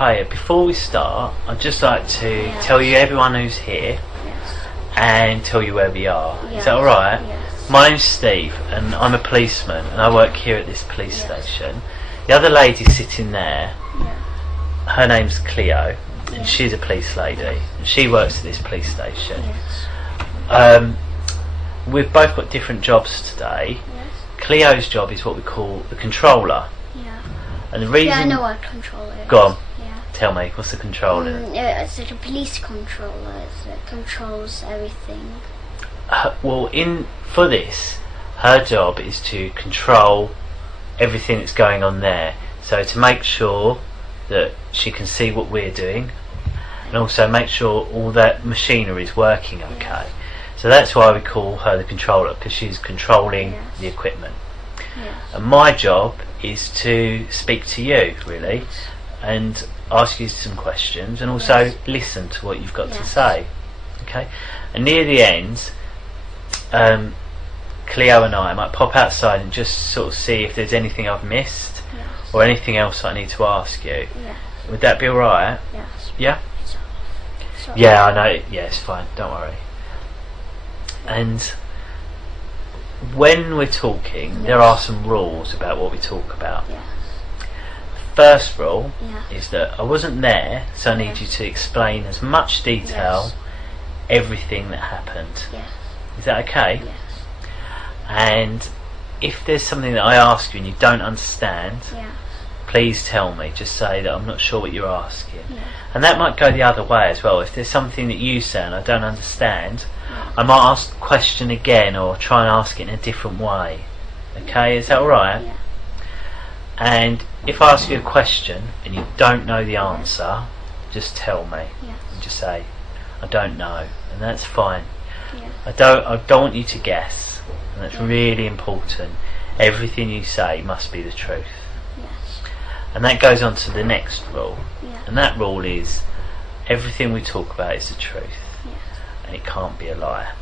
Hiya, before we start, I'd just like to tell you everyone who's here and tell you where we are. Is that alright? Yes. My name's Steve and I'm a policeman and I work here at this police station. The other lady sitting there, her name's Cleo and she's a police lady and she works at this police station. We've both got different jobs today. Cleo's job is what we call the controller. And the reason... I know what controller is. Go on. Tell me, what's the controller? It's like a police controller. It controls everything. For this, her job is to control everything that's going on there. So to make sure that she can see what we're doing, and also make sure all that machinery is working okay. So that's why we call her the controller, because she's controlling the equipment. And my job is to speak to you, really, and ask you some questions, and also listen to what you've got to say. Okay? And near the end, Cleo and I might pop outside and just sort of see if there's anything I've missed or anything else I need to ask you. Would that be alright? Yes. Yeah? Sorry. Yeah, I know. Yeah, it's fine. Don't worry. And when we're talking, there are some rules about what we talk about. First rule is that I wasn't there, so I need you to explain as much detail everything that happened. Is that okay? And if there's something that I ask you and you don't understand, please tell me. Just say that I'm not sure what you're asking. And that might go the other way as well. If there's something that you say and I don't understand, I might ask the question again or try and ask it in a different way. Okay, is that alright? And if I ask you a question and you don't know the answer, just tell me. And just say, I don't know, and that's fine. I don't want you to guess, and that's really important. Everything you say must be the truth. And that goes on to the next rule. And that rule is everything we talk about is the truth. And it can't be a lie.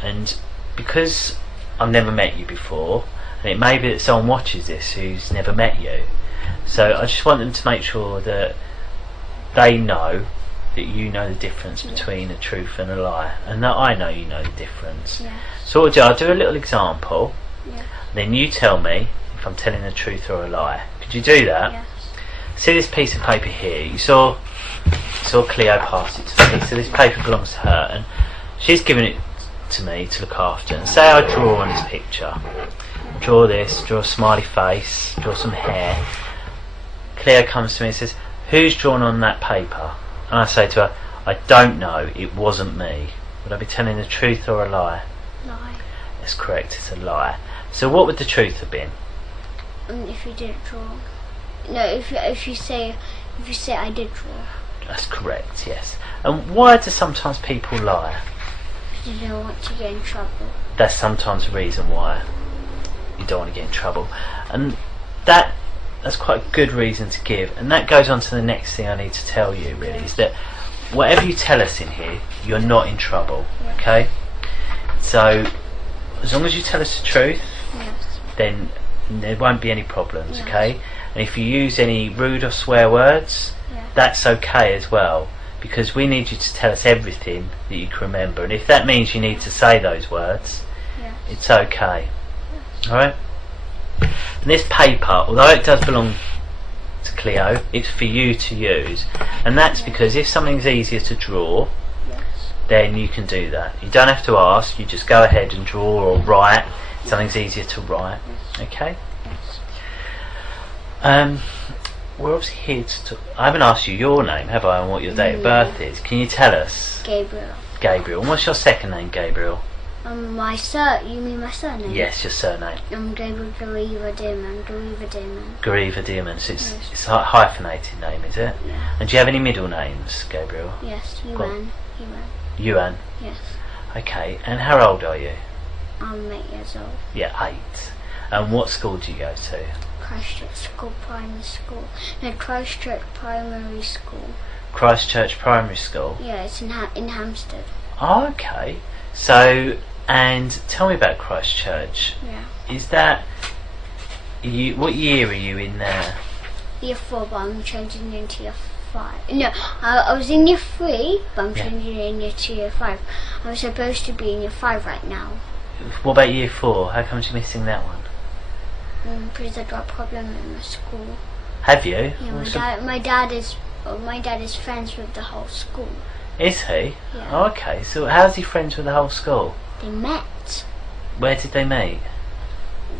And because I've never met you before, and it may be that someone watches this who's never met you, so I just want them to make sure that they know that you know the difference between a truth and a lie, and that I know you know the difference. So what I'll do a little example, then you tell me if I'm telling the truth or a lie. Could you do that? See this piece of paper here? You saw Cleo pass it to me, so this paper belongs to her and she's given it to me to look after. And say I draw on this picture, draw this, draw a smiley face, draw some hair. Cleo comes to me and says, who's drawn on that paper? And I say to her, I don't know, it wasn't me. Would I be telling the truth or a lie? Lie. That's correct, it's a lie. So what would the truth have been? If you didn't draw. No, if you say I did draw. That's correct, yes. And why do sometimes people lie? Because they don't want to get in trouble. That's sometimes the reason why you don't want to get in trouble. And that's quite a good reason to give. And that goes on to the next thing I need to tell you, really, is that whatever you tell us in here, you're not in trouble, okay? So, as long as you tell us the truth, then there won't be any problems, okay? And if you use any rude or swear words, that's okay as well, because we need you to tell us everything that you can remember. And if that means you need to say those words, it's okay. Alright? And this paper, although it does belong to Cleo, it's for you to use. And that's because if something's easier to draw, then you can do that. You don't have to ask, you just go ahead and draw or write. Something's easier to write. Okay? We're obviously here to talk. I haven't asked you your name, have I, and what your date of birth is. Can you tell us? Gabriel. Gabriel. And what's your second name, Gabriel? You mean my surname? Yes, your surname. Gabriel Gariva Dearman. Gariva Dearman. So it's a hyphenated name, is it? And do you have any middle names, Gabriel? Yes, Yuan. Yuan? Yes. Okay, and how old are you? I'm 8 years old. Yeah, 8. And what school do you go to? Christchurch Primary School. No, Christchurch Primary School. Christchurch Primary School? Yeah, it's in Hampstead. Oh, okay. So, and tell me about Christchurch. Yeah. Is that... what year are you in there? year 4, but I'm changing into year 5. No, I was in year 3, but I'm changing in year 2, year 5. I'm supposed to be in year 5 right now. What about year 4? How come you're missing that one? Because I got a problem in my school. Have you? Yeah, my dad is friends with the whole school. Is he? Yeah. Oh, okay. So how's he friends with the whole school? They met. Where did they meet?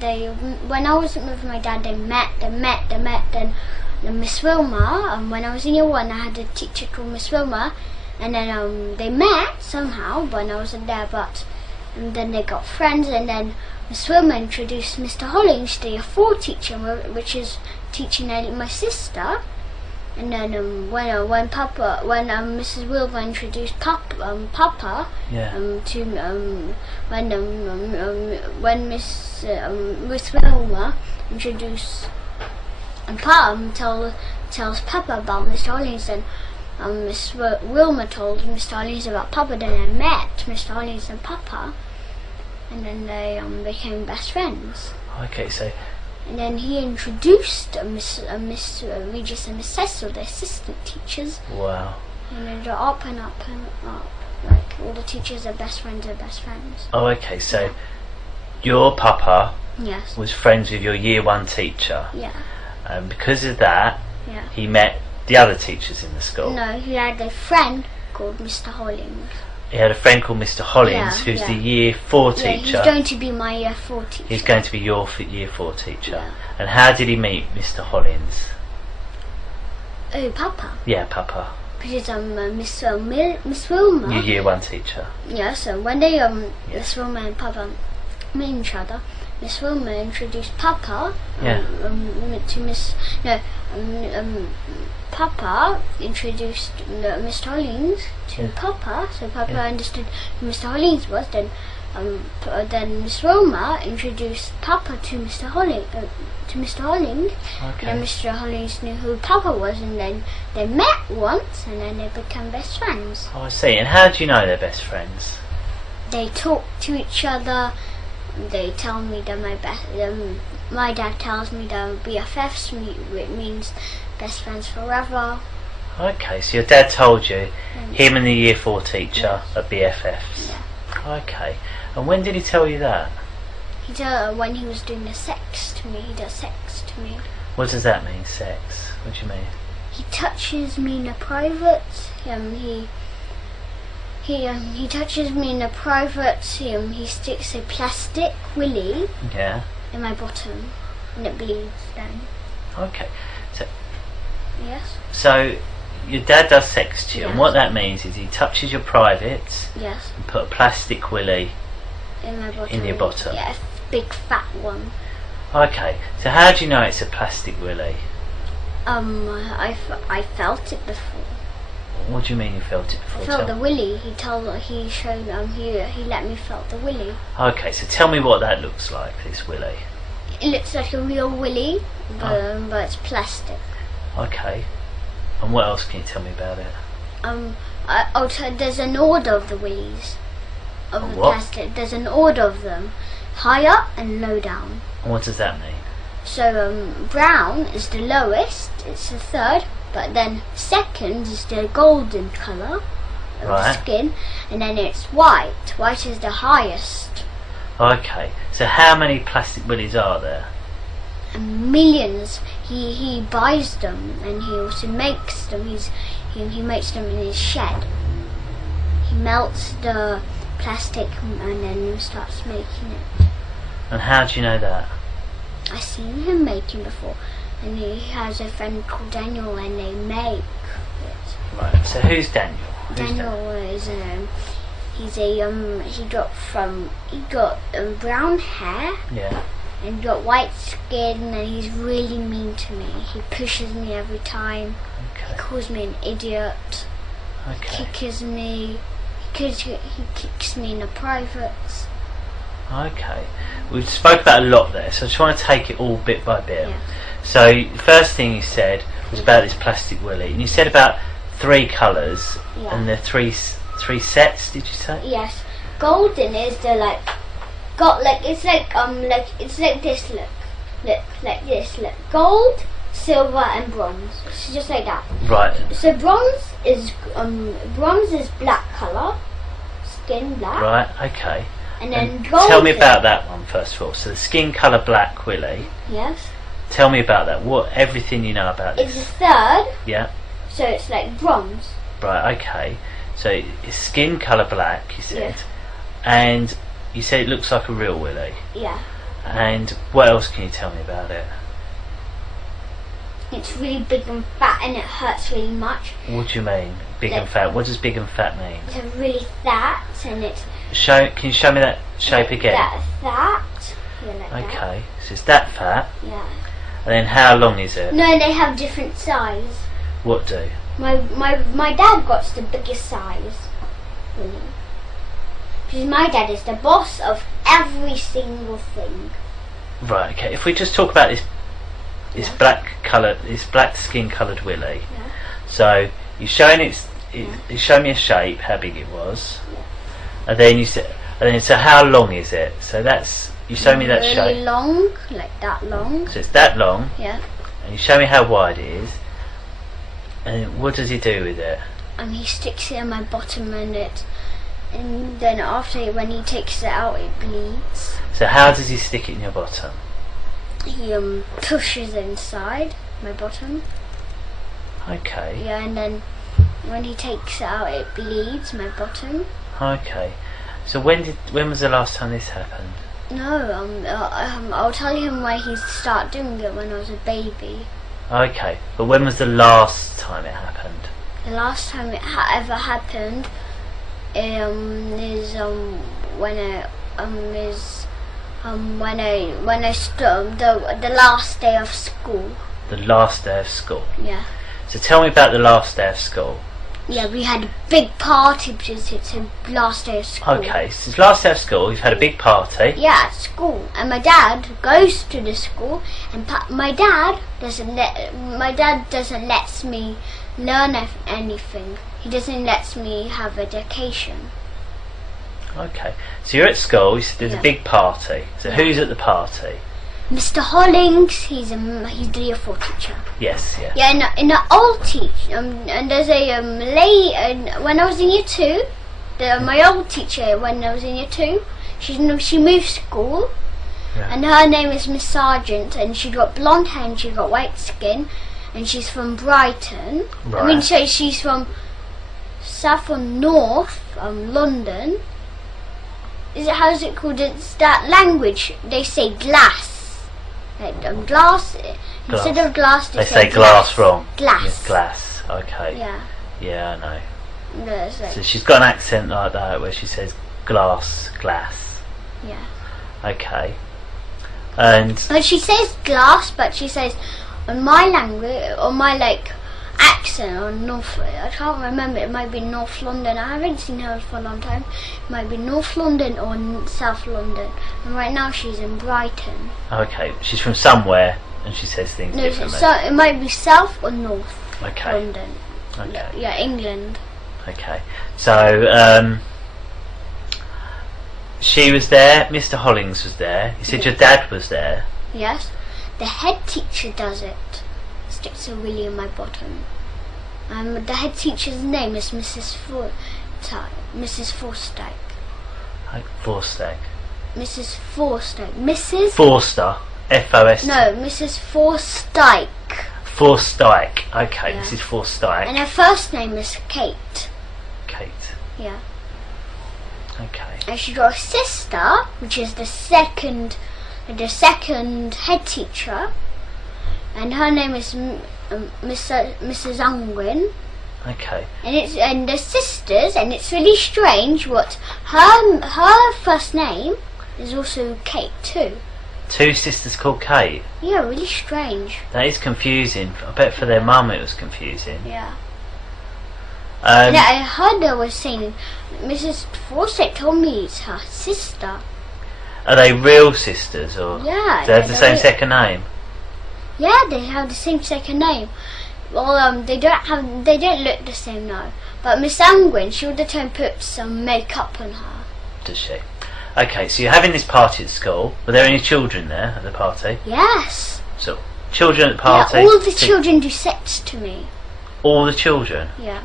When I wasn't with my dad, they met. Then Miss Wilma, when I was in year 1, I had a teacher called Miss Wilma, and then they met somehow when I wasn't there, and then they got friends, and then Miss Wilma introduced Mr. Hollings, the year 4 teacher, which is teaching my sister. And then when Mrs. Wilma introduced Papa when Miss Wilma introduced tells Papa about Mr. Hollings, and Miss Wilma told Mr. Hollings about Papa. Then I met Mr. Hollings and Papa, and then they became best friends. Okay, so. And then he introduced Miss Regis and Miss Cecil, the assistant teachers. Wow. And then they're up and up and up. Like, all the teachers are best friends. Oh, okay, so your Papa yes. was friends with your year 1 teacher. Yeah. And because of that, he met the other teachers in the school. No, he had a friend called Mr. Hollings. He had a friend called Mr. Hollings, who's the year 4 teacher. Yeah, he's going to be my year 4 teacher. He's going to be your year 4 teacher. Yeah. And how did he meet Mr. Hollings? Oh, Papa. Yeah, Papa. Because Miss Wilma. Your year 1 teacher. Yeah, so when they Miss Wilma and Papa met each other, Miss Wilma introduced Papa to Miss. No, Papa introduced Mr. Hollings to Papa, so Papa understood who Mr. Hollings was. Then Miss Wilma introduced Papa to Mr. Hollings. Okay. And then Mr. Hollings knew who Papa was, and then they met once, and then they became best friends. Oh, I see. And how do you know they're best friends? They talk to each other. They tell me that my dad tells me that BFFs means best friends forever. Okay, so your dad told you him and the year 4 teacher are BFFs. Yeah. Okay. And when did he tell you that? He did when he was doing the sex to me. He does sex to me. What does that mean, sex? What do you mean? He touches me in the private. He touches me in the private. He sticks a plastic willy in my bottom, and it bleeds then. Okay. So. Yes. So. Your dad does sex to you, and what that means is he touches your privates and put a plastic willy in your bottom. Yeah, a big fat one. Okay, so how do you know it's a plastic willy? I felt it before. What do you mean you felt it before? I felt the willy. He let me felt the willy. Okay, so tell me what that looks like, this willy. It looks like a real willy, but it's plastic. Okay. And what else can you tell me about it? There's an order of the willies. Of the plastic. There's an order of them. High up and low down. And what does that mean? So brown is the lowest, it's the third, but then second is the golden colour of the skin, and then it's white. White is the highest. Okay, so how many plastic willies are there? Millions. He buys them, and he also makes them. He makes them in his shed. He melts the plastic and then starts making it. And how do you know that? I've seen him making before, and he has a friend called Daniel, and they make it. Right. So who's Daniel? Daniel is he got brown hair. Yeah. And got white skin, and he's really mean to me. He pushes me every time. Okay. He calls me an idiot. Okay. He kicks me. He kicks me in the privates. Okay. We've spoke about a lot there, so I just want to take it all bit by bit. Yeah. So the first thing you said was about this plastic willy, and you said about 3 colours and the three sets. Did you say? Yes. Golden is the it's like this. Look like this. Look, like this. Look, gold silver and bronze. It's just like that. Right. So bronze is black colour, skin black. Right. Okay. And then gold. Tell me about that one first of all. So the skin colour black willy. Yes. Tell me about that. Everything you know about this? It's the third. Yeah. So it's like bronze. Right. Okay. So it's skin colour black. You said. Yes. And you said it looks like a real willy. Yeah. And what else can you tell me about it? It's really big and fat and it hurts really much. What do you mean? Big and fat? What does big and fat mean? It's really fat and it's... Can you show me that shape like again? That fat. Yeah, like okay, so it's that fat. Yeah. And then how long is it? No, they have different size. What do? My dad got the biggest size. Really. Because my dad is the boss of every single thing. Right, okay. If we just talk about this black skin coloured willy. Yeah. So you're showing you show me a shape, how big it was. Yeah. And then you said, so how long is it? So you show me that really shape. Really long, like that long. So it's that long. Yeah. And you show me how wide it is. And what does he do with it? He sticks it in my bottom and then after when he takes it out it bleeds. So how does he stick it in your bottom? He pushes inside my bottom. Okay. Yeah, and then when he takes it out it bleeds my bottom. Okay. So when was the last time this happened? No, I'll tell him why he started doing it when I was a baby. Okay, but when was the last time it happened? The last time it ever happened is when I stood the last day of school. The last day of school. Yeah. So tell me about the last day of school. Yeah, we had a big party because it's the last day of school. Okay, so it's last day of school. You've had a big party. Yeah, at school, and my dad goes to the school, and my dad doesn't let me learn anything. He doesn't let me have education. Okay, so you're at school. There's a big party. So who's at the party? Mr. Hollings, he's the year 4 teacher. Yes, yeah. Yeah, in the old teacher, and there's a lady. When I was in year 2, my old teacher, when I was in year 2, she moved school, and her name is Miss Sargent, and she got blonde hair and she got white skin, and she's from Brighton. Right. I mean, so she's from south or north, London. How's it called? It's that language. They say glass. Like glass. Instead of glass, they say glass wrong. Glass. Yes, glass. Okay. Yeah. Yeah, I know. No, like so she's got an accent like that where she says glass. Yeah. Okay. And but she says glass, but she says on my language, on my accent on North. I can't remember. It might be North London. I haven't seen her for a long time. It might be North London or South London. And right now she's in Brighton. Okay, she's from somewhere, and she says things differently. So it might be South or North London. Okay. Yeah, England. Okay. So she was there. Mr. Hollings was there. You said your dad was there. Yes. The head teacher does it. Sticks a willy in my bottom. The head teacher's name is Mrs. Forstake. Mrs. Forster. Mrs. Forster. F-O-S. No, Mrs. Forstake. Forstike. Okay, Yeah. Mrs. Forstike. And her first name is Kate. Kate. Yeah. Okay. And she got a sister, which is the second head teacher. And her name is Mrs. Unwin. Okay. And they're sisters, and it's really strange what her first name is also Kate too. 2 sisters called Kate. Yeah, really strange. That is confusing. I bet for their mum it was confusing. Yeah. And I heard they were saying Mrs. Fawcett told me it's her sister. Are they real sisters, or Yeah. do they have the same second name? Yeah, they have the same second name. Well, they don't look the same now. But Miss Angwin, she all the time puts some makeup on her. Does she? Okay, so you're having this party at school. Were there any children there at the party? Yes. So Children at the party. Yeah, all the children do sex to me. All the children. Yeah.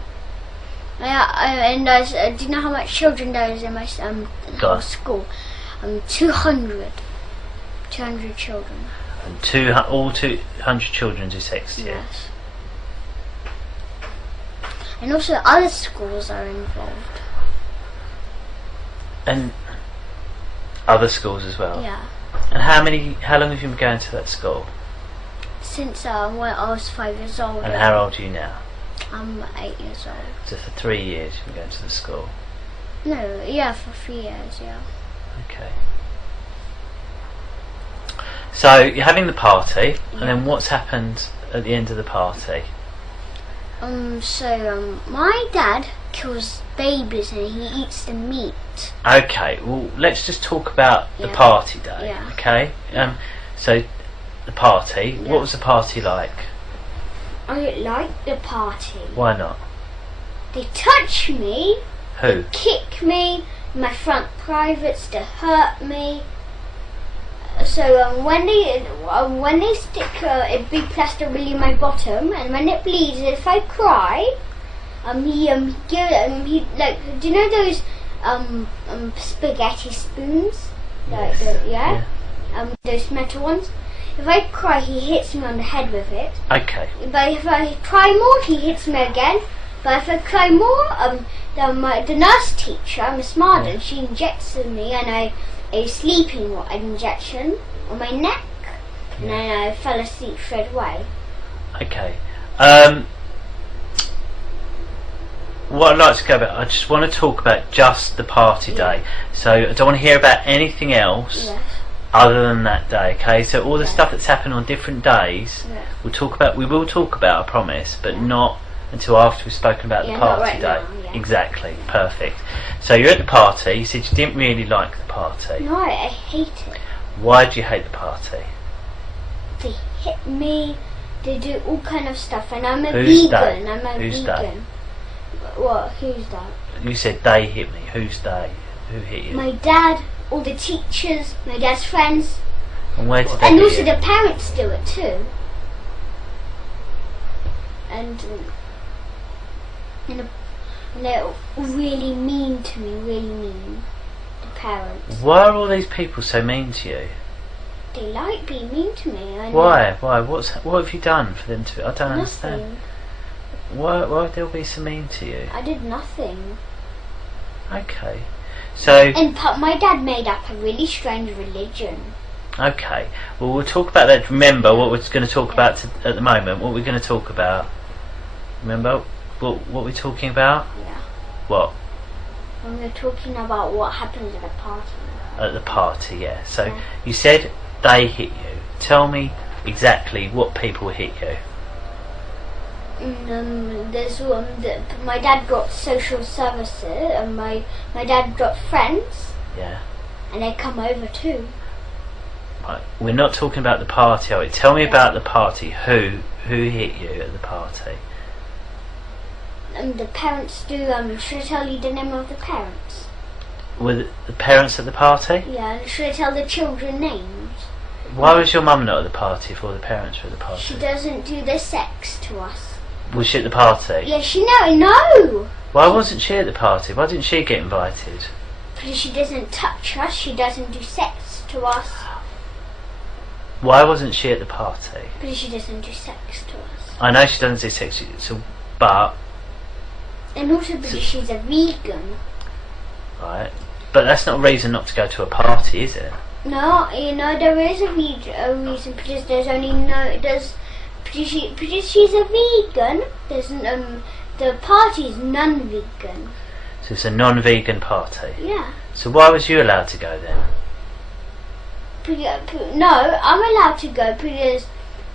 And there's, do you know how much children there is in my whole school? 200 children. And all 200 children do sex to you? Yes. And also other schools are involved. And other schools as well? Yeah. And how long have you been going to that school? Since when I was 5 years old. And how old are you now? I'm 8 years old. So for 3 years you've been going to the school? No, yeah, for 3 years, yeah. Okay. So you're having the party, and then what's happened at the end of the party? My dad kills babies and he eats the meat. Okay, well let's just talk about the party day, okay? So the party, what was the party like? I don't like the party. Why not? They touch me. Who? They kick me. My front privates. They hurt me. So when they stick a big plaster really in my bottom, and when it bleeds, if I cry, he like, do you know those spaghetti spoons? Yes. Those metal ones. If I cry, he hits me on the head with it. Okay. But if I cry more, he hits me again. But if I cry more, the nurse teacher, Miss Marden, she injects me, and a sleeping injection on my neck, and then I fell asleep straight away. Okay. What I'd like to go about, I just want to talk about just the party day. So I don't want to hear about anything else other than that day. Okay. So all the stuff that's happened on different days, we will talk about, I promise, but not until after we've spoken about the party day. Now, Exactly. Perfect. So you're at the party. You said you didn't really like the party. No, I hate it. Why do you hate the party? They hit me. They do all kind of stuff, and I'm a Who's vegan. they? I'm a Who's vegan. What? Who's that? You said they hit me. Who's they? Who hit you? My dad, all the teachers, my dad's friends, And where did they and hit also you? the parents do it too. And they're really mean to me. Really mean. The parents. Why are all these people so mean to you? They like being mean to me. Why? What have you done for them to? I don't understand. Nothing. Why would they all be so mean to you? I did nothing. Okay. So. And my dad made up a really strange religion. Okay. Well, we'll talk about that. Remember what we're going to talk about at the moment. What we're going to talk about. Remember what we're talking about? Yeah. What? When we're talking about what happens at a party. At the party, yeah. So you said they hit you. Tell me exactly what people hit you. There's my dad got social services, and my dad got friends. Yeah. And they come over too. Right. We're not talking about the party, are we? Tell me about the party. Who hit you at the party? The parents do. Should I tell you the name of the parents? Were the parents at the party? Yeah. And should I tell the children names? Why was your mum not at the party if all the parents were at the party? She doesn't do the sex to us. Was she at the party? Yeah, no. Why wasn't she at the party? Why didn't she get invited? Because she doesn't touch us. She doesn't do sex to us. Why wasn't she at the party? Because she doesn't do sex to us. I know she doesn't do sex, but. And also because she's a vegan. Right, but that's not a reason not to go to a party, is it? No, there is a reason, because there's only because she's a vegan, the party is non-vegan. So it's a non-vegan party? Yeah. So why was you allowed to go then? No, I'm allowed to go because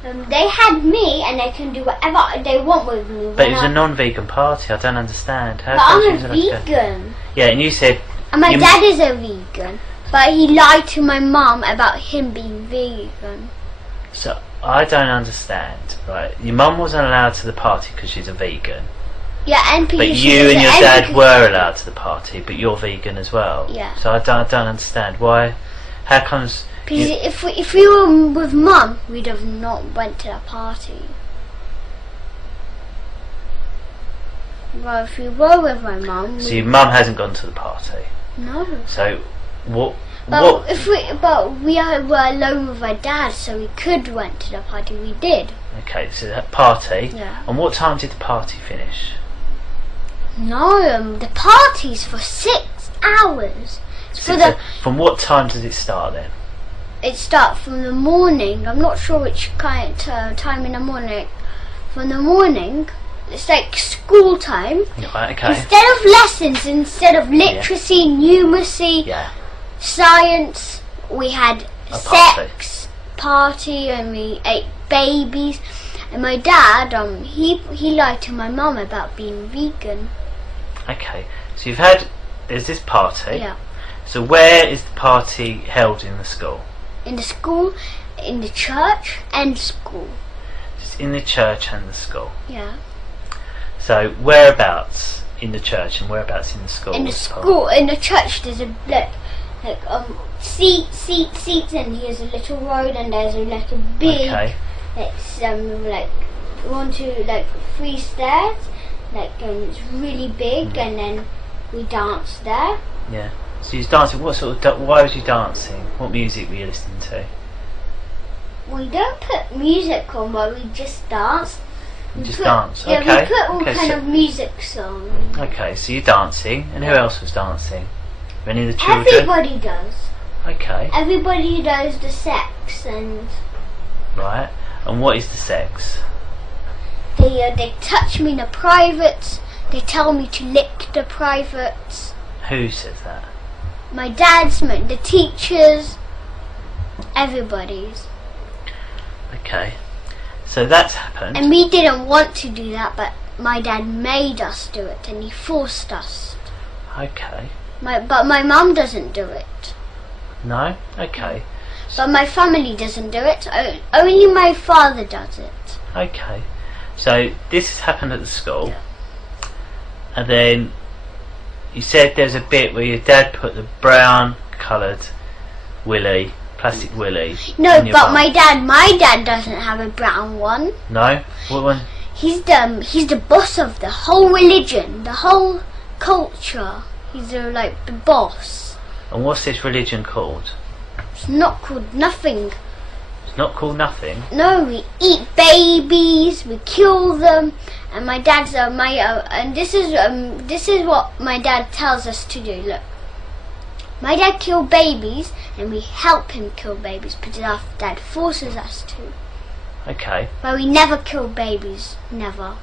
they had me and they can do whatever they want with me. But it was a non-vegan party, I don't understand. But I'm a vegan. Yeah, and you said... And my dad is a vegan, but he lied to my mum about him being vegan. So, I don't understand, right? Your mum wasn't allowed to the party because she's a vegan. Yeah, and but you and your dad were allowed to the party, but you're vegan as well. Yeah. So I don't understand why. How comes Because if we were with Mum, we'd have not went to that party. Well, if we were with my mum... So your mum hasn't gone to the party? No. So, what... But we were alone with my dad, so we could went to the party. We did. Okay, so that party... Yeah. And what time did the party finish? No, the party's for 6 hours. From what time does it start then? It starts from the morning. I'm not sure which kind time in the morning. From the morning... It's like school time. Right, okay. Instead of lessons, instead of literacy, numeracy, science, we had a sex party, and we ate babies. And my dad, he lied to my mum about being vegan. Okay, so there's this party. Yeah. So where is the party held in the school? In the school, in the church, and school. It's in the church and the school. Yeah. So whereabouts in the church and whereabouts in the school? In the school, in the church, there's a seats, and here's a little road, and there's a big. Okay. It's 1, 2, 3 stairs. It's really big, and then we dance there. Yeah. So you was dancing. What sort of? Why was you dancing? What music were you listening to? We don't put music on, but we just dance. Dance. Yeah, okay. we put all kind of music songs. Okay, so you're dancing, and who else was dancing? Any of the children? Everybody does. Okay. Everybody does the sex, and right. And what is the sex? They touch me in the privates. They tell me to lick the privates. Who says that? My dad's, the teachers, everybody's. Okay. So that's happened. And we didn't want to do that, but my dad made us do it, and he forced us. Okay. But my mum doesn't do it. No? Okay. But my family doesn't do it. Only my father does it. Okay. So this has happened at the school. And then you said there's a bit where your dad put the brown coloured plastic willy. No, but my dad doesn't have a brown one. No? What one? He's the boss of the whole religion, the whole culture. He's the boss. And what's this religion called? It's not called nothing. It's not called nothing? No, we eat babies, we kill them, and my dad's and this is what my dad tells us to do. Look. My dad killed babies, and we help him kill babies because our dad forces us to. Okay. But we never kill babies. Never.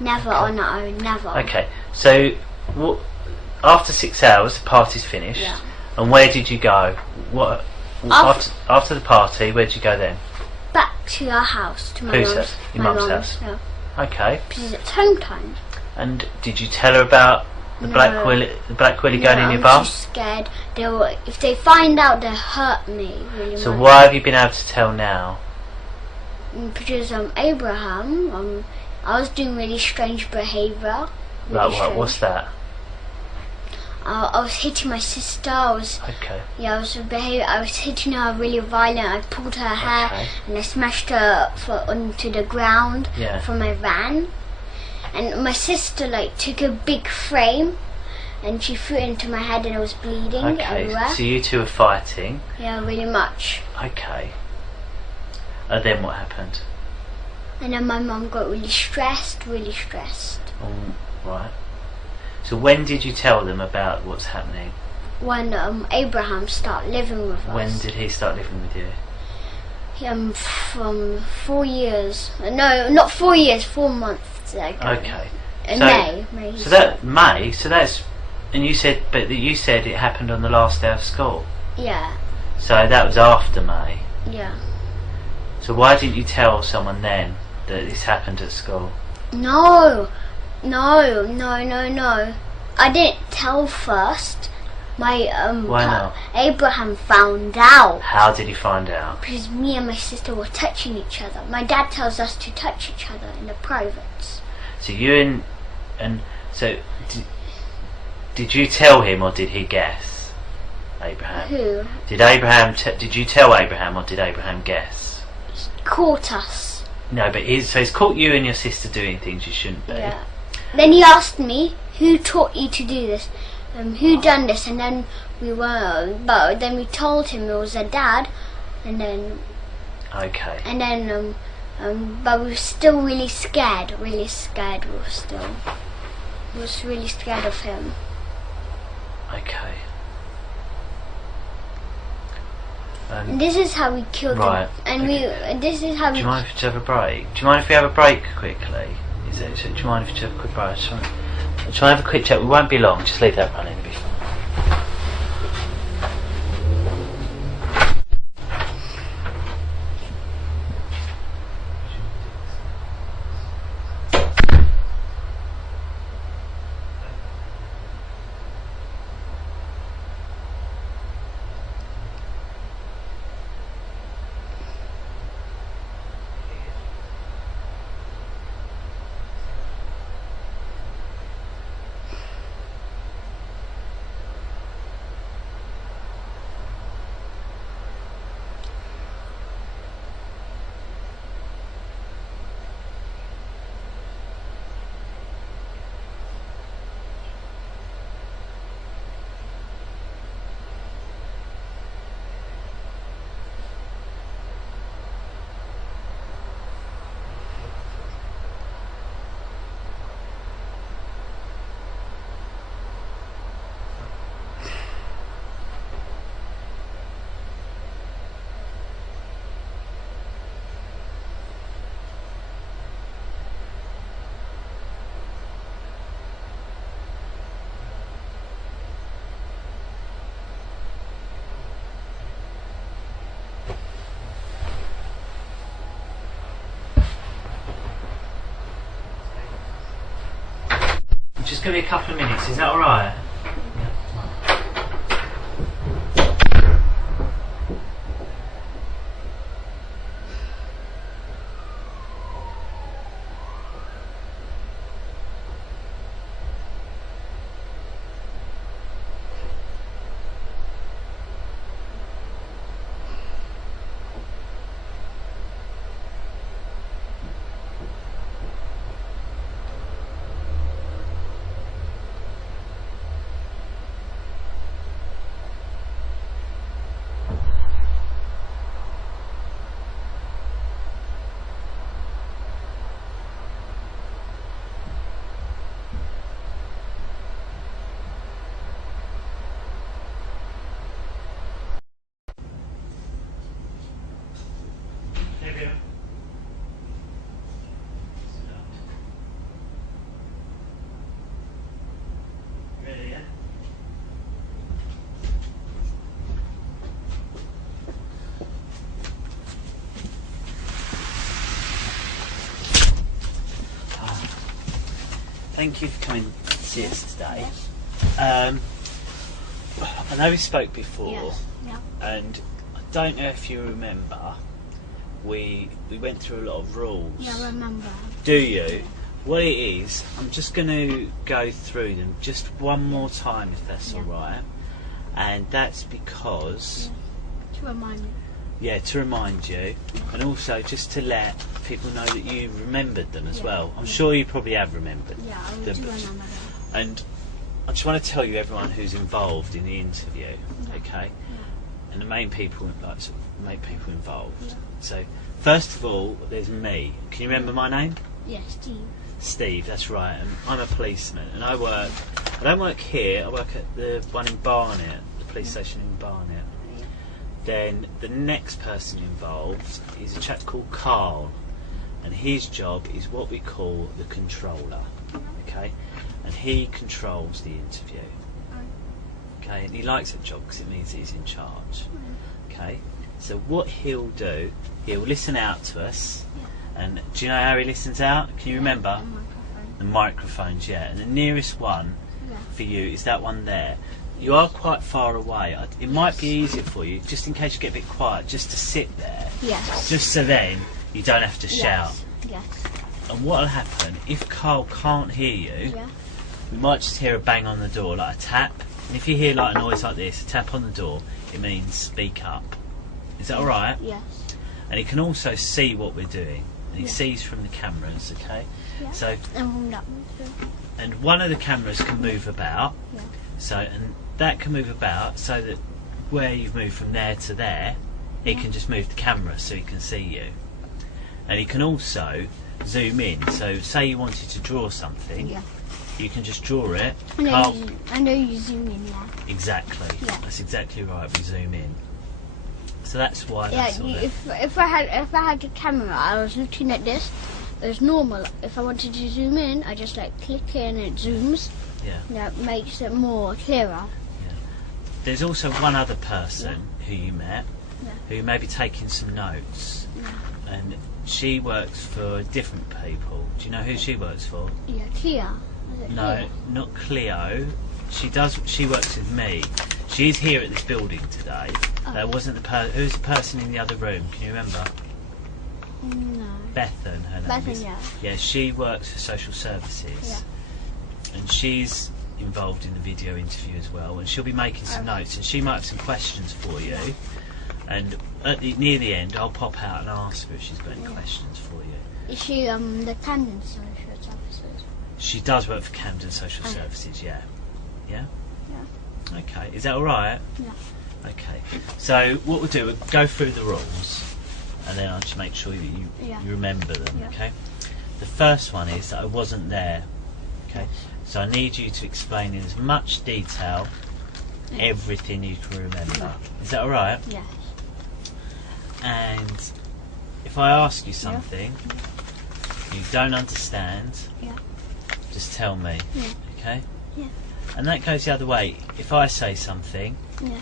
Never okay. On our own. Never. Okay. So, after 6 hours, the party's finished. Yeah. And where did you go? After the party, where did you go then? Back to our house, to my Whose mum's. house? Your mum's house. Yeah. Okay. Because it's home time. And did you tell her about the black willy going in your bum? I'm too scared. If they find out, they'll hurt me really So much. why have you been able to tell now? Because Abraham, I was doing really strange behaviour. Like what? What's that? I was hitting my sister. I was hitting her really violent. I pulled her hair and I smashed her onto the ground from my van. And my sister took a big frame and she threw it into my head, and I was bleeding everywhere. So you two were fighting? Yeah, really much. Okay. And then what happened? And then my mum got really stressed. Right. So when did you tell them about what's happening? When Abraham started living with us. When did he start living with you? From 4 years. No, not 4 years. 4 months ago. Okay. In May. So that May. So that's. And you said, but you said it happened on the last day of school. Yeah. So that was after May. Yeah. So why didn't you tell someone then that this happened at school? No. I didn't tell first. Why not? Abraham found out. How did he find out? Because me and my sister were touching each other. My dad tells us to touch each other in the privates. So you and so did you tell him, or did he guess Abraham? Who? Did you tell Abraham, or did Abraham guess? Caught us. No, but he's caught you and your sister doing things you shouldn't be. Yeah. Then he asked me, who taught you to do this? Who done this? And then but then we told him it was a dad, and then. Okay. And then, but we were still really scared. We was really scared of him. Okay. And this is how we killed him. And okay. This is how we. Do you mind if we have a break? Do you mind if we have a break quickly? Do you mind if we have a quick break? I just want to have a quick chat. We won't be long. Just leave that running. It'll be fine. Just give me a couple of minutes, is that alright? Thank you for coming to see us today. I know we spoke before, and I don't know if you remember, we went through a lot of rules. Yeah, I remember. Do you? What it is, I'm just going to go through them just one more time, if that's alright. And that's because... To remind me. Yeah, to remind you, and also just to let people know that you remembered them as well. I'm sure you probably have remembered them. I do remember them. And I just want to tell you everyone who's involved in the interview, okay? And the main people, main people involved. So, first of all, there's me. Can you remember my name? Yeah, Steve. Steve, that's right. And I'm a policeman, and I don't work here. I work at the one in Barnet, the police station in Barnet. Then the next person involved is a chap called Carl, and his job is what we call the controller, okay? And he controls the interview, okay? And he likes that job because it means he's in charge, okay? So what he'll do, he'll listen out to us, and do you know how he listens out? Can you remember? The microphones, yeah. And the nearest one for you is that one there. You are quite far away. It might be easier for you, just in case you get a bit quiet, just to sit there. Yes. Just so then you don't have to shout. Yes. And what'll happen, if Carl can't hear you, we might just hear a bang on the door, like a tap. And if you hear like a noise like this, a tap on the door, it means speak up. Is that alright? Yes. And he can also see what we're doing. And he sees from the cameras, okay? Yeah. So, And from that one too. and one of the cameras can move about. Yeah. So, and that can move about so that where you've moved from there to there, it can just move the camera so he can see you. And he can also zoom in. So, say you wanted to draw something, Yeah. you can just draw it. I know you zoom in now. Exactly. Yeah. That's exactly right. We zoom in. So that's why. Yeah. That's all that. If I had the camera, I was looking at this. It was normal. If I wanted to zoom in, I just like click in and it zooms. Yeah. That makes it more clearer. There's also one other person who you met who may be taking some notes, and she works for different people. Do you know who she works for? Yeah, Cleo. Is it No, Cleo? not Cleo. She works with me. She's here at this building today. Oh. That wasn't who's the person in the other room? Can you remember? No. Bethan, her name Bethan, is. yeah. Yeah, she works for social services. Yeah. And she's involved in the video interview as well, and she'll be making some notes, and she might have some questions for you, and near the end I'll pop out and ask her if she's got any questions for you. Is she the Camden Social Services? She does work for Camden Social Services, yeah. Yeah. Okay, is that alright? Yeah. Okay, so what we'll do, we'll go through the rules, and then I'll just make sure that you remember them, Yeah. okay? The first one is that I wasn't there, okay? So I need you to explain in as much detail everything you can remember. Is that alright? Yes. And if I ask you something you don't understand, just tell me, okay? Yeah. And that goes the other way. If I say something Yeah.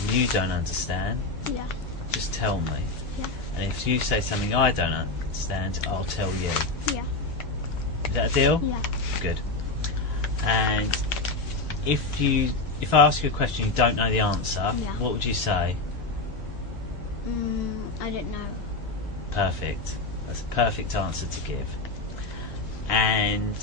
and you don't understand, Yeah. just tell me. Yeah. And if you say something I don't understand, I'll tell you. Yeah. Is that a deal? Yeah. Good. And if I ask you a question you don't know the answer, what would you say? I don't know. Perfect. That's a perfect answer to give. And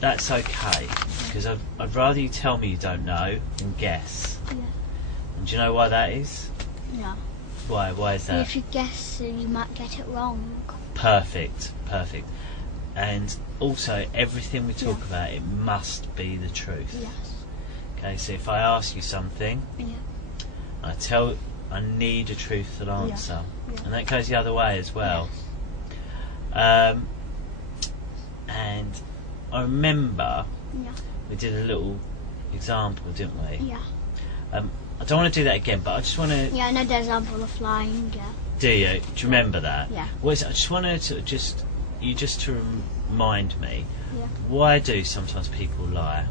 that's okay, because I'd rather you tell me you don't know than guess. Yeah. And do you know why that is? Yeah. Why? Why is that? If you guess, you might get it wrong. Perfect. Perfect. And also, everything we talk about, it must be the truth. Yes. Okay, so if I ask you something, I need a truthful answer. Yeah. And that goes the other way as well. Yes. And I remember Yeah. we did a little example, didn't we? Yeah. I don't want to do that again, but I just want to... Yeah, another example of flying, yeah. Do you? Do you remember that? Yeah. What is it? I just wanted to to remind me, Yeah. why do sometimes people lie?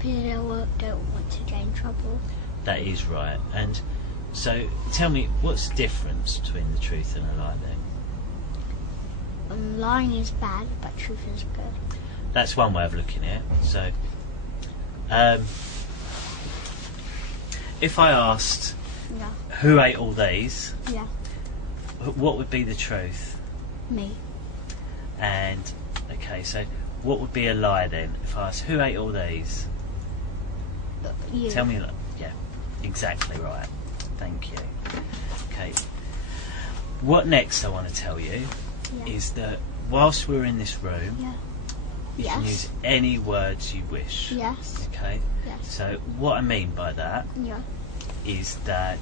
People don't want to get in trouble. That is right. And so tell me, what's the difference between the truth and a lie then? Lying is bad, but truth is good. That's one way of looking at it. So, if I asked who ate all these, what would be the truth? Me. And, okay, so what would be a lie then? If I asked who ate all these? You. Tell me, yeah, exactly right. Thank you. Okay. What next I want to tell you is that whilst we're in this room, you can use any words you wish. Yes. Okay? Yes. So what I mean by that is that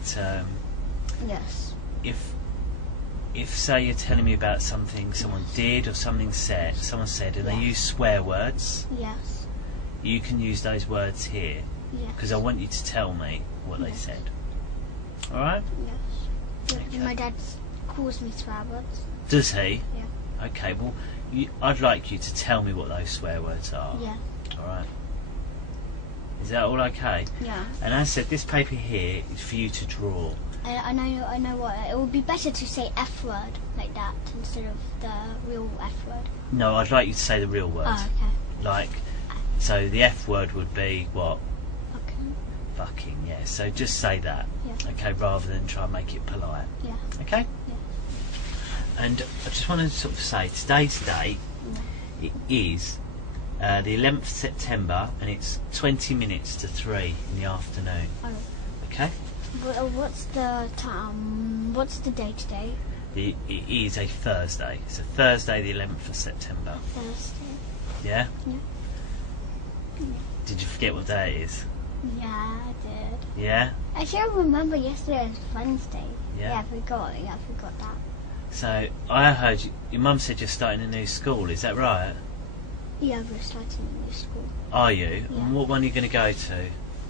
Yes. if say you're telling me about something someone did or someone said and they use swear words, Yes. you can use those words here Yes. because I want you to tell me what they said. Alright? Yes. Okay. My dad calls me swear words. Does he? Yeah. Okay, well, I'd like you to tell me what those swear words are. Yeah. Alright? Is that all okay? Yeah. And as I said, this paper here is for you to draw. I know what. It would be better to say F word like that instead of the real F word. No, I'd like you to say the real word. Oh, okay. Like, so the F word would be what? Fucking. Fucking, yeah. So just say that. Yeah. Okay, rather than try and make it polite. Yeah. Okay? Yeah. And I just want to sort of say, today's date, it is the 11th of September, and it's 20 minutes to 3 in the afternoon. Oh. Okay? What's the time? What's the day today? It is a Thursday. It's a Thursday, the 11th of September. Thursday. Yeah? Yeah. Did you forget what day it is? Yeah, I did. Yeah? Actually, I remember yesterday was Wednesday. Yeah. I forgot. Yeah, I forgot that. So, I heard your mum said you're starting a new school, is that right? Yeah, we're starting a new school. Are you? Yeah. And what one are you going to go to?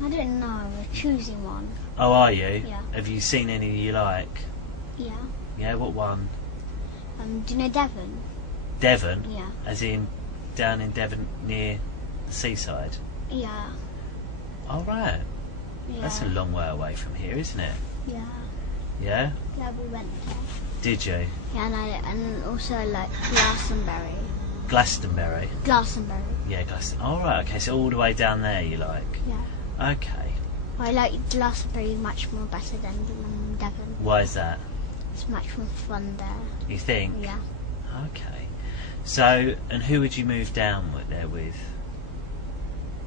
I don't know. We're choosing one. Oh, are you? Yeah. Have you seen any you like? Yeah. Yeah, what one? Do you know Devon? Devon? Yeah. As in down in Devon near the seaside? Yeah. Oh, right. Yeah. That's a long way away from here, isn't it? Yeah. Yeah? Yeah, we went there. Did you? Yeah, and also like Glastonbury. Glastonbury? Glastonbury. Yeah, Glastonbury. Oh, right, okay, so all the way down there you like? Yeah. Okay. I like Glastonbury much more better than Devon. Why is that? It's much more fun there. You think? Yeah. Okay. So, and who would you move down there with?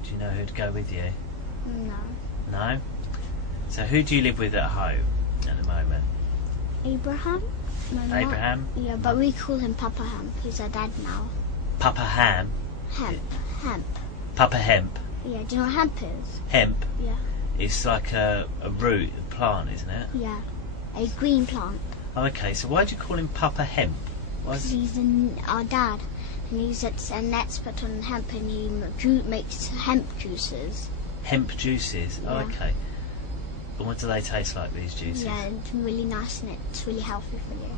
Do you know who'd go with you? No. No? So who do you live with at home at the moment? Abraham? Abraham? Yeah, but we call him Papa Hemp. He's our dad now. Papa Ham? Hemp. Papa Hemp? Yeah, do you know what hemp is? Hemp? Yeah. It's like a root, a plant, isn't it? Yeah. A green plant. Oh, okay, so why do you call him Papa Hemp? Because he's our dad. And he's an expert on hemp, and he makes hemp juices. Hemp juices? Yeah. Oh, okay. And what do they taste like, these juices? Yeah, it's really nice and it's really healthy for you.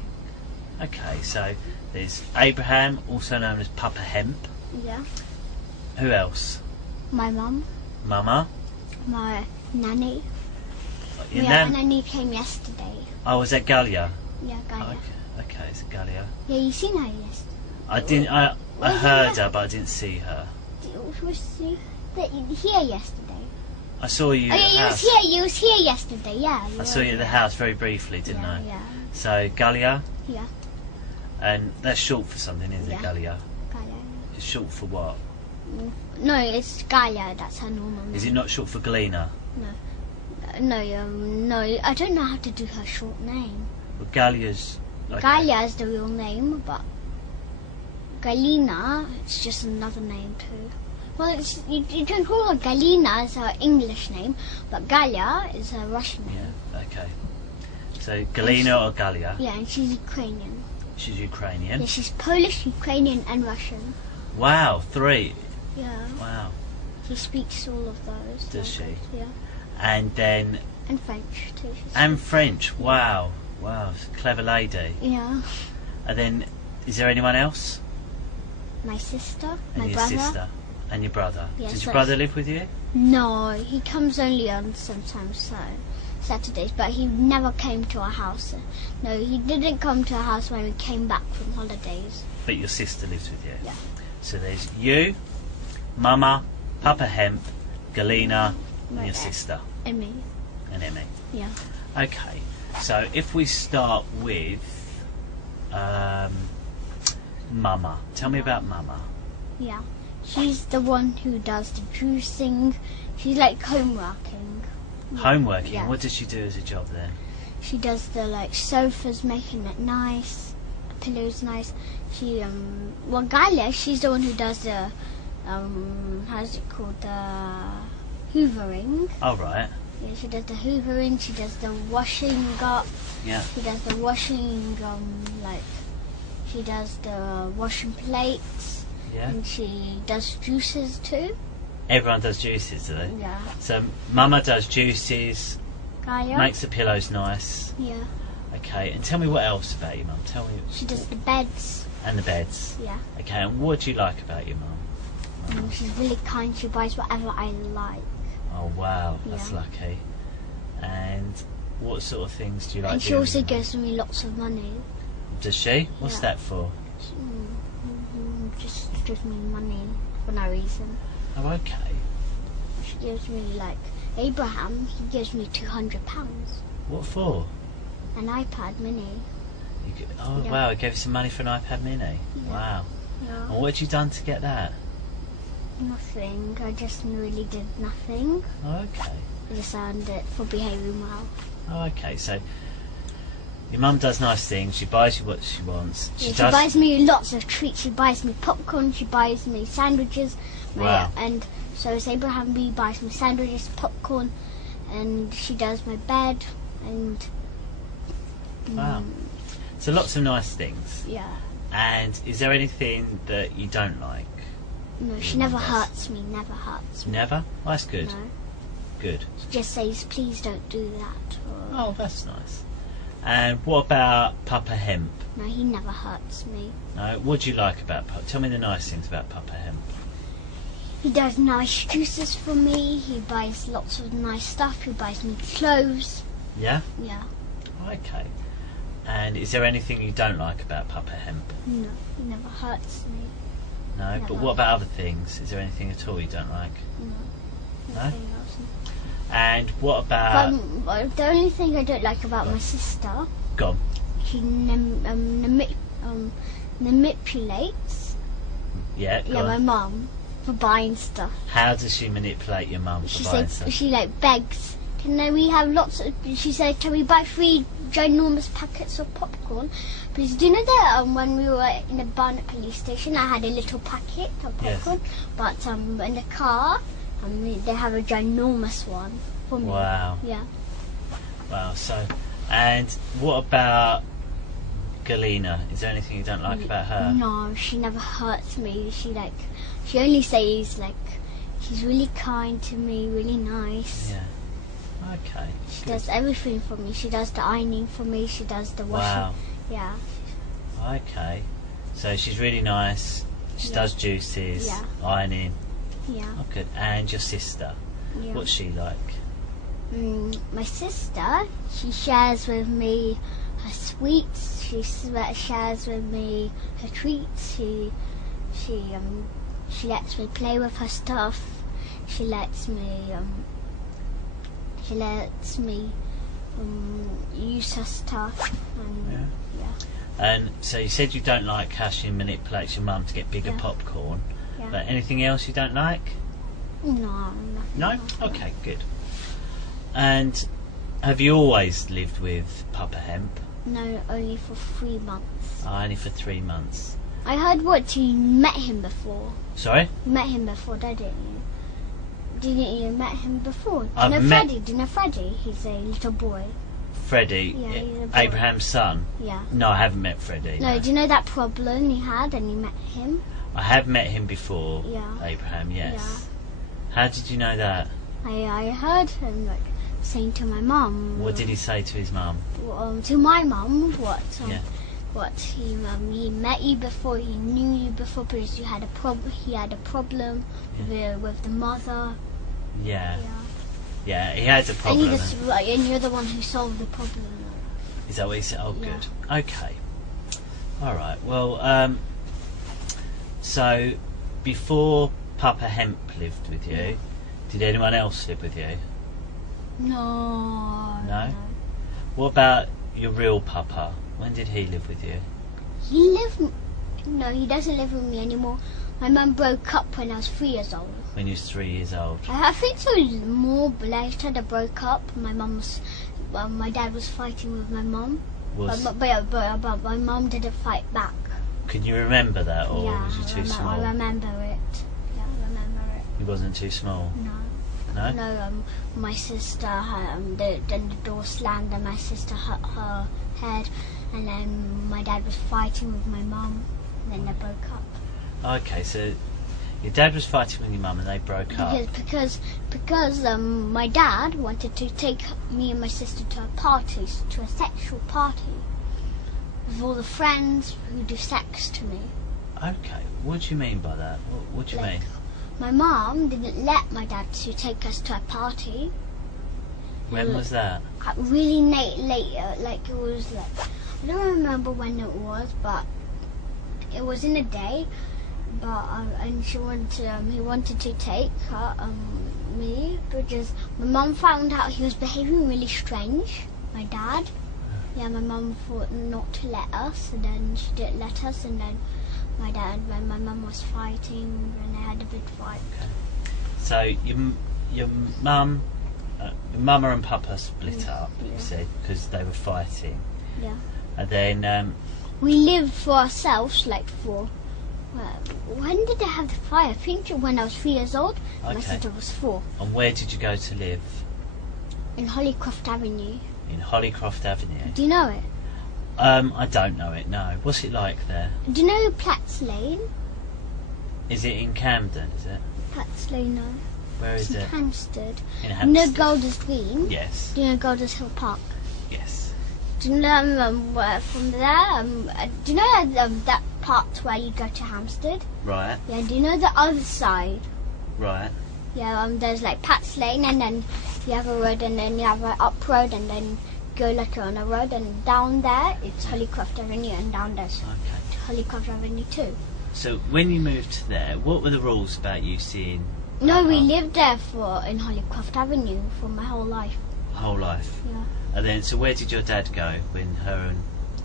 Okay, so there's Abraham, also known as Papa Hemp. Yeah. Who else? My mum. Mama? My nanny. Your My nanny came yesterday. Oh, was that Galia? Yeah, Gaia. Oh, okay, it's Galia. Yeah, you seen her yesterday. I didn't. I heard her, but I didn't see her. Was you here yesterday? I saw you. Oh, at the yeah, house. you was here yesterday. Yeah. I saw you at the house very briefly, didn't I? Yeah. So Galia. Yeah. And that's short for something, isn't it, Galia? Gaia. It's short for what? No, it's Gaia. That's her normal name. Is it not short for Galena? No, I don't know how to do her short name. Well, Galia's. Okay. Gaia is the real name, but Galena, it's just another name too. Well, you can call her Galena as her English name, but Galia is her Russian name. Yeah, okay. So Galena or Galia? Yeah, and she's Ukrainian. She's Ukrainian? Yeah, she's Polish, Ukrainian and Russian. Wow, 3. Yeah. Wow. She speaks all of those. Does she? Yeah. And then... And French too. And French, wow. Wow, clever lady. Yeah. And then, is there anyone else? My sister, And my your brother. sister. And your brother. Yes, Does your brother live with you? No, he comes only on sometimes Saturdays, but he never came to our house. No, he didn't come to our house when we came back from holidays. But your sister lives with you? Yeah. So there's you, Mama, Papa Hemp, Galena, and Right your there. sister. And me. And Emmy. Yeah. Okay, so if we start with Mama. Tell me about Mama. Yeah. She's the one who does the juicing. She's like homeworking. Homeworking? Yeah. What does she do as a job then? She does the sofas, making it nice, pillows nice. She Galia, she's the one who does the how's it called, the hoovering. Oh, right. Yeah, she does the hoovering. She does the washing up. Yeah. She does the washing she does the washing plates. Yeah. And she does juices too. Everyone does juices, do they? Yeah. So Mama does juices, Gaia. makes the pillows nice. Yeah. Okay, and tell me what else about your mum. Tell me. She does the beds. And the beds. Yeah. Okay, and what do you like about your mum? She's really kind. She buys whatever I like. Oh, wow, that's Yeah. lucky. And what sort of things do you like And she doing also with your mum? gives me lots of money. Does she? What's Yeah. that for? Just gives me money for no reason. Oh, okay. She gives me Abraham. He gives me £200. What for? An iPad Mini. Oh, Yeah. wow, I gave you some money for an iPad Mini. Yeah. Wow. Yeah. And what had you done to get that? Nothing. I just really did nothing. Okay. I just earned it for behaving well. Okay, so your mum does nice things. She buys you what she wants. She buys me lots of treats. She buys me popcorn. She buys me sandwiches. Wow. And so it's Abraham B buys me sandwiches, popcorn, and she does my bed. And wow. So lots of nice things. Yeah. And is there anything that you don't like? No, she never hurts me. Never hurts me. Never? Oh, that's good. No. Good. She just says, "Please don't do that." Oh, that's nice. And what about Papa Hemp? No, he never hurts me. No. What do you like about Papa? Tell me the nice things about Papa Hemp. He does nice juices for me. He buys lots of nice stuff. He buys me clothes. Yeah? Yeah. Okay. And is there anything you don't like about Papa Hemp? No, he never hurts me. No, Never. but what about other things? Is there anything at all you don't like? No. No? Nothing else. And what about... The only thing I don't like about my sister, Go on. she manipulates Yeah, go my on. mum for buying stuff. How does she manipulate your mum for buying stuff? She begs. Can we have lots of? She said, "Can we buy 3 ginormous packets of popcorn?" Because do you know that when we were in the Barnet police station, I had a little packet of popcorn, but in the car, they have a ginormous one for me. Wow. Yeah. Wow. So, and what about Galena? Is there anything you don't like about her? No, she never hurts me. She only says she's really kind to me, really nice. Yeah. Okay. She does everything for me. She does the ironing for me. She does the washing. Wow. Yeah. Okay. So she's really nice. She does juices, ironing. Yeah. Oh, good. And your sister? Yeah. What's she like? My sister, she shares with me her sweets. She shares with me her treats. She lets me play with her stuff. She lets me use her stuff. And, And so you said you don't like how she manipulates your mum to get bigger popcorn. Yeah. But anything else you don't like? No. No? Okay, good. And have you always lived with Papa Hemp? No, only for 3 months. Oh, only for 3 months. I heard you met him before. Sorry? You met him before, didn't you? Didn't you met him before? Do I've you know met- Freddie? Do you know Freddie? He's a little boy. Freddie, Yeah, he's a boy. Abraham's son? Yeah. No, I haven't met Freddie. No, do you know that problem you had and you met him? I have met him before, Yeah. Abraham, yes. How did you know that? I heard him saying to my mum. What did he say to his mum? To my mum, what he met you before, he knew you before because you had a problem. He had a problem with the mother. Yeah. Yeah, he had a problem. And you're the one who solved the problem. Is that what he said? Oh, good. Okay. All right. Well, so before Papa Hemp lived with you, did anyone else live with you? No. No? What about your real Papa? When did he live with you? No, he doesn't live with me anymore. My mum broke up when I was 3 years old. When you was 3 years old? I think it was more later they broke up. My dad was fighting with my mum. But my mum didn't fight back. Can you remember that, or was you too small? I remember it. Yeah, I remember it. You wasn't too small? No. No? No, my sister, then the door slammed and my sister hit her head, and then my dad was fighting with my mum, and then they broke up. Okay, so your dad was fighting with your mum and they broke up. Because my dad wanted to take me and my sister to a sexual party, with all the friends who do sex to me. Okay, what do you mean by that? What do you mean? My mum didn't let my dad to take us to a party. When was that? Really late, it was I don't remember when it was, but it was in the day. But and he wanted to take me because my mum found out he was behaving really strange. My dad, Yeah, my mum thought not to let us, and then she didn't let us, and then my dad, when my mum was fighting, and they had a big fight. Okay. So your mum and papa split up, you said, because they were fighting. Yeah. And then we lived for ourselves, like for. When did they have the fire? I think when I was 3 years old. Okay. My sister was 4. And where did you go to live? In Hollycroft Avenue. In Hollycroft Avenue. Do you know it? I don't know it. No. What's it like there? Do you know Platts Lane? Is it in Camden? Is it? Platts Lane, no. Where is it's it? in Hampstead. In You Hampstead. know Golders Green? Yes. Do you know Golders Hill Park? Yes. Do you know where from there? Do you know that part where you go to Hampstead? Right. Yeah. Do you know the other side? Right. Yeah. There's like Pat's Lane, and then you have a road, and then you have an up road, and then go like on a road, and down there it's Hollycroft Avenue, and down there's Hollycroft Avenue too. So when you moved there, what were the rules about you seeing? No, we lived there in Hollycroft Avenue for my whole life. Whole life. Yeah. And then, so where did your dad go when her and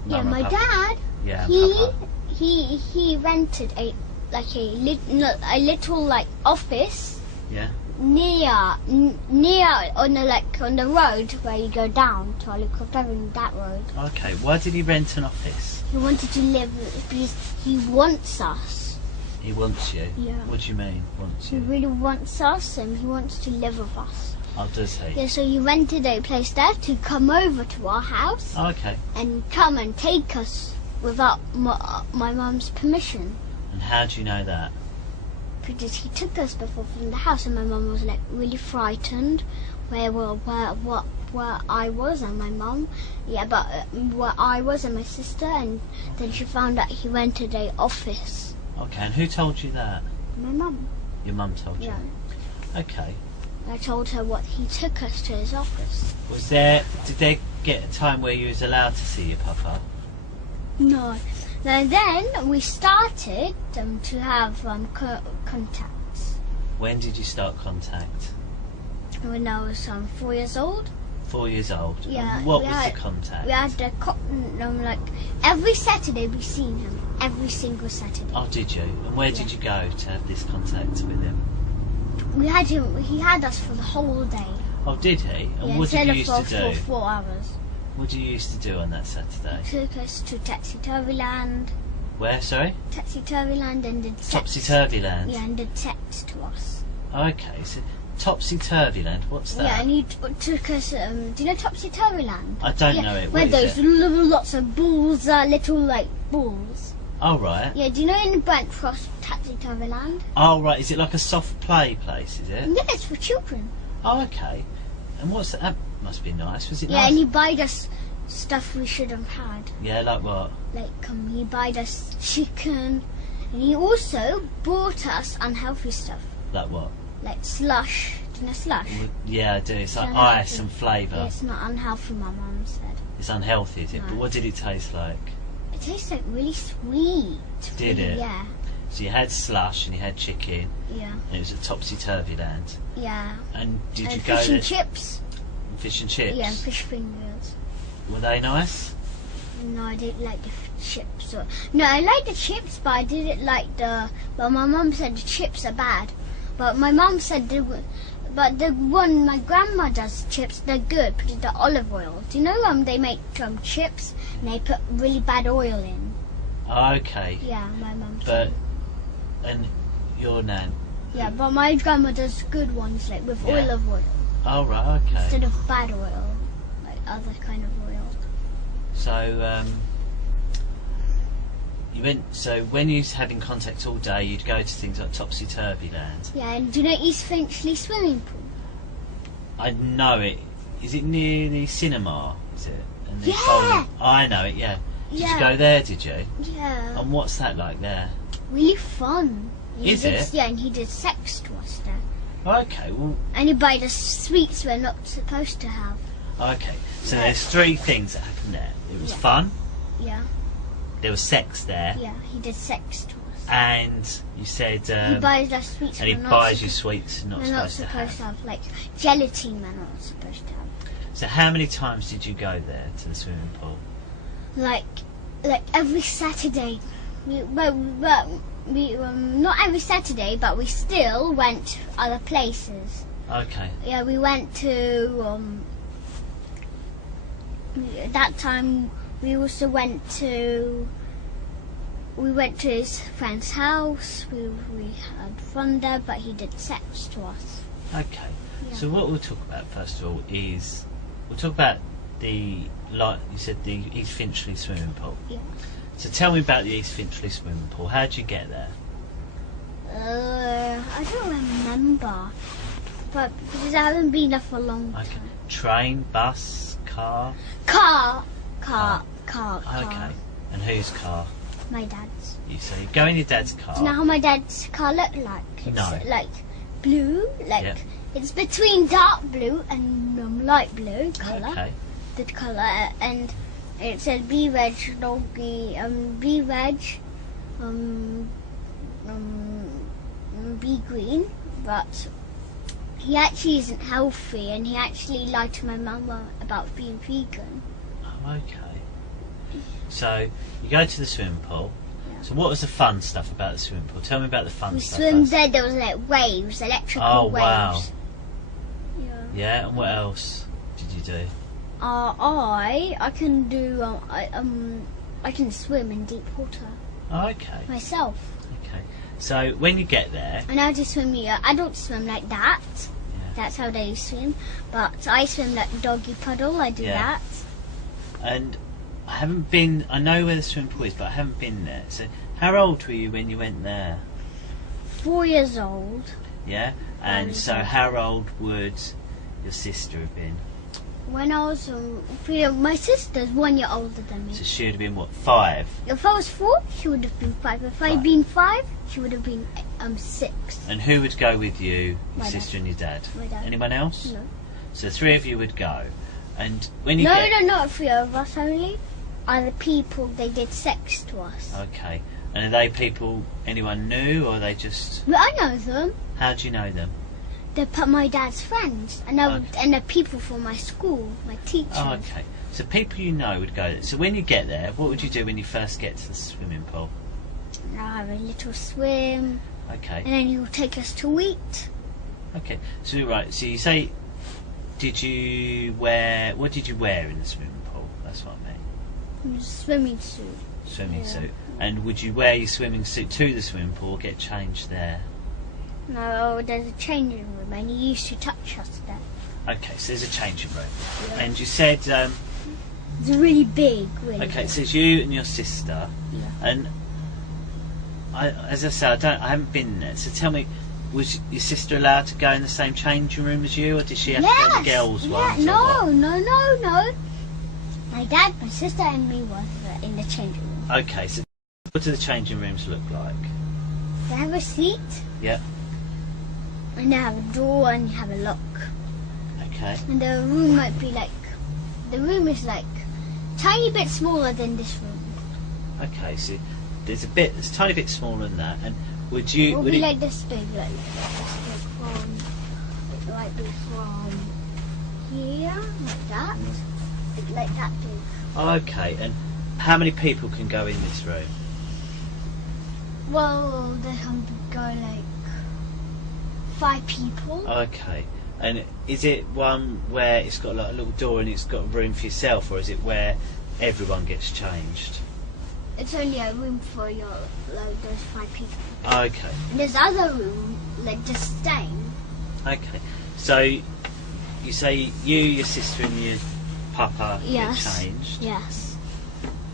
Yeah, Mum my and Papa? dad. Yeah, and He Papa. he rented a little like office. Yeah. Near on the road where you go down to Hollycroft Avenue, that road. Okay. Why did he rent an office? He wanted to live because he wants us. He wants you. Yeah. What do you mean, wants He you? really wants us, and he wants to live with us. Oh, does he? Yeah, so he rented a place there to come over to our house Oh, okay. and come and take us without my mum's permission. And how do you know that? Because he took us before from the house, and my mum was like really frightened where I was and my mum. Yeah, but where I was and my sister, and then she found out he rented a office. Okay. And who told you that? My mum. Your mum told you. Yeah. Okay. I told her what he took us to his office. Did they get a time where you was allowed to see your papa? No. And then we started to have contacts. When did you start contact? When I was 4 years old. 4 years old. Yeah. And what was the contact? We had like every Saturday we seen him. Every single Saturday. Oh, did you? And where did you go to have this contact with him? We had him. He had us for the whole day. Oh, did he? And Yeah, what did you instead used of to do? for 4 hours. What did you used to do on that Saturday? Took us to Topsy Turvy Land. Where, sorry? Topsy Turvy Land, and did sex. Topsy Turvy Land? Yeah, and did sex to us. Okay, so Topsy Turvy Land, what's that? Yeah, and he took us. Do you know Topsy Turvy Land? I don't know it. Where What is those it? lots of balls are, little like balls. Oh, right. Yeah, do you know in Brentford, Topsy Turvy Land? Oh, right. Is it like a soft play place, is it? Yeah, it's for children. Oh, okay. And what's that? That must be nice. Was it Yeah, nice? and he buyed us stuff we should have had. Yeah, like what? Like, he buyed us chicken, and he also bought us unhealthy stuff. Like what? Like slush. Do you know slush? Yeah, I do. It's like unhealthy. ice and flavour. Yeah, it's not unhealthy, my mum said. It's unhealthy, is it? No. But what did it taste like? It tastes like really sweet. Did it? Yeah. So you had slush and you had chicken, Yeah. and it was at Topsy Turvy Land. Yeah. And did And you go fish there? and chips. Fish and chips? Yeah, and fish fingers. Were they nice? No, I didn't like the chips. No, I like the chips, but I didn't like the. Well, my mum said the chips are bad, but my mum said but the one my grandma does chips, they're good because they're olive oil. Do you know they make chips and they put really bad oil in? Okay. Yeah, my mum But said. and your nan? Yeah, but my grandma does good ones like with Yeah. olive oil Oh, right. Okay. instead of bad oil, like other kind of oil. So you went. So when you was having contact all day, you'd go to things like Topsy Turvy Land. Yeah, and do you know East Finchley swimming pool? I know it. Is it near the cinema? Is it? And the Yeah. bowling- I know it. Yeah. Did Yeah. you go there? Did you? Yeah. And what's that like there? Really fun. Is it? Yeah, and he did sex to us there. Okay. Well. And he bought us sweets we're not supposed to have. Okay. So Yeah. there's 3 things that happened there. It was Yeah. fun. Yeah, There was sex there. yeah, he did sex to us. And you said. He buys us sweets and he we're not buys you supposed sweets you're not we're not supposed to supposed have. to have. Like gelatine we're not supposed to have. So how many times did you go there to the swimming pool? Like every Saturday. Well, not every Saturday, but we still went other places. Okay. Yeah, we went to that time. We also went to his friend's house. We had fun there, but he did sex to us. Okay. Yeah. So what we'll talk about first of all is we'll talk about the, like you said, the East Finchley swimming pool. Yeah. So tell me about the East Finchley swimming pool. How did you get there? I don't remember, but because I haven't been there for a long time. Okay. Train, bus, car? Car. Okay. And whose car? My dad's. So you go in your dad's car. Do you know how my dad's car looked like? It's No. like blue, it's between dark blue and light blue colour. Okay. The colour, and it said B veg doggy, B veg, B green, but he actually isn't healthy, and he actually lied to my mama about being vegan. Oh, okay. So you go to the swimming pool. Yeah. So what was the fun stuff about the swimming pool? Tell me about the fun We stuff. swam first. there. There was like waves, electrical waves. Wow. Yeah. Yeah, and what else did you do? I can do I can swim in deep water Oh, okay. myself. Okay. So when you get there, And I just swim here. I don't swim like that. Yeah. That's how they swim. But I swim like doggy puddle. I do Yeah. that. and I haven't been. I know where the swimming pool is, but I haven't been there. So how old were you when you went there? 4 years old. Yeah. And so how old would your sister have been? When I was my sister's 1 year older than me. So she would have been what, 5? If I was 4, she would have been 5. If I'd been 5, she would have been 6. And who would go with you, your My sister and your dad? My dad. Anyone else? No. So the 3 of you would go. And when you No, get... not 3 of us only. Other people, they did sex to us. Okay. And are they people anyone knew, or are they just... But I know them. How do you know them? They're my dad's friends, and and they're people from my school, my teachers. Oh, okay. So people you know would go there. So when you get there, what would you do when you first get to the swimming pool? I'll have a little swim, Okay. and then you'll take us to eat. Okay. So right. So you say, what did you wear in the swimming pool? That's what I mean. Swimming suit. Swimming Yeah. suit. And would you wear your swimming suit to the swimming pool or get changed there? No, there's a changing room, and he used to touch us there. Okay, so there's a changing room. Yeah. And you said, It's really big, really. okay, so it's you and your sister. Yeah. And as I said, I haven't been there. So tell me, was your sister allowed to go in the same changing room as you, or did she have to go in the girls' ones? or No, what? no. My dad, my sister, and me was in the changing room. Okay, so what do the changing rooms look like? They have a seat, Yeah. and they have a door, and you have a lock. Okay. And the room might be like, the room is like tiny bit smaller than this room. Okay, so there's a tiny bit smaller than that. And would you? It will would be it- like this big, like this big from, it might be from here, like that, like that big. Okay, and how many people can go in this room? Well, they can go like 5 people. Okay, and is it one where it's got like a little door and it's got room for yourself, or is it where everyone gets changed? It's only a room for those 5 people. Okay, And there's other room, like just staying. okay. So you say you, your sister, and your papa Yes. get changed. Yes.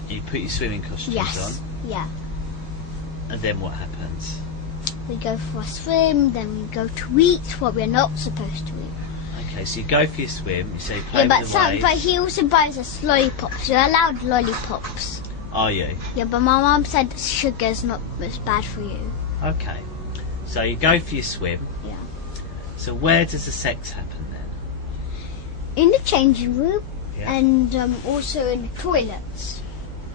You put your swimming costumes Yes. on, Yeah. and then what happens? We go for a swim, then we go to eat what we're not supposed to eat. Okay, so you go for your swim. You say play Yeah, with the waves. but he also buys us lollipops. You're allowed lollipops. Are you? Yeah, but my mum said sugar's not as bad for you. Okay. So you go for your swim. Yeah. So where does the sex happen then? In the changing room, Yeah. and also in the toilets.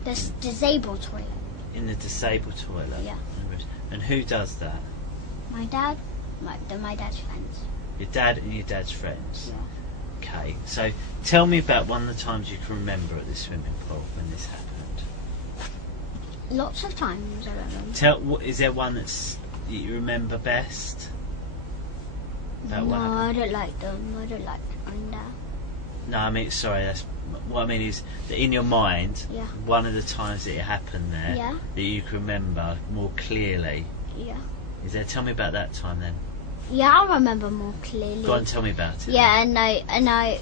There's disabled toilet. In the disabled toilet. Yeah. And who does that? My dad, my dad's friends. Your dad and your dad's friends. Yeah. Okay, so tell me about one of the times you can remember at the swimming pool when this happened. Lots of times I remember. Is there one that you remember best? No, I don't like them. I don't like going there. No, I mean, sorry, that's what I mean is that in your mind, Yeah. one of the times that it happened there, Yeah. that you can remember more clearly. Yeah. Is there? Tell me about that time then. Yeah, I remember more clearly. Go on, tell me about it. Yeah, and I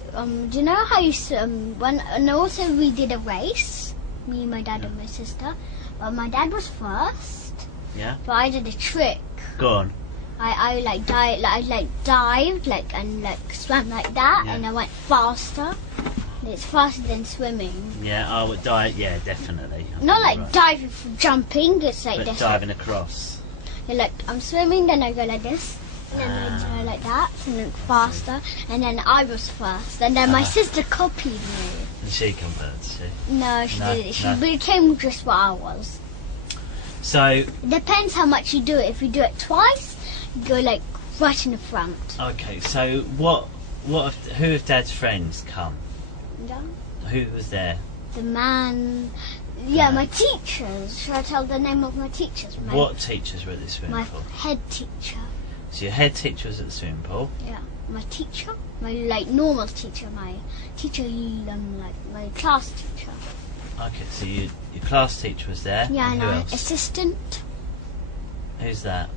do you know how you and also we did a race, me, my dad, and my sister. But my dad was first. Yeah. But I did a trick. Go on. I dived and swam like that, Yeah. and I went faster. It's faster than swimming. Yeah, I would dive. Yeah, definitely. Not like Right. diving from jumping. It's like But this. diving across. Yeah, like I'm swimming, then I go like this, and then I go like that, and then faster, and then I was first, and then my sister copied me. And she come first, she. No, she No, didn't. She no. became just what I was. So, It depends how much you do it. If you do it twice, you go like right in the front. okay, so who of Dad's friends come? Yeah. Who was there? The man. Yeah, my teachers. Should I tell the name of my teachers? What teachers were at the swimming My pool? head teacher. So your head teacher was at the swimming pool. Yeah, my teacher. My normal teacher. My teacher. My class teacher. Okay, so your class teacher was there. Yeah, and and who my else? assistant. Who's that?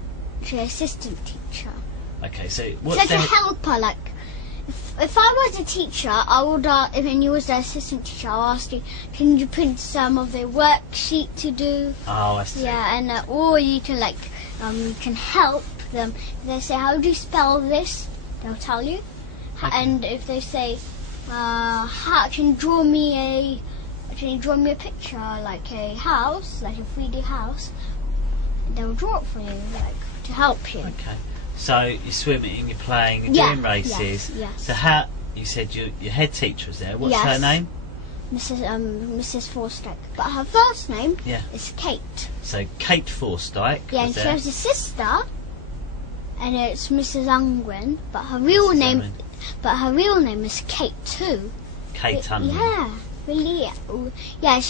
She's assistant teacher. Okay, so It's what's like the a helper. Like, if I was a teacher, I would. If you was the assistant teacher, I'll ask you, can you print some of the worksheet to do? Oh, I see. Yeah, and or you can you can help them. If they say, how do you spell this? They'll tell you. Okay. And if they say, how can you draw me a picture, like a house, like a 3D house? They'll draw it for you, like to help you. Okay. So you're swimming, you're playing, you're Yeah, doing races. yes. So how you said your head teacher was there? What's Yes. her name? Mrs. Forstick, but her first name Yeah. is Kate. So Kate Forstyke Yeah, and was she there. has a sister, and it's Mrs. Ungwin, but her real Mrs. name, Unwin. is Kate too. Kate Unwin. Yeah, really. Yeah,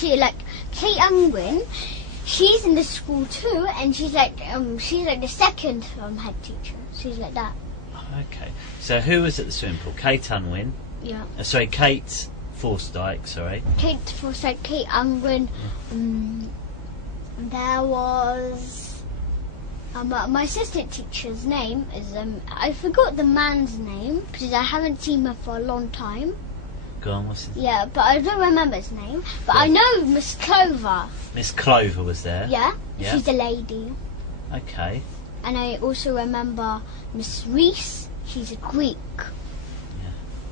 Kate Ungwin. She's in the school too, and she's like the second head teacher. She's like that. Okay. So who was at the swimming pool? Kate Unwin. Yeah. Sorry, Kate Forstyke. Sorry. Kate Forsyth, Kate Ungwin. There was my assistant teacher's name is I forgot the man's name because I haven't seen him for a long time. Go on. What's his? Yeah, but I don't remember his name. But Yeah. I know Miss Clover. Miss Clover was there. Yeah, Yeah. she's a lady. Okay. And I also remember Miss Reese. She's a Greek.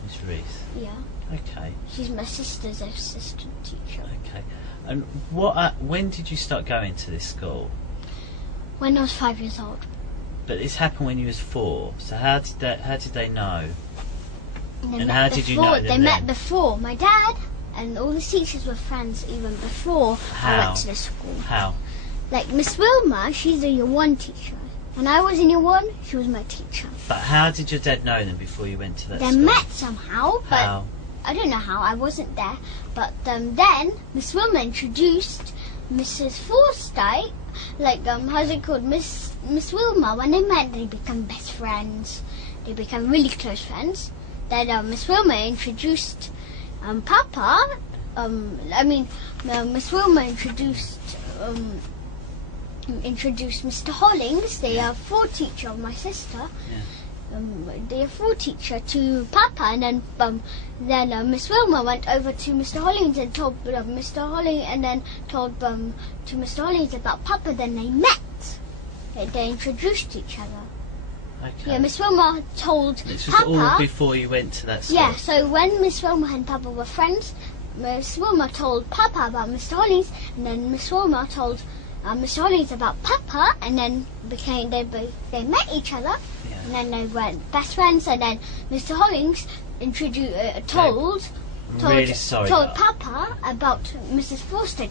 Miss Reese. Yeah, Okay. she's my sister's assistant teacher. Okay. And when did you start going to this school? When I was 5 years old. But this happened when you was 4. So how did they know? And, And how did you know them They met then? before. My dad and all the teachers were friends even before I How? went to the school. How? Like Miss Wilma, she's a year 1 teacher. When I was in year 1, she was my teacher. But how did your dad know them before you went to that They school? met somehow, but How? I don't know how. I wasn't there. But then Miss Wilma introduced Mrs. Forsyth. How's it called? Miss Wilma. When they met, they become best friends. They become really close friends. Then Miss Wilma introduced Papa. Miss Wilma introduced Mr. Hollings, the full teacher of my sister. The full teacher to Papa, and then Miss Wilma went over to Mr. Hollings and told Mr. Hollings, and then told to Mr. Hollings about Papa. Then they met. They introduced each other. Okay. Yeah, Miss Wilma told This was Papa. all before you went to that school? Yeah, so when Miss Wilma and Papa were friends, Miss Wilma told Papa about Mr. Hollings, and then Miss Wilma told Mr. Hollings about Papa, and then they met each other, Yeah. and then they were best friends, and then Mr. Hollings told really sorry, told but- Papa about Mrs. Forster.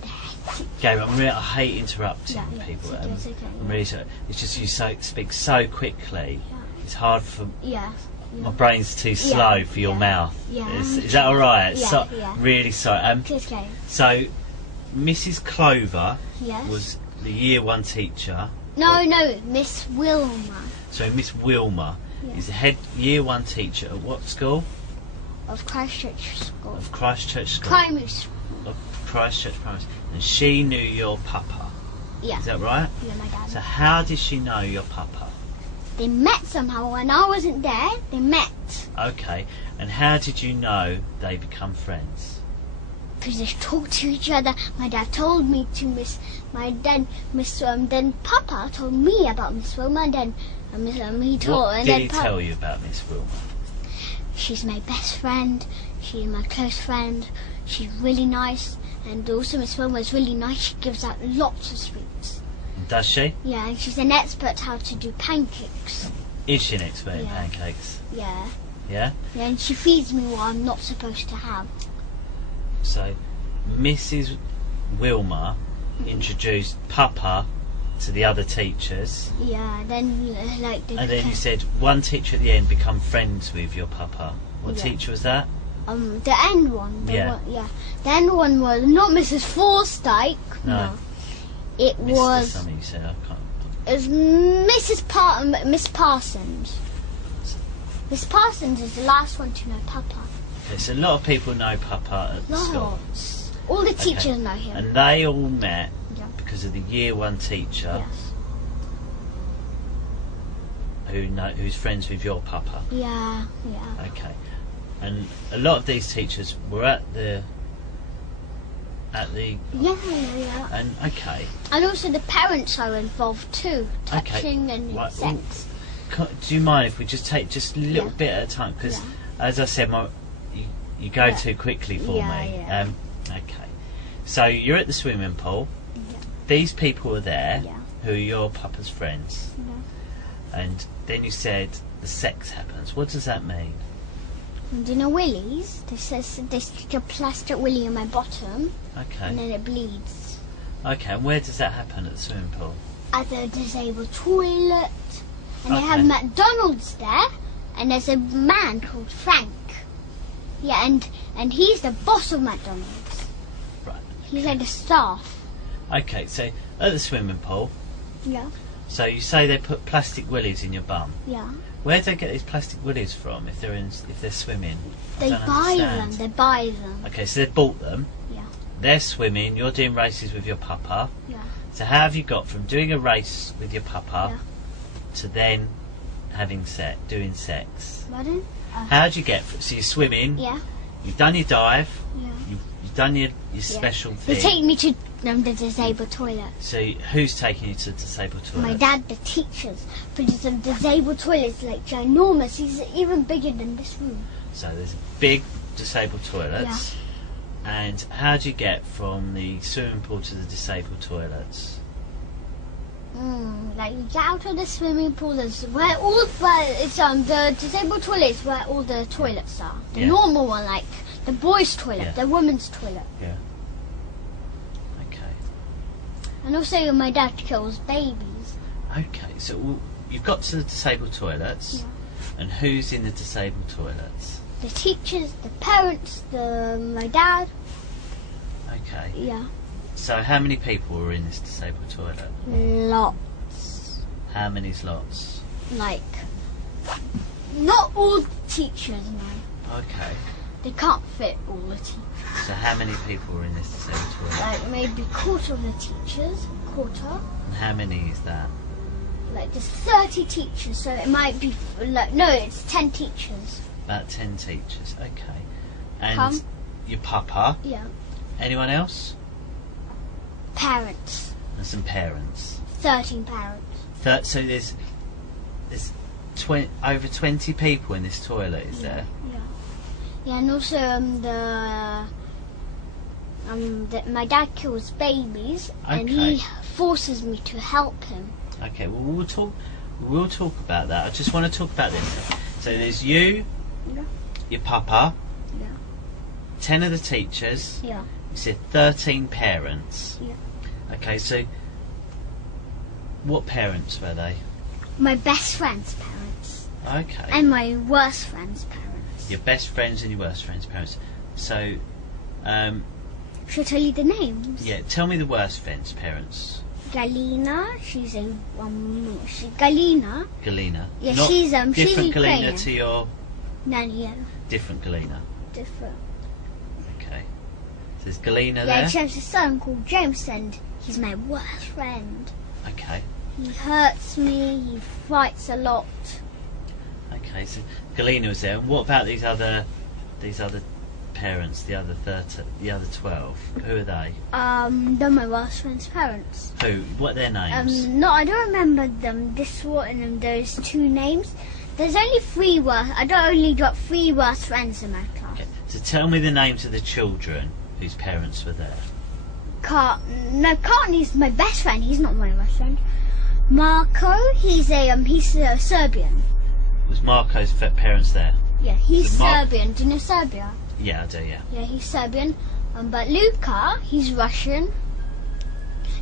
Gabriel, I hate interrupting people. It's okay. I'm really sorry. It's just you speak so quickly. Yeah. It's hard for. Yeah. My brain's too slow for your mouth. Yeah. Is that alright? Yeah. Really sorry. Okay. So, Mrs. Clover Yes. was the Year 1 teacher. No, Miss Wilma. So Miss Wilma is the head Year 1 teacher at what school? Of Christchurch School. Of Christchurch School. Primary school. Of Christchurch Primary School. And she knew your papa. Yeah. Is that right? Yeah, my dad. So how did she know your papa? They met somehow when I wasn't there. They met. Okay. And how did you know they become friends? Because they talked to each other. My dad told me to then Papa told me about Miss Wilma, and then he told. What and did then he tell you about Miss Wilma? She's my best friend. She's my close friend. She's really nice, and also Miss Wilma is really nice. She gives out lots of sweets. Does she? Yeah, and she's an expert how to do pancakes. Is she an expert in pancakes? Yeah. Yeah? Yeah, and she feeds me what I'm not supposed to have. So, Mrs. Wilma introduced Papa to the other teachers. Yeah, then and then you said one teacher at the end become friends with your Papa. What teacher was that? The end one. The end one was not Mrs. Forsyth. No. It was. Something you said. I can't. It was Miss Parsons. Miss Parsons is the last one to know Papa. Okay, so a lot of people know Papa at the school. All the teachers know him. And they all met because of the Year 1 teacher. Yes. Who's friends with your Papa. Yeah. Okay. And a lot of these teachers were at the. Yeah. And okay. And also the parents are involved too, touching and sex. Do you mind if we just take just a little bit at a time? Because as I said, you go too quickly for me. Yeah. Okay. So you're at the swimming pool. Yeah. These people are there who are your Papa's friends. Yeah. And then you said the sex happens. What does that mean? And you know willies? They stick a plastic willy in my bottom. Okay. And then it bleeds. Okay, and where does that happen at the swimming pool? At the disabled toilet. And they have McDonald's there. And there's a man called Frank. Yeah, and he's the boss of McDonald's. Right. He's like the staff. Okay, so at the swimming pool. Yeah. So you say they put plastic willies in your bum. Yeah. Where do they get these plastic willies from if they're swimming? They buy them. They buy them. Okay, so they've bought them. Yeah. They're swimming. You're doing races with your Papa. Yeah. So how have you got from doing a race with your Papa to then doing sex? Pardon? How do you get? So you're swimming. Yeah. You've done your dive. Yeah. You've done your special thing. They take me to the disabled toilet. So who's taking you to the disabled toilet? My dad, the teachers. Because the disabled toilet is like ginormous. He's even bigger than this room. So there's big disabled toilets. Yeah. And how do you get from the swimming pool to the disabled toilets? Like you get out of the swimming pool. It's the disabled toilet is where all the toilets are. The normal one, like the boys' toilet, the women's toilet. Yeah. Okay. And also my dad kills babies. Okay, so you've got to the disabled toilets. Yeah. And who's in the disabled toilets? The teachers, the parents, my dad. Okay. Yeah. So how many people were in this disabled toilet? Lots. How many's lots? Like, not all teachers, no. Okay. They can't fit all the teachers. So how many people were in this disabled toilet? Like maybe quarter of the teachers, quarter. And how many is that? Like there's 30 teachers, so it might be it's 10 teachers. About 10 teachers, okay. And your Papa? Yeah. Anyone else? Parents. And some parents. 13 parents. So there's over 20 people in this toilet, is there? Yeah. Yeah, and also my dad kills babies, and he forces me to help him. Okay, well we'll talk about that. I just want to talk about this. So there's you, your Papa, 10 of the teachers. Yeah. You said 13 parents. Yeah. Okay, so what parents were they? My best friend's parents. Okay. And my worst friend's parents. Your best friends and your worst friends' parents. So, should I tell you the names? yeah, tell me the worst friend's parents. Galina, Galina. Galina. Yeah, Not she's different Ukrainian. Galina to your... No, yeah, Different Galina. different. Okay. So there's Galina Yeah, there. she has a son called James, and he's my worst friend. Okay. He hurts me. He fights a lot. Okay, so Galina was there. And what about these other parents, the other 12? Who are they? They're my worst friend's parents. Who? What are their names? No, I don't remember them. Those two names. There's only three worst. I don't only got three worst friends in my class. Okay. So tell me the names of the children whose parents were there. Cartney's my best friend. He's not my best friend. Marco, he's Serbian. Was Marco's parents there? Yeah, he's So Serbian. Do you know Serbia? Yeah, I do, yeah. Yeah, he's Serbian. But Luca, he's Russian.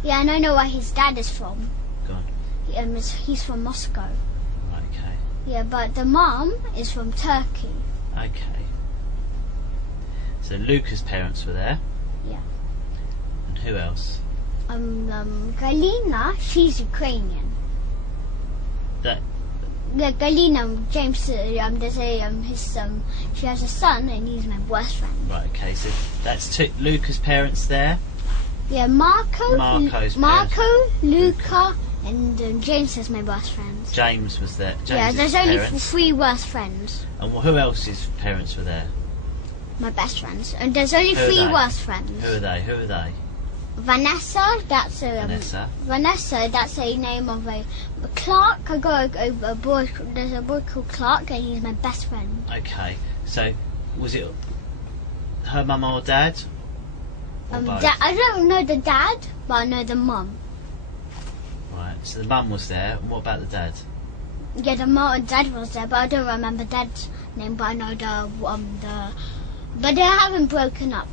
Yeah, and I know where his dad is from. Go on. He's from Moscow. Right, okay. Yeah, but the mom is from Turkey. Okay. So Luca's parents were there. Yeah. And who else? Galina, she's Ukrainian. That Yeah, Galina, James, she has a son and he's my worst friend. right, okay, so that's Luca's parents there. Yeah, Marco, parents. Luca, and James is my worst friends. James was there. Yeah, James's there's only parents. three worst friends. And who else's parents were there? My best friends. And there's only Who are three they? worst friends. Who are they? Vanessa, that's Vanessa, that's a name of a Clark. I got a boy. There's a boy called Clark, and he's my best friend. Okay, so was it her mum or dad? Or both? I don't know the dad, but I know the mum. Right, so the mum was there. And what about the dad? Yeah, the mum and dad was there, but I don't remember dad's name. But I know but they haven't broken up.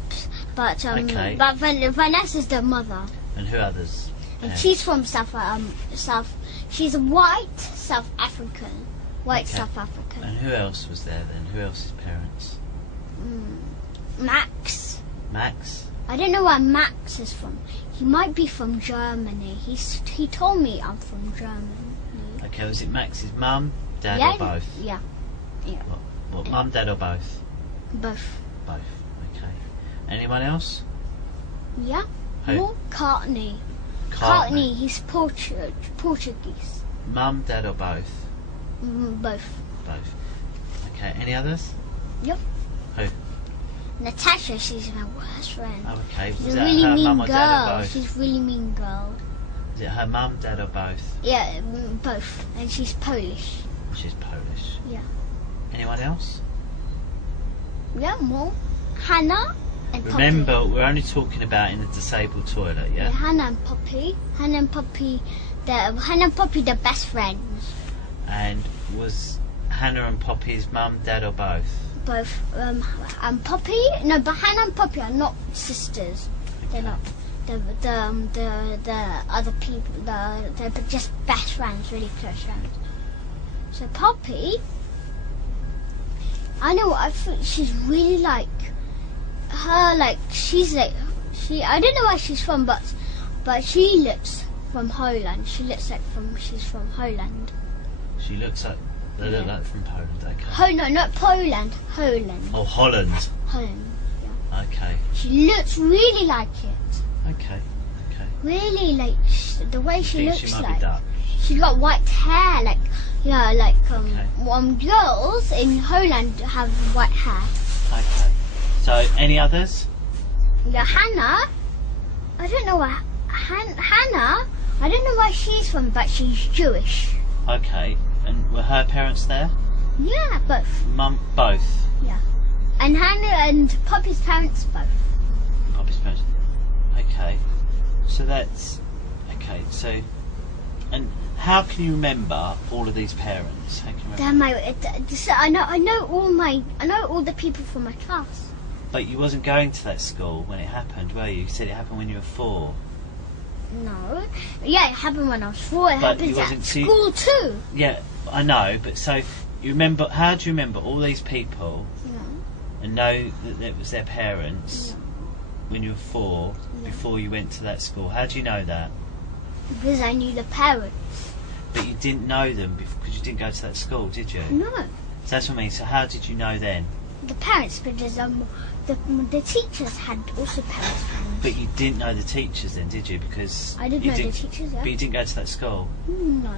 But Okay. but Vanessa's the mother, And who others? and she's from South. She's a white South African. White Okay. South African. And who else was there then? Who else's parents? Max. Max? I don't know where Max is from. He might be from Germany. He told me I'm from Germany. Okay, was it Max's mum, dad, Yeah. or both? Yeah. What, mum, dad, or both? Both. Both. Okay. Anyone else? Yeah. Who? More Courtney. Courtney, he's Portuguese. Mum, dad, or both? Both. Both. Okay, any others? Yep. Who? Natasha, she's my worst friend. Oh, okay. She's Was a that really her mean mum or dad, or girl. both? She's a really mean girl. Is it her mum, dad, or both? Yeah, both. And she's Polish. She's Polish. Yeah. Anyone else? Yeah, more. Hannah and Remember, Poppy. we're only talking about in the disabled toilet, Yeah, yeah? Hannah and Poppy. Hannah and Poppy, they're best friends. And was Hannah and Poppy's mum, dad, or both? Both. And Poppy, no, but Hannah and Poppy are not sisters. They're not. The other people, they're just best friends, really close friends. So Poppy, I know what I think she's really like her. Like she. I don't know where she's from, but she looks from Holland. She looks like she's from Holland. She looks like they look like from Poland. Okay. No, not Poland. Holland. Oh, Holland. Holland. Okay. She looks really like it. Okay. Okay. Really like the way she Think looks she might like. be Dutch. She's got white hair, like Okay. Girls in Holland have white hair. Okay. So, any others? Yeah, Hannah. I don't know where Hannah. I don't know where she's from, but she's Jewish. Okay. And were her parents there? Yeah, both. Mum, both. Yeah, and Hannah and Poppy's parents both. Poppy's parents. Okay. So that's okay. So, and how can you remember all of these parents? How can you remember? I know all the people from my class. But you wasn't going to that school when it happened, were you? You said it happened when you were 4. No. Yeah, it happened when I was 4. It But happens you at wasn't school too. Yeah, I know. But so you remember? How do you remember all these people Yeah. and know that it was their parents Yeah. when you were 4 before you went to that school? How do you know that? Because I knew the parents. But you didn't know them because you didn't go to that school, did you? No. So that's what I mean. So how did you know then? The parents, because the teachers had also parents. But you didn't know the teachers then, did you? Because I didn't know the teachers. Yeah. But you didn't go to that school. No.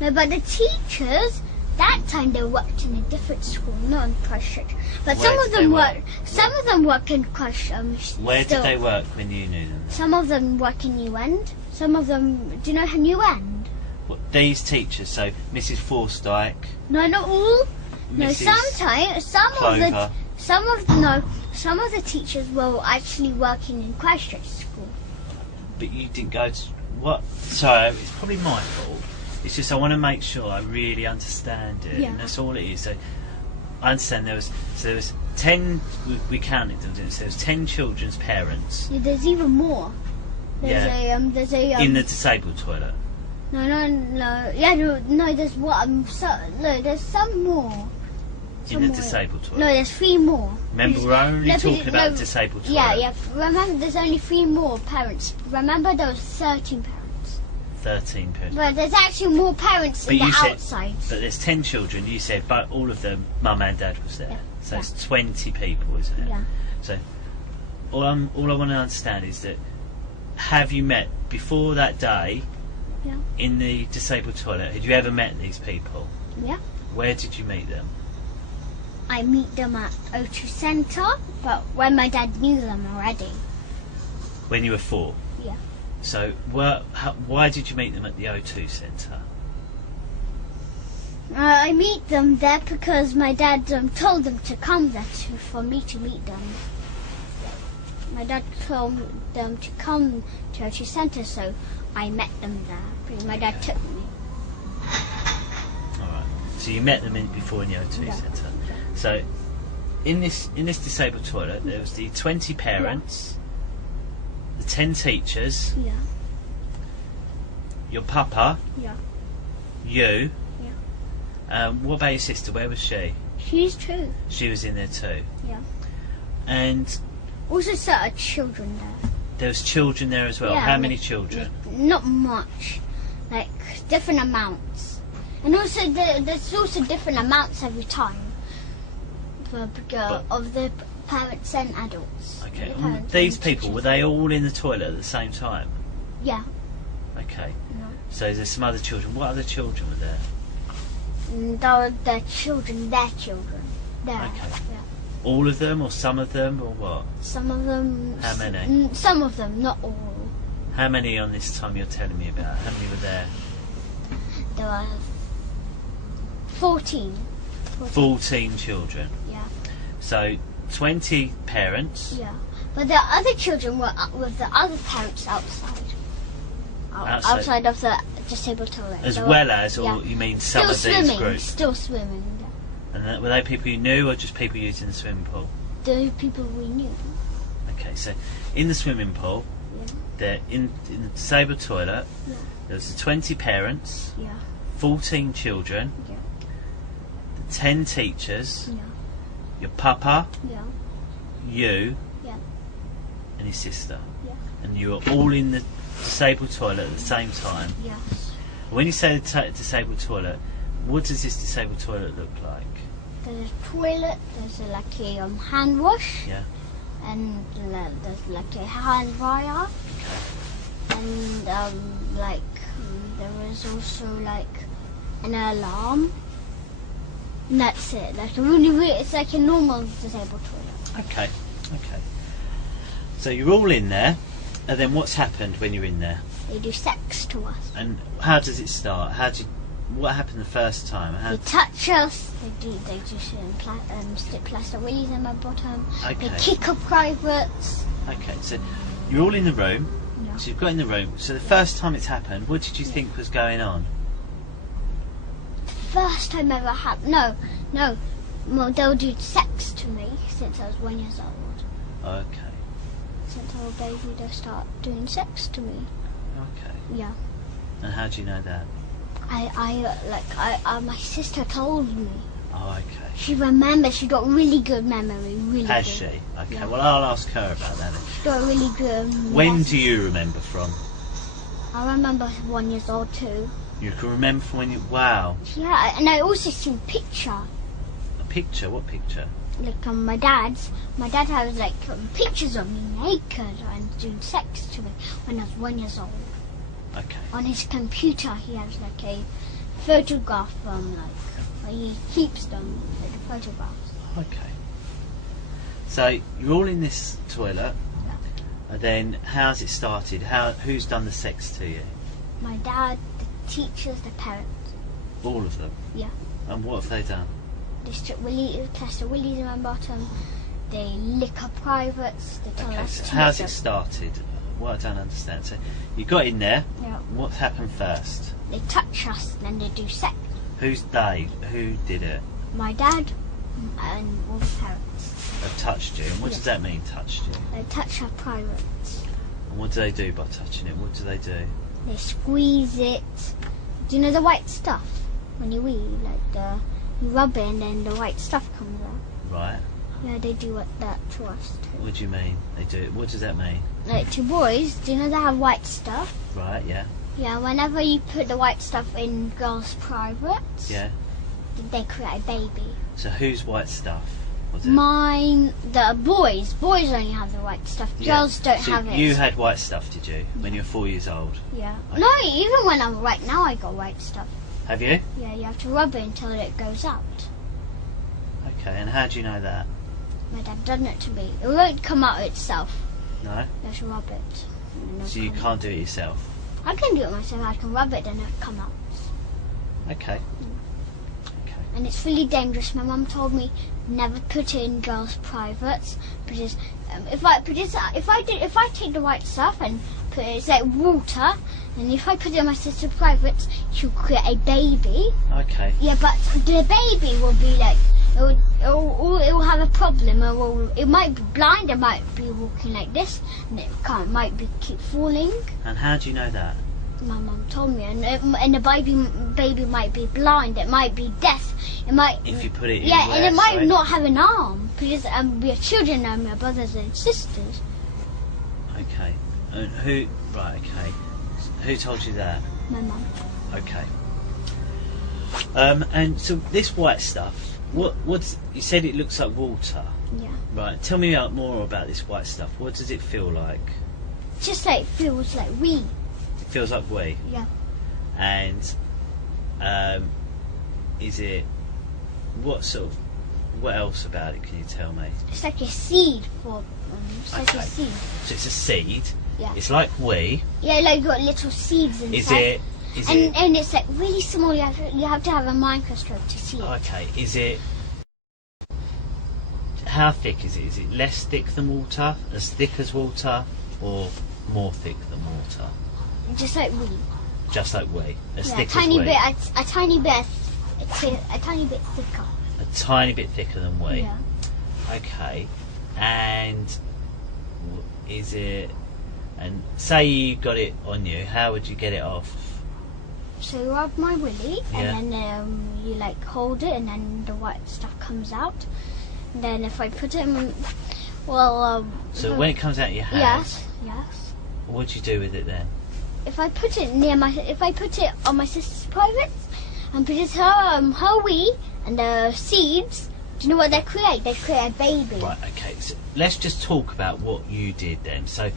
No, but the teachers that time they worked in a different school, not in Christchurch. But Where some of did they them work? Some of them work in Christchurch. Where still. did they work when you knew them? Some of them work in New End. Some of them, do you know New End? What, these teachers, so Mrs. Forsyke. No, not all. No, Mrs. sometimes Clover. some of the teachers were actually working in Christchurch school. But you didn't go to what? Sorry, it's probably my fault. It's just I want to make sure I really understand it, Yeah. and that's all it is. So I understand there was 10. We counted them, didn't we? So there was 10 children's parents. Yeah, there's even more. There's a in the disabled toilet. No. Yeah, no. There's what? There's some more. In the disabled toilet. No, there's 3 more. Remember, we're only talking about the disabled toilet. Yeah. Remember, there's only 3 more parents. Remember, there was 13 parents. 13 parents. But there's actually more parents in the outside. But there's 10 children. You said, but all of them, mum and dad was there. Yeah. So it's 20 people, isn't it? Yeah. So all I want to understand is that have you met before that day? Yeah. In the disabled toilet, had you ever met these people? Yeah. Where did you meet them? I meet them at O2 Centre, but when my dad knew them already. When you were 4? Yeah. So why did you meet them at the O2 Centre? I meet them there because my dad told them to come there for me to meet them. My dad told them to come to O2 Centre, so I met them there. My dad took me. Alright. So you met them before in the O2 Centre. So in this disabled toilet there was the 20 parents, the 10 teachers, Yeah. your papa, Yeah. you. What about your sister? Where was she? She's 2. She was in there too. Yeah. And Also certain children there. there was children there as well. Yeah, How many children? Not much. Like different amounts. And also there's also different amounts every time. Of the parents and adults. Okay. The And parents these and people, teachers. were they all in the toilet at the same time? Yeah. Okay. No. So there's some other children. What other children were there? Their children. There. Okay. Yeah. All of them or some of them or what? Some of them. How many? Some of them, not all. How many on this time you're telling me about? How many were there? There were 14. 14 children. Yeah. So 20 parents. Yeah. But the other children were with the other parents outside. Outside of the disabled toilet. As well as, or you mean some of these groups? Still swimming. And were they people you knew or just people using the swimming pool? The people we knew. Okay, so in the swimming pool, they're in the disabled toilet, there's 20 parents, 14 children, 10 teachers, your papa, you, and your sister. And you were all in the disabled toilet at the same time. Yes. When you say the disabled toilet, what does this disabled toilet look like? There's a toilet, there's like a hand wash, Yeah. and there's like a hand dryer, and there is also like an alarm. And that's it. Like it's like a normal disabled toilet. Okay. So you're all in there, and then what's happened when you're in there? They do sex to us. And how does it start? What happened the first time? They touch us. They just stick plastic willies in my bottom. Okay. They kick up privates. Okay, so you're all in the room. Yeah. So you've got in the room. So the first time it's happened, what did you think was going on? First time ever happened. No. Well, they'll do sex to me since I was 1 year old. Okay. Since I was a baby, they'll start doing sex to me. Okay. Yeah. And how do you know that? My sister told me. Oh, okay. She remembers. She got really good memory. Really Has good. she? Okay. Yeah. Well, I'll ask her about that then. She got really good. When do you remember from? I remember 1 year old too. You can remember from when you... Wow. Yeah, and I also see a picture. A picture? What picture? Like my dad's. My dad has like pictures of me naked and doing sex to me when I was 1 year old. Okay. On his computer, he has like a photograph from where he keeps them, like the photographs. Okay. So you're all in this toilet, and then how's it started? Who's done the sex to you? My dad, the teachers, the parents. All of them? Yeah. And what have they done? They strip test the willies in my bottom. They lick our privates. They tell us So to how's them. it started? What I don't understand. So you got in there. Yeah. What happened first? They touch us, then they do sex. Who's they? Who did it? My dad and all the parents. Have touched you. And what does that mean, touched you? They touch our privates. And what do they do by touching it? What do they do? They squeeze it. Do you know the white stuff? When you wee, you rub it and then the white stuff comes out. Right. Yeah, they do that to us too. What do you mean? They do it. What does that mean? Like to boys, do you know they have white stuff? Right, yeah. Yeah, whenever you put the white stuff in girls' privates, Yeah. they create a baby. So whose white stuff was it? Mine, the boys. Boys only have the white stuff. Yeah. Girls don't So have it. you had white stuff, did you? When you were 4 years old? Yeah. Okay. No, even when I'm right now, I got white stuff. Have you? Yeah, you have to rub it until it goes out. Okay, and how do you know that? My dad done it to me. It won't come out itself. No? You have to rub it. and it'll So you come can't do it yourself? out. I can do it myself. I can rub it and it'll come out. Okay. Okay. And it's really dangerous. My mum told me never put it in girls' privates because if I take the white stuff and put it, it's like water, and if I put it in my sister's privates, she'll create a baby. Okay. Yeah, but the baby will be like it will have a problem. It might be blind. It might be walking like this, and it might keep falling. And how do you know that? My mum told me, and the baby might be blind. It might be deaf. It might. If you put it in Yeah, and it might sorry? not have an arm because we are children and we are brothers and sisters. Okay. And who... Right, okay. Who told you that? My mum. Okay. And so this white stuff, what's... You said it looks like water. Yeah. Right, tell me more about this white stuff. What does it feel like? Just like feels like wee. It feels like wee. Yeah. And is it... What else about it can you tell me? It's like a seed for. It's like a Okay. seed. So it's a seed. Yeah. It's like wee. Yeah, like got little seeds inside. Is it... And it's like really small. You have to have a microscope to see it. Okay, is it... How thick is it? Is it less thick than water? As thick as water? Or more thick than water? Just like wee. Just like wee? As Yeah, thick tiny as wee? bit. A tiny bit thicker. A tiny bit thicker than wee? Yeah. Okay. And is it... And say you got it on you, how would you get it off? So you rub my willy, Yeah. and then you like hold it, and then the white stuff comes out. And then if I put it in, So when it comes out of your hand, yes. what do you do with it then? If I put it on my sister's private, and put it her wee and the seeds, do you know what they create? They create a baby. Right, okay, so let's just talk about what you did then. So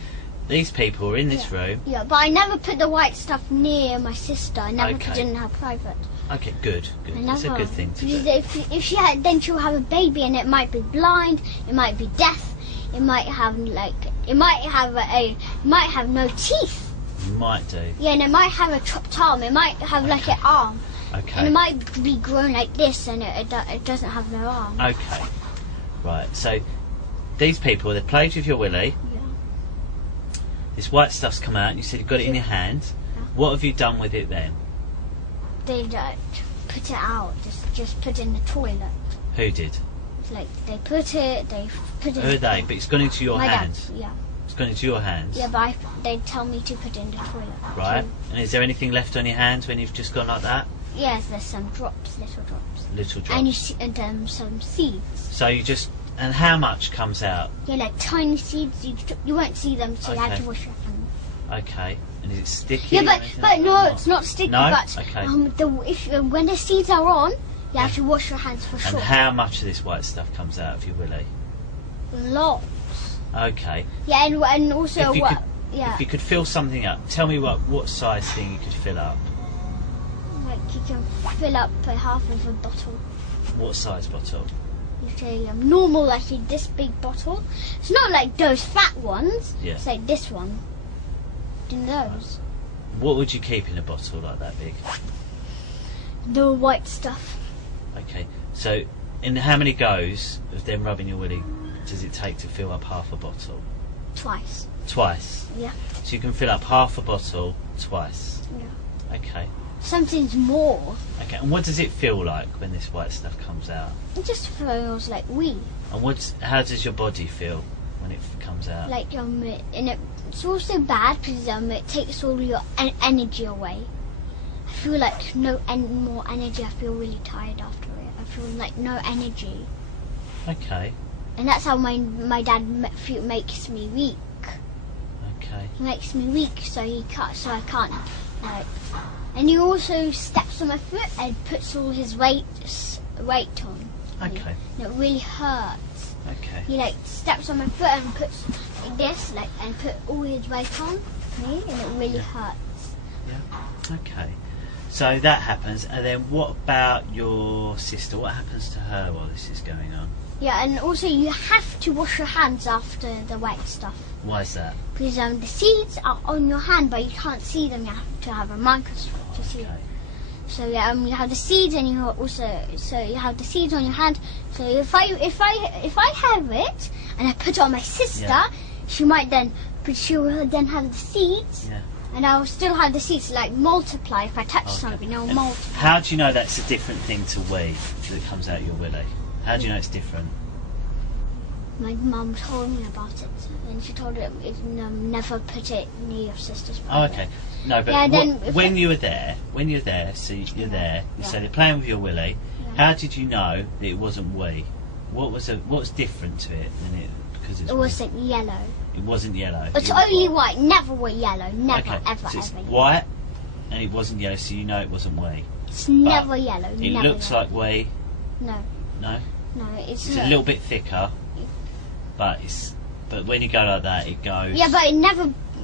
these people are in this room. Yeah, but I never put the white stuff near my sister. I never put Okay. it in her private. Okay, good. That's a good thing to Because do. if she had, then she'll have a baby, and it might be blind, it might be deaf, it might have no teeth. You might do. Yeah, and it might have a chopped arm. It might have like an arm, and Okay. it might be grown like this, and it doesn't have no arm. Okay. Right, so these people, they played with your willy. Yeah. This white stuff's come out, and you said you got it in your hand. Yeah. What have you done with it then? They don't put it out. Just put it in the toilet. Who did? Like they put it. Who are they? But it's gone into your My hand. dad. Yeah. It's gone into your hands. Yeah, but they tell me to put it in the toilet. Right. And is there anything left on your hands when you've just gone like that? Yes, there's some drops, little drops. Little drops. And some seeds. So you just... And how much comes out? Yeah, like tiny seeds. You won't see them, so you have Okay. to wash your hands. Okay. And is it sticky? Yeah, or but anything? no, it's not sticky. No? But Okay. when the seeds are on, you have to wash your hands for And sure. how much of this white stuff comes out of your willy? Lots. Okay. Yeah, and also If you what? could- Yeah, If you could fill something up, tell me what size thing you could fill up. like you can fill up half of a bottle. What size bottle? You say normal, like this big bottle. It's not like those fat ones. Yeah. It's like this one. In those, What would you keep in a bottle like that big? the white stuff. Okay. So, in how many goes of them rubbing your willy does it take to fill up half a bottle? Twice. Twice. Yeah. So you can fill up half a bottle twice. Yeah. Okay. Something's more. Okay. And what does it feel like when this white stuff comes out? It just feels like wee. And how does your body feel when it comes out? Like and it's also bad because it takes all your energy away. I feel like no more energy. I feel really tired after it. I feel like no energy, Okay. and that's how my dad makes me weak. Okay. He makes me weak, so I can't. Like, and he also steps on my foot and puts all his weight on. Okay. And it really hurts. Okay. He like steps on my foot and puts like this, like, and put all his weight on me, and it really hurts. Yeah. Okay. So that happens, and then what about your sister? What happens to her while this is going on? Yeah, and also you have to wash your hands after the wet stuff. Why is that? Because the seeds are on your hand, but you can't see them. You have to have a microscope to see them. So yeah, you have the seeds, and you have the seeds on your hand. So if I have it and I put it on my sister, she will then have the seeds, and I will still have the seeds like multiply. If I touch something, it will multiply. How do you know that's a different thing to wee that comes out your willy? How do you know it's different? My mum told me about it, and she told it never put it near your sister's private. Oh, okay. No, but when you were there, so you're there, so they're playing with your willy. How did you know that it wasn't wee? What's different to it than it? Because it wasn't yellow. It wasn't yellow. It's only white. Never were yellow. Never, ever, so it's ever. white, and it wasn't yellow, so you know it wasn't wee. It's never yellow. It never looks yellow. like wee. No. No. No, it's a little bit thicker, but when you go like that, it goes. Yeah, but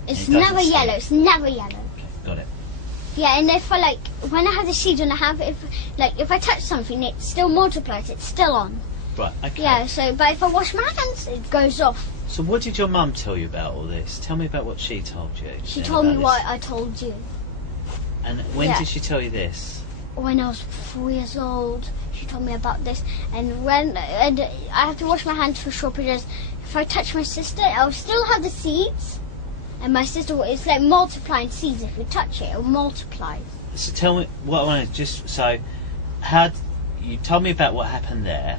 it's never yellow. It's never yellow. Okay, got it. Yeah, and if when I have the seeds and if I touch something, it still multiplies. It's still on. Right. Okay. Yeah. So, but if I wash my hands, it goes off. So, what did your mum tell you about all this? Tell me about what she told you. She told me what I told you. And when did she tell you this? When I was 4 years old, she told me about this. And I have to wash my hands for sure, because if I touch my sister, I'll still have the seeds. And my sister, it's like multiplying seeds. If you touch it, it'll multiply. So tell me what I want to you told me about what happened there,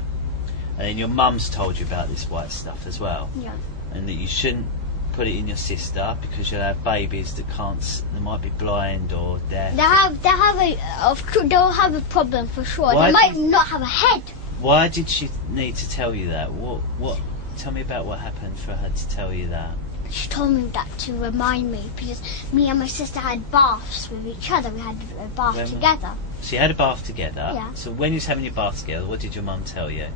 and then your mum's told you about this white stuff as well. Yeah. And that you shouldn't put it in your sister because you'll have babies that they might be blind or deaf. They'll have a problem for sure. They might not have a head. Why did she need to tell you that? What? Tell me about what happened for her to tell you that. She told me that to remind me, because me and my sister had baths with each other. We had a bath together. So you had a bath together? Yeah. So when you was having your bath together, what did your mum tell you?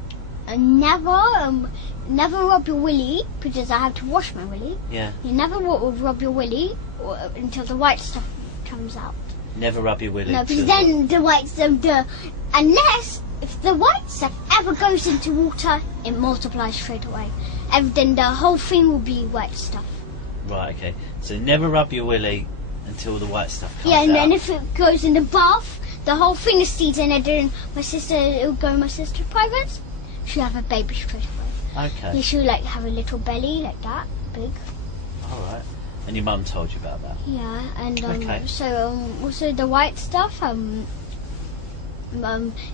And never rub your willy, because I have to wash my willy. Yeah. You never rub your willy until the white stuff comes out. Never rub your willy? No, because then the white stuff, unless if the white stuff ever goes into water, it multiplies straight away. Then the whole thing will be white stuff. Right, okay. So never rub your willy until the white stuff comes out. Yeah, and then if it goes in the bath, the whole thing is seeds, and then it'll go in my sister's private. She'll have a baby straight away. Okay. Yeah, she'll have a little belly like that, big. Alright. And your mum told you about that? Yeah, and okay. So also the white stuff,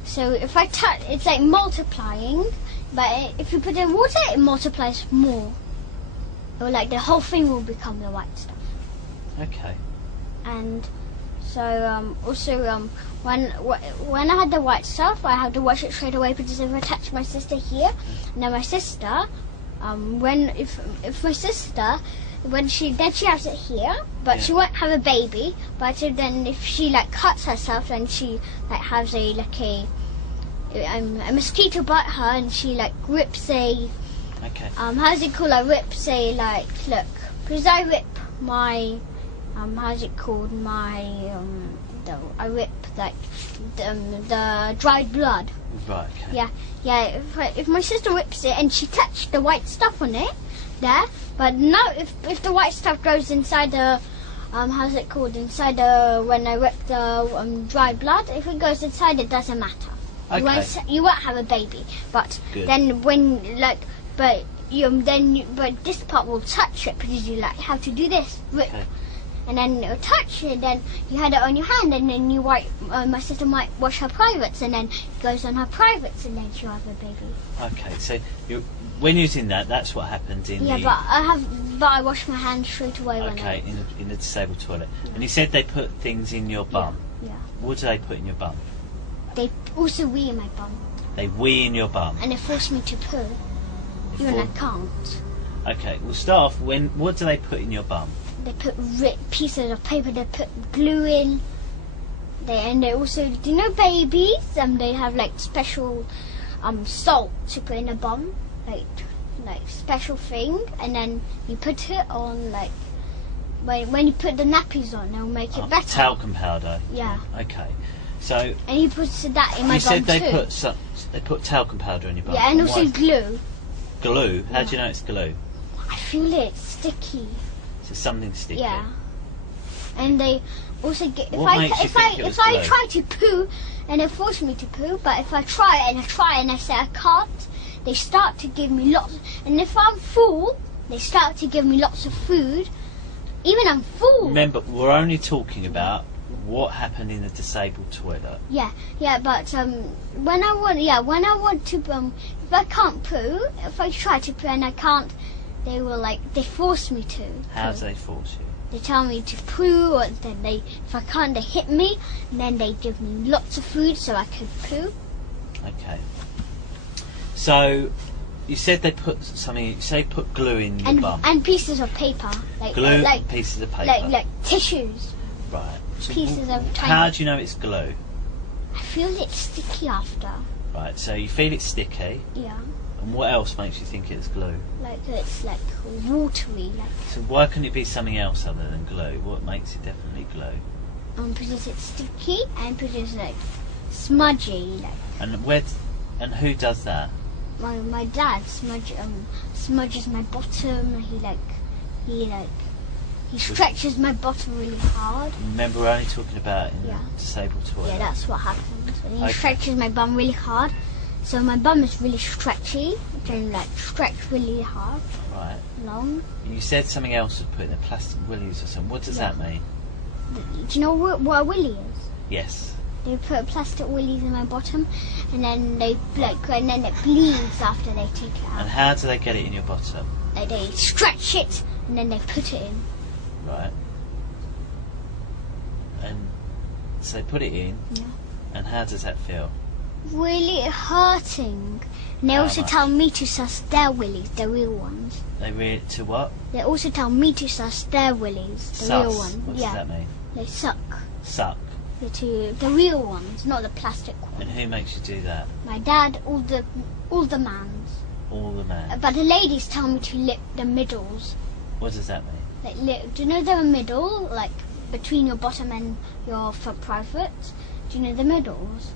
so if I touch, it's like multiplying, but if you put it in water, it multiplies more. or like the whole thing will become the white stuff. Okay. And so also when I had the white stuff, I had to wash it straight away because if I touch my sister here, now my sister, if my sister, when she has it here, but she won't have a baby. But then if she like cuts herself, then she like has a mosquito bite her, and she like rips a how's it called? I rips a like look, because I rip my how's it called? My I rip like the dried blood. Right. Okay. Yeah. If my sister rips it and she touched the white stuff on it, there. But no, if the white stuff goes inside the how's it called? Inside the when I rip the dried blood, if it goes inside, it doesn't matter. Okay. You won't have a baby. But Good. then when like but this part will touch it because you like have to do this rip. Okay. And then it'll touch it, then you had it on your hand, and then you my sister might wash her privates, and then it goes on her privates, and then she'll have a baby. Okay, so when you're in that's what happened in the... but I wash my hands straight away when I... in the disabled toilet. Yeah. And you said they put things in your bum. Yeah. What do they put in your bum? They also wee in my bum. They wee in your bum? And they force me to poo, even I can't. Okay, we'll start off, what do they put in your bum? They put pieces of paper, they put glue in. They also, do you know babies? They have like special salt to put in a bum, like special thing, and then you put it on like when you put the nappies on, they'll make it better. Talcum powder. Yeah. Okay. So. And he puts that in my bum too. You said they put talcum powder in your bum. Yeah, and also glue. Glue? How do you know it's glue? I feel it's sticky. So something sticky. Yeah. And they also get if I try to poo and they force me to poo, but if I try and I say I can't, they start to give me lots. And if I'm full, they start to give me lots of food. Even I'm full. Remember, we're only talking about what happened in the disabled toilet. Yeah, but when I want to if I can't poo, if I try to poo and I can't, they force me to. How do they force you? They tell me to poo, or then if I can't, they hit me, and then they give me lots of food so I could poo. Okay. So you said they put something. You say put glue in your bum. And pieces of paper, glue, pieces of paper, like tissues. Right. So pieces of tiny. How do you know it's glue? I feel it's sticky after. Right. So you feel it's sticky. Yeah. And what else makes you think it's glue? Like it's like watery. So why couldn't it be something else other than glue? What makes it definitely glue? Because it's sticky and because it's like smudgy. And who does that? My dad smudges my bottom. He stretches my bottom really hard. Remember, we're only talking about in the disabled toilet. Yeah, that's what happens. And he stretches my bum really hard. So my bum is really stretchy, and stretch really hard. Right. Long. You said something else was put in the plastic willies or something. What does that mean? Do you know what a willy is? Yes. They put plastic willies in my bottom, and then it bleeds after they take it out. And how do they get it in your bottom? They stretch it, and then they put it in. Right. And so they put it in. Yeah. And how does that feel? Really hurting. And they also tell me to suss their willies, the real ones. To what? They also tell me to suss their willies, the real ones. What does that mean? They suck. Suck? The real ones, not the plastic ones. And who makes you do that? My dad, all the mans. All the mans? But the ladies tell me to lick the middles. What does that mean? Do you know the middle, like between your bottom and your private? Do you know the middles?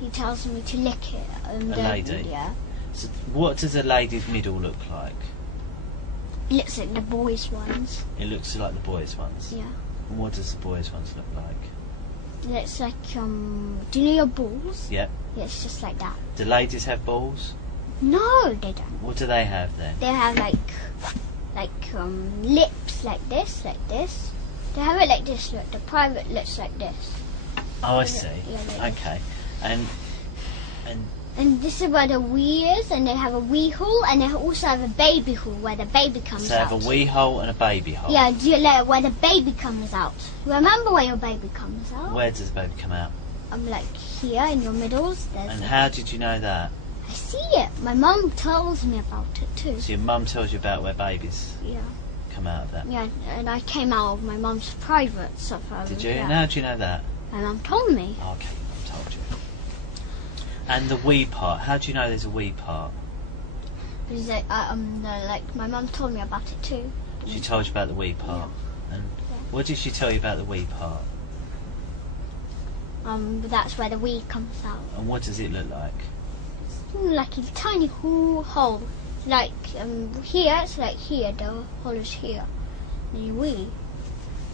He tells me to lick it. A lady? Yeah. So what does a lady's middle look like? It looks like the boys' ones. It looks like the boys' ones? Yeah. And what does the boys' ones look like? It looks like, do you know your balls? Yep. Yeah, it's just like that. Do ladies have balls? No, they don't. What do they have then? They have lips like this. They have it like this, look. The private looks like this. Oh, I see. Yeah, okay. And And this is where the wee is, and they have a wee hole, and they also have a baby hole where the baby comes out. So they have a wee hole and a baby hole? Yeah, where the baby comes out. Remember where your baby comes out? Where does the baby come out? Like here in your middles. And how did you know that? I see it. My mum tells me about it too. So your mum tells you about where babies come out of that? Yeah, and I came out of my mum's private stuff. Did you? Yeah. And how do you know that? My mum told me. Oh, okay, I told you. And the wee part, how do you know there's a wee part? Because like my mum told me about it too. She told you about the wee part. Yeah. And what did she tell you about the wee part? But that's where the wee comes out. And what does it look like? It's like a tiny hole. Like here, it's like here. The hole is here. And the wee.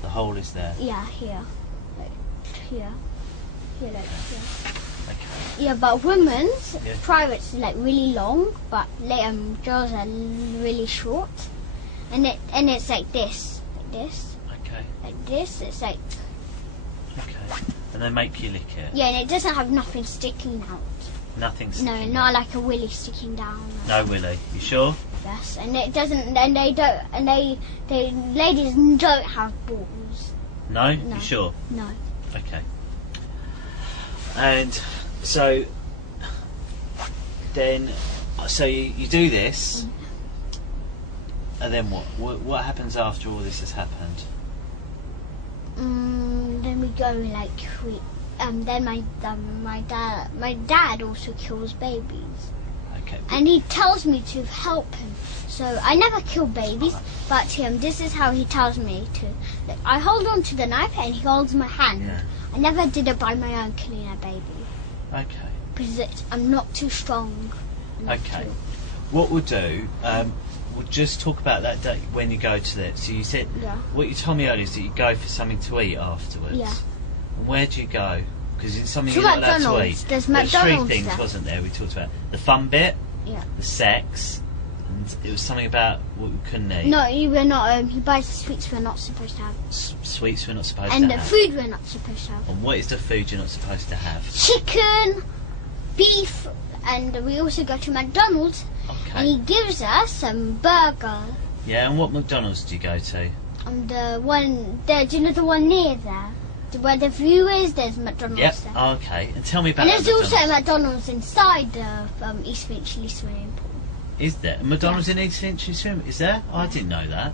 The hole is there. Yeah, here. Like here. Here, like here. Okay. Yeah, but women's private's like really long, but girls are really short, and it's like this, Okay. like this. It's like Okay. And they make you lick it. yeah, and it doesn't have nothing sticking out. Nothing No, sticking not out. like a willy sticking down. No willy. You sure? Yes, and it doesn't, and they don't, and they ladies don't have balls. No? No. You sure? No. Okay. And so then, so you do this, and then what? What happens after all this has happened? Then we go like then my dad also kills babies. Okay. And he tells me to help him. So I never kill babies, but this is how he tells me to. Like, I hold on to the knife and he holds my hand. Yeah. I never did it by my own killing a baby. Okay. Because I'm not too strong. Okay. What we'll do, we'll just talk about that day when you go to that. So you said, what you told me earlier is that you go for something to eat afterwards. Yeah. And where do you go? Because it's something To you're not allowed to McDonald's. eat. There's There was three McDonald's things, there. wasn't there? We talked about the fun bit, Yeah. the sex, and it was something about what we couldn't eat. No, we're not. He buys the sweets we're not supposed to have. Sweets we're not supposed And to the have. food we're not supposed to have. And what is the food you're not supposed to have? Chicken, beef, and we also go to McDonald's. Okay. And he gives us some burger. Yeah, and what McDonald's do you go to? The one there, do you know the one near there? Where the view is, there's McDonald's Yep. there. Oh, okay. And tell me about And that there's also a McDonald's. McDonald's inside the East Finchley swimming pool. Is there? A McDonald's in East Finchley Swim? Is there? Oh, I didn't know that.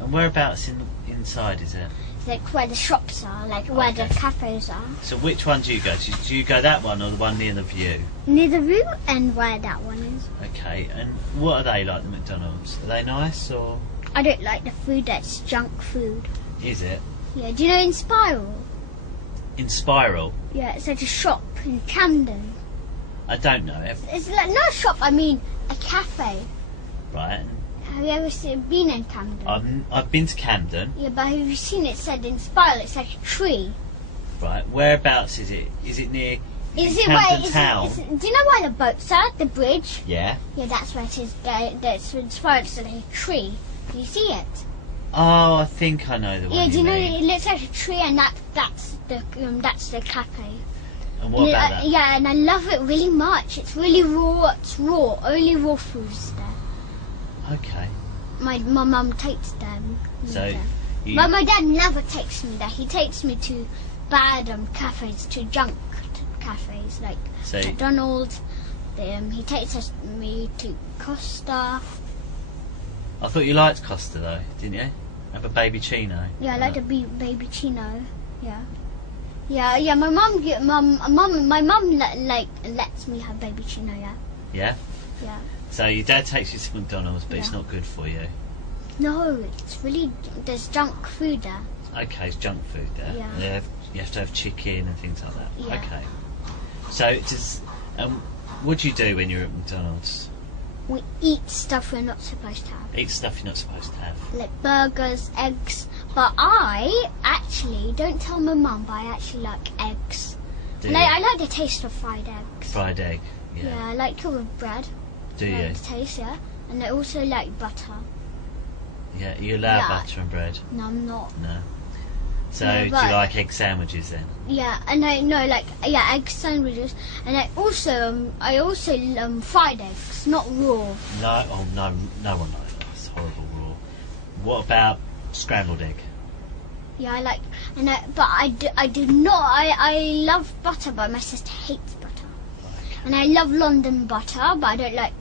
And whereabouts inside is it? It's like where the shops are, like where the cafes are. So which one do you go to? Do you go that one or the one near the view? Near the view and where that one is. Okay. And what are they like, the McDonald's? Are they nice or? I don't like the food, that's junk food. Is it? Yeah, do you know in Spiral? In Spiral? Yeah, it's like a shop in Camden. I don't know. It's like not a shop, I mean a cafe. Right. Have you ever been in Camden? I've been to Camden. Yeah, but have you seen it said in Spiral? It's like a tree. Right. Whereabouts is it? Is it near Is it Camden where? Town? Do you know where the boats are? The bridge. Yeah. Yeah, that's where it is. That's in Spiral. It's like a tree. Do you see it? Oh, I think I know the one. Yeah. Do you know mean. it looks like a tree, and that's the cafe. And what about that? Yeah, and I love it really much. It's really raw. It's raw. Only raw foods there. Okay. My mum takes them. So, you, But my dad never takes me there. He takes me to bad cafes, to junk cafes like McDonald's. He takes me to Costa. I thought you liked Costa though, didn't you? Have a baby chino. Yeah, I like the baby chino. Yeah. Yeah. My mum lets me have baby chino. Yeah. Yeah. Yeah. So your dad takes you to McDonald's, but it's not good for you. No, it's really there's junk food there. Okay, it's junk food there. Yeah. You have to have chicken and things like that. Yeah. Okay. So just what do you do when you're at McDonald's? We eat stuff we're not supposed to have. Eat stuff you're not supposed to have. Like burgers, eggs. But I actually don't tell my mum, but I actually like eggs. And I like the taste of fried eggs. Fried egg. Yeah. Yeah, I like it with bread. Do you? I like the taste, yeah. And I also like butter. Yeah. You allow Yeah. butter and bread? No, I'm not. No. So do you like egg sandwiches then? Yeah, and I know egg sandwiches, and I also fried eggs, not raw. No, no one likes that. It's horrible raw. What about scrambled egg? Yeah, I like, but I do not. I love butter, but my sister hates butter. Okay. And I love London butter, but I don't like.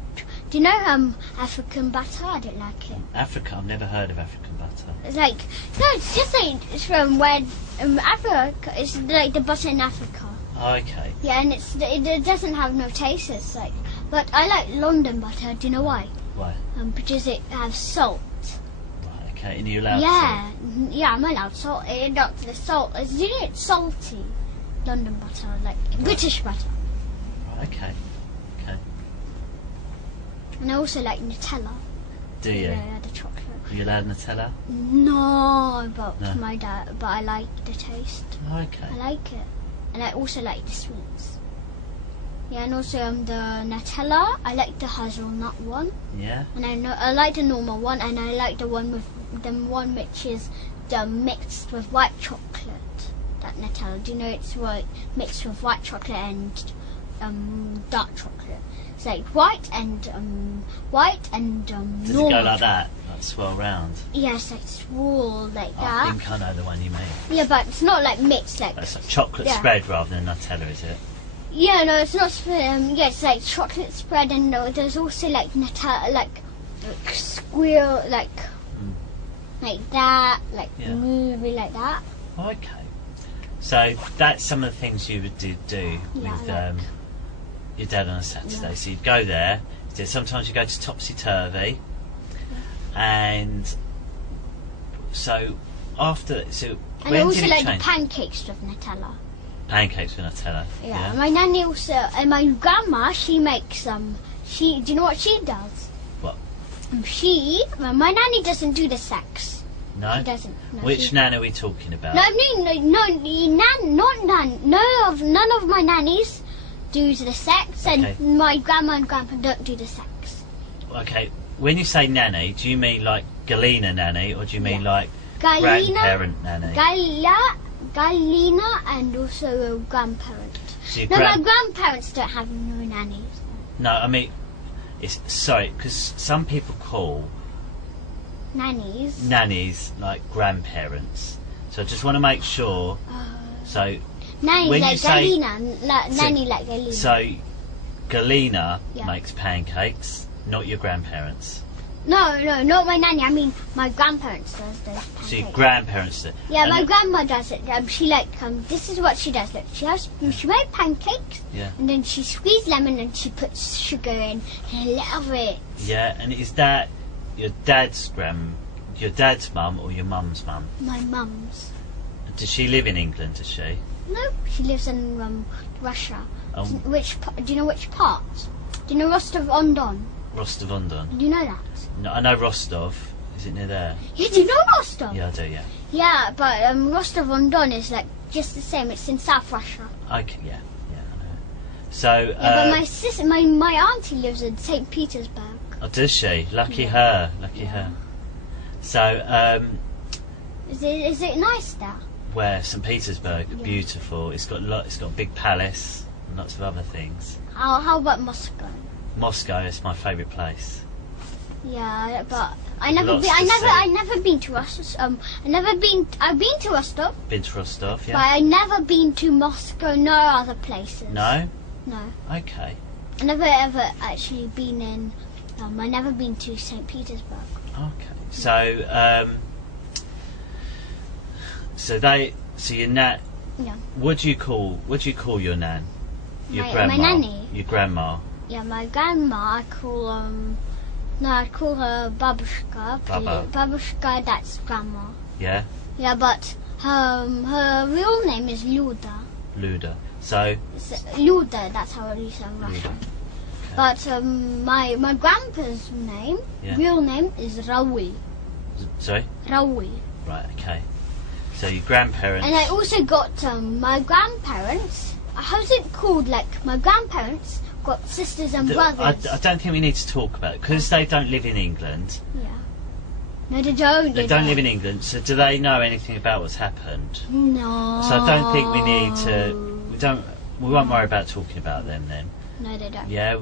Do you know African butter? I don't like it. Africa? I've never heard of African butter. It's like it's just like it's from where Africa. It's like the butter in Africa. Oh, okay. Yeah, and it doesn't have no taste. It's like, but I like London butter. Do you know why? Why? Because it has salt. Right. Okay. And are you allowed? Yeah, yeah, I'm allowed salt. The salt. It's salty. London butter, like British butter. Right. Okay. Okay. And I also like Nutella. Do you? Yeah, the chocolate. Are you allowed Nutella? No, but No. my dad. But I like the taste. Okay. I like it, and I also like the sweets. Yeah, and also the Nutella. I like the hazelnut one, Yeah. and I like the normal one, and I like the one which is mixed with white chocolate. That Nutella. Do you know it's mixed with white chocolate and dark chocolate? It's like white and Does it normal. go like that? Like swirl round? Yes, like swirl like I that. think I know the one you mean. Yeah, but it's not like mixed like. That's like chocolate spread rather than Nutella, is it? Yeah, no, it's not. Yeah, it's like chocolate spread, and there's also like Nutella, like squirrel, like that, like movie like that. Okay. So that's some of the things you would do with your dad on a Saturday. Yeah. So you'd go there. Sometimes you go to Topsy Turvy, and so after And when I also did it like change? Pancakes with Nutella. Pancakes with Nutella. Yeah. My nanny also, and my grandma, she makes do you know what she does? What? My nanny doesn't do the sex. No. She doesn't. No, Which nan are we talking about? No, none of my nannies do the sex, Okay. and my grandma and grandpa don't do the sex. Okay. When you say nanny, do you mean like Galena nanny, or do you mean like grandparent nanny? Galina and also a grandparent. So No, my grandparents don't have no nannies. No, I mean, because some people call nannies like grandparents. So I just want to make sure. So Nanny when like you say- Galina, nanny like Galina. So Galena Yeah. makes pancakes, not your grandparents. No, not my nanny. I mean, my grandparents does those pancakes. So your grandparents do. Yeah, And my grandma does it. She this is what she does. Look, she made pancakes, Yeah. and then she squeezed lemon and she puts sugar in. And I love it. Yeah, and is that your dad's mum or your mum's mum? My mum's. Does she live in England? Does she? No, she lives in Russia. Oh. Do you know which part? Do you know Rostov-on-Don? Rostov-on-Don. Do you know that? No, I know Rostov. Is it near there? Yeah, do you know Rostov? Yeah, I do. Yeah. Yeah, but Rostov-on-Don is like just the same. It's in South Russia. Okay. Yeah. I know. So. Yeah, but my sister, my auntie lives in St. Petersburg. Oh, does she? Lucky her. Lucky her. So. Is it nice there? Where St. Petersburg, Yeah. beautiful. It's got a big palace and lots of other things. How about Moscow? Moscow is my favourite place. Yeah, but I never Lots been. to see. I never been to Rostov. I've been to Rostov, Been to Rostov, but yeah? I never been to Moscow. No other places. No? No. Okay. I never ever actually been in. I never been to St. Petersburg. Okay. So, so your nan. Yeah. What do you call your nan? Your My grandma. nanny. Your grandma. Yeah, my grandma. I call her Babushka. Baba. Babushka, that's grandma. Yeah. Yeah, but her real name is Luda. Luda. So. Luda, that's how it is in Russian. Okay. But my grandpa's name, real name is Raul. Sorry. Raul. Right. Okay. So your grandparents. And I also got my grandparents. How's it called? Like my grandparents got sisters and brothers. I don't think we need to talk about it because they don't live in England. Yeah. No, they don't. They don't live in England, so do they know anything about what's happened? No. So I don't think we need to. We won't worry about talking about them then. No, they don't. Yeah.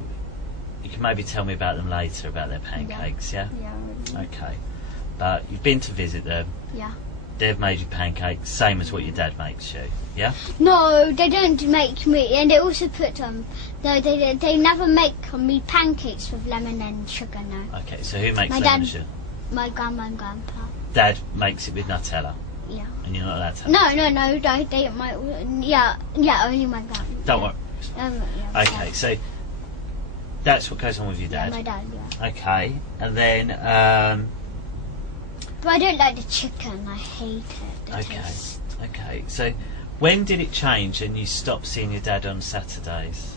You can maybe tell me about them later, about their pancakes. Yeah. Yeah. Okay. But you've been to visit them. Yeah. They've made you pancakes, same as what your dad makes you. Yeah. No, they don't make me, and they also put they never make me pancakes with lemon and sugar. No. Okay. So who makes My lemon dad- and sugar? My grandma and grandpa. Dad makes it with Nutella. Yeah. And you're not allowed to have it. No. They my only my grandma. Don't worry. Yeah. Okay, so that's what goes on with your Yeah, dad. my dad. Yeah. Okay, and then But I don't like the chicken. I hate it. The okay, taste. okay. So when did it change and you stopped seeing your dad on Saturdays?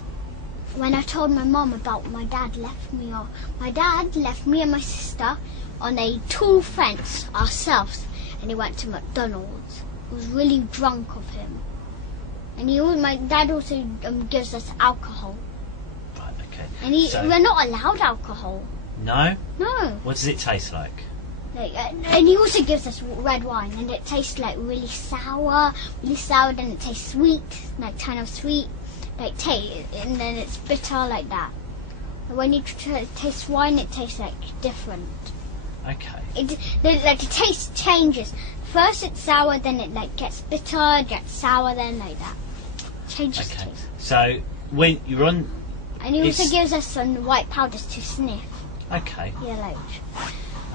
When I told my mum about my dad left me and my sister on a tall fence ourselves, and he went to McDonald's. I was really drunk of him, and my dad also gives us alcohol, Right. Okay. and we're not allowed alcohol. No. No. What does it taste like? And he also gives us red wine, and it tastes like really sour, then it tastes sweet, like kind of sweet, and then it's bitter like that. But when you taste wine, it tastes like different. Okay. The taste changes. First it's sour, then it gets bitter, gets sour, then like that. Changes Okay. taste. So when you're on. And he also gives us some white powders to sniff. Okay. Yeah, like.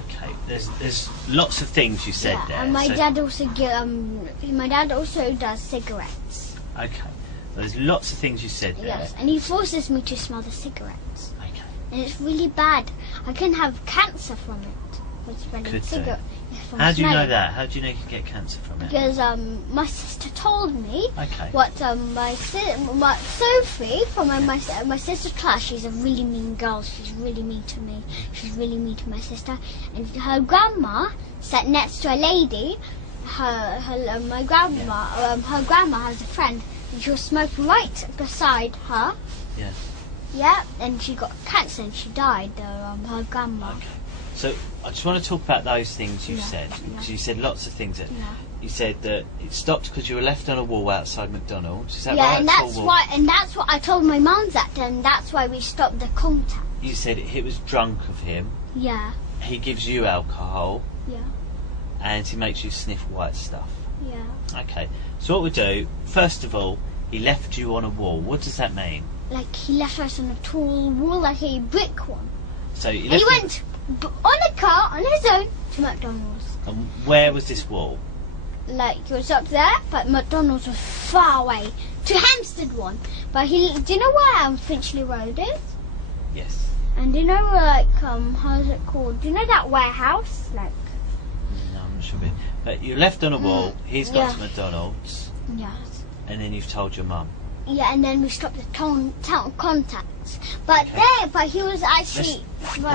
Okay. There's lots of things you said there. And my so- dad also does cigarettes. Okay. There's lots of things you said there. Yes, and he forces me to smell the cigarettes. Okay. And it's really bad. I can have cancer from it. With smelling Could do. cigarette. From How do you know smelling. that? How do you know you can get cancer from it? Because my sister told me Okay. what Sophie from my sister's class. She's a really mean girl. She's really mean to me. She's really mean to my sister. And her grandma sat next to a lady. Her grandma has a friend, and she was smoking right beside her. Yeah. Yeah, and she got cancer and she died. Her grandma. Okay. So I just want to talk about those things you Yeah, said. yeah. Because you said lots of things. Yeah. You said that it stopped because you were left on a wall outside McDonald's. Is that Yeah, right? and that's what I told my mum that, and that's why we stopped the contact. You said he was drunk of him. Yeah, He gives you alcohol. yeah, And he makes you sniff white stuff. yeah. Okay. So what we do, first of all, he left you on a wall. What does that mean? Like he left us on a tall wall, like a brick one. So he And left he went on a car on his own to McDonald's. And where was this wall? Like it was up there, but McDonald's was far away to Hampstead one. But do you know where Finchley Road is? Yes. And do you know where, how's it called? Do you know that warehouse? Like, No, I'm not sure. But you're left on a wall. He's got yeah. to McDonald's. yes. And then you've told your mum. Yeah, and then we stopped the town contacts. But Okay. but he was actually.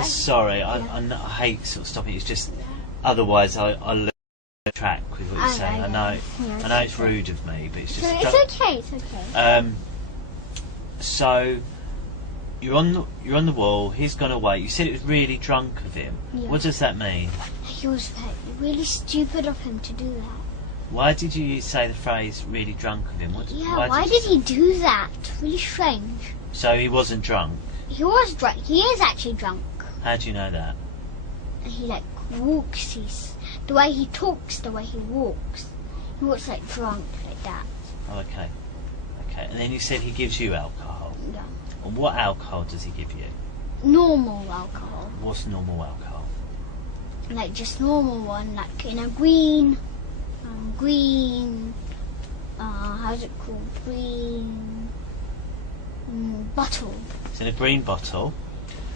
Sorry, I hate sort of stopping. It's just otherwise I lose track with what you're saying. I know it's rude of me, but it's just. It's okay. It's okay. So you're on the wall. He's gone away. You said it was really drunk of him. Yeah. What does that mean? He was really stupid of him to do that. Why did you say the phrase "really drunk of him"? Why did he do that? Really strange. So he wasn't drunk. He was drunk. He is actually drunk. How do you know that? And he walks. The way he talks, the way he walks. He walks like drunk, like that. Oh, okay. Okay. And then you said he gives you alcohol. Yeah. And what alcohol does he give you? Normal alcohol. What's normal alcohol? Like just normal one, like in a green, how's it called? Green bottle. It's in a green bottle.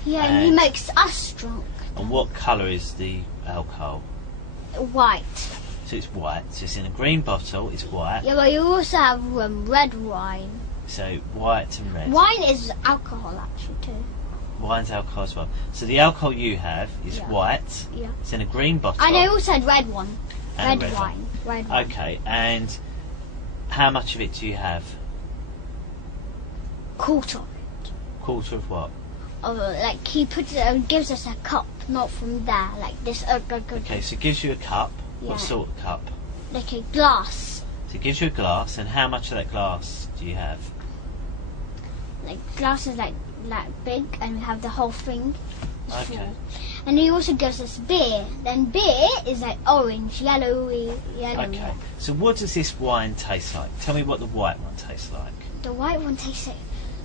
Yeah, and he makes us drunk. And what colour is the alcohol? White. So it's white. So it's in a green bottle. It's white. Yeah, but you also have red wine. So white and red. Wine is alcohol actually too. Wine's alcohol as well. So the alcohol you have is white. Yeah. It's in a green bottle. And I also had red one. And Red wine. Red wine. Okay. And how much of it do you have? Quarter. Quarter of what? Like he puts it, gives us a cup not from there, like this. Okay, so it gives you a cup. Yeah. What sort of cup? Like a glass. So it gives you a glass, and how much of that glass do you have? Like glass is like big, and we have the whole thing. Okay. Full. And he also gives us beer. Then beer is like orange, yellowy. Okay. So what does this wine taste like? Tell me what the white one tastes like. The white one tastes like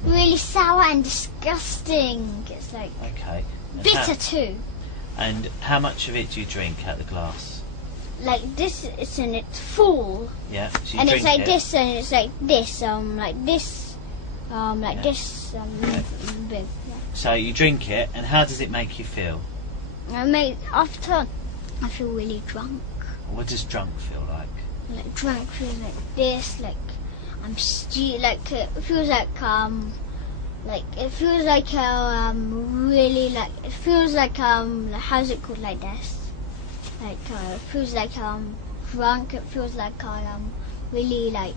really sour and disgusting. It's like Okay. And bitter too. And how much of it do you drink out the glass? Like this, it's and it's full. Yeah. So you And drink it's like it. this, and it's like this, like this, like Yeah. this, big. Yeah. So you drink it, and how does it make you feel? After, I feel really drunk. What does drunk feel like? Like drunk feels like this, like I'm like it feels like it feels like really like it feels like how's it called like this? Like it feels like drunk. It feels like really like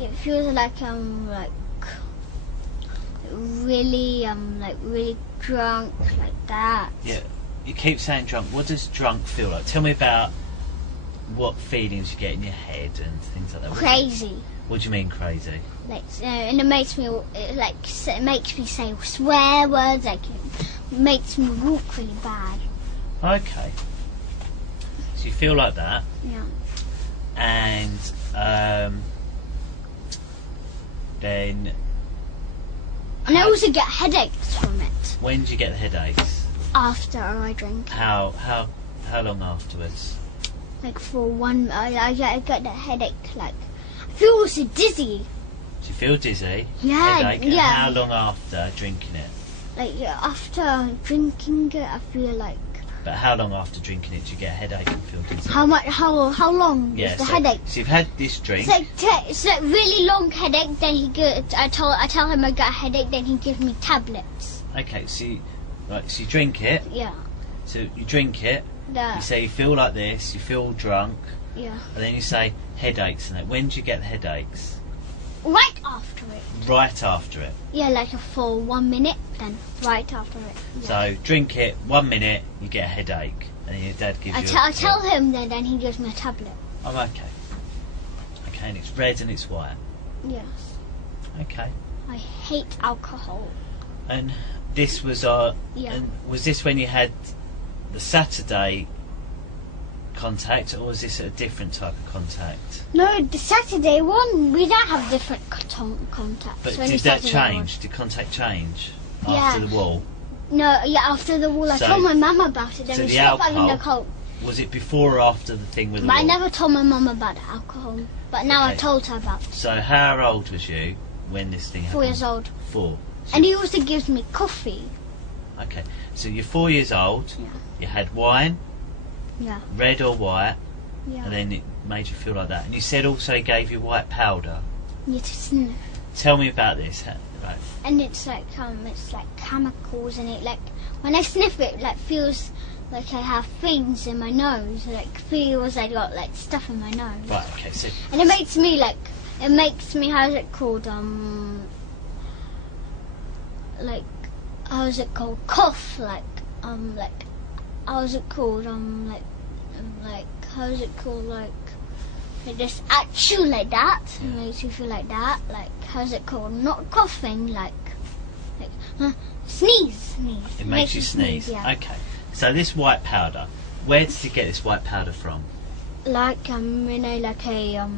it feels like really drunk like that. Yeah. You keep saying drunk. What does drunk feel like? Tell me about what feelings you get in your head and things like that. Crazy. What do you mean crazy? Like and it makes me say swear words. Like it makes me walk really bad. Okay. So you feel like that. Yeah. And then. And I also get headaches from it When do you get the headaches? after I drink. How long afterwards? Like for one, I get the headache. Like I feel also dizzy. Do you feel dizzy? Yeah, Headache? And yeah. how long after drinking it? Like after drinking it, I feel like But how long after drinking it do you get a headache and feel dizzy? how long Yeah, is the so, headache? So you've had this drink. It's like really long headache. Then I tell him I got a headache. Then he gives me tablets. Okay, so you drink it. Yeah. So you drink it. You say you feel like this. You feel drunk. Yeah. And then you say headaches and that. When do you get the headaches? Right after it. Right after it. Yeah, like for 1 minute. Then right after it. Yeah. So drink it. 1 minute, you get a headache, and then your dad gives you. I tell him that, then he gives me a tablet. Oh, okay. Okay, and it's red and it's white. Yes. Okay. I hate alcohol. And this was Yeah. And was this when you had the Saturday contact, or was this a different type of contact? No, the Saturday one, we don't have different contacts. But Only did that Saturday change? Did contact change Yeah. after the wall? one. No, yeah, after the wall, I So- told my mum about it. Then so we the stopped having the alcohol- coke. Was it before or after the thing with the But I wall? never told my mum about the alcohol. But now I Okay. told her about it. So how old was you when this thing happened? 4 years old. 4. So And he also gives me coffee. okay, so you're 4 years old. Yeah. You had wine, Yeah. red or white, Yeah. and then it made you feel like that. And you said also he gave you white powder. You to sniff. Tell me about this. Right. And it's like chemicals in it. Like when I sniff it, like feels like I have things in my nose. Like feels like I got like stuff in my nose. Right. Okay. So And it makes me how's it called like how's it called cough like how's it called like how's it called like just achoo like that. It makes you feel like that. Like how's it called? Not coughing like sneeze. it makes you sneeze. Yeah. Okay. So this white powder, where did you get this white powder from? Like like a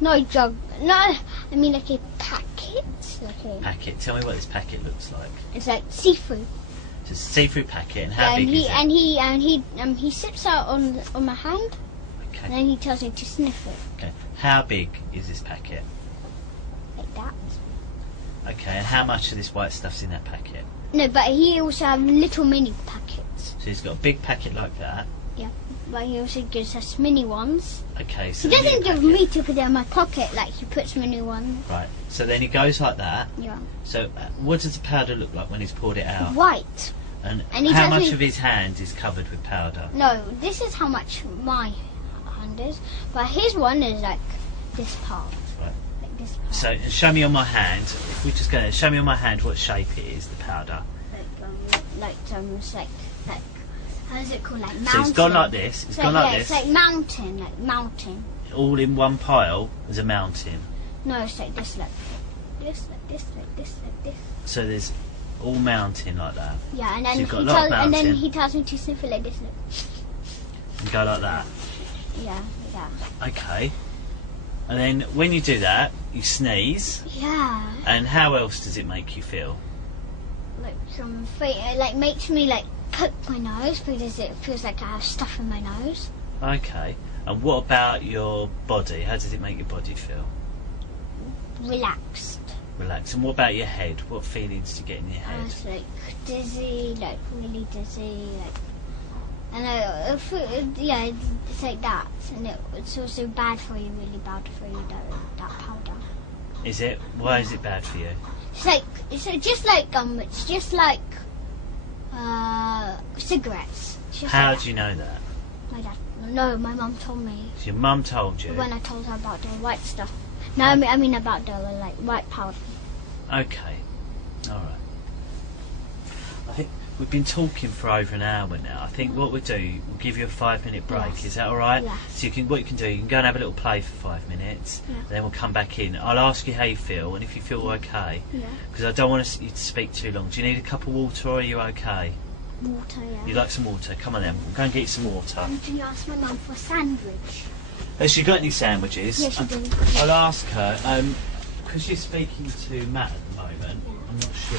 no jug. No, I mean like a packet. Like a. Packet. Tell me what this packet looks like. It's like seafood. It's a seafood packet, and how big and is it? he sips out on my hand, Okay. and then he tells me to sniff it Okay. How big is this packet? like that. Okay. And how much of this white stuff's in that packet? No, but he also have little mini packets. So he's got a big packet like that. Yeah, but he also gives us mini ones. Okay. So He the doesn't little give packet- me to put it in my pocket like he puts mini ones. Right. So then he goes like that. Yeah, So what does the powder look like when he's poured it out? white. And And he how tells much me- of his hand is covered with powder? No, this is how much my hand is, but his one is like this part. Right. Like this part. So show me on my hand. If we just go, show me on my hand what shape it is. The powder. Like, it's like how's it called, like mountain. So it's gone like this. It's gone like this. It's like mountain. All in one pile as a mountain. No, it's like this, like this, like this, like this, like this. So there's all mountain like that. Yeah, and then So you've got a lot of mountain. he tells me to sniff it like this. Like. And go like that. Yeah, like that. Okay. And then when you do that, you sneeze. Yeah. And how else does it make you feel? Like it like makes me like poke my nose because it feels like I have stuff in my nose. Okay. And what about your body? How does it make your body feel? Relaxed. Relaxed. And what about your head? What feelings do you get in your head? It's like dizzy, like really dizzy, like. And it's like that, and it's also bad for you, really bad for you. That powder. Is it? Why is it bad for you? It's just like cigarettes. How do you know that? My dad. No, my mum told me. So your mum told you? When I told her about the white stuff. No, I mean about the like white powder. Okay. All right. I think we've been talking for over an hour now. I think what we'll do, we'll give you a 5-minute break. Yes. Is that all right? Yes. So what you can do, you can go and have a little play for 5 minutes, Yeah. and then we'll come back in. I'll ask you how you feel, and if you feel okay, Yeah. because I don't want you to speak too long. Do you need a cup of water, or are you okay? Water, yeah. You like some water? Come on then, we'll go and get you some water. And can you ask my mum for a sandwich? Has she got any sandwiches? Yes, she does. I'll ask her. Because she's speaking to Matt at the moment, I'm not sure.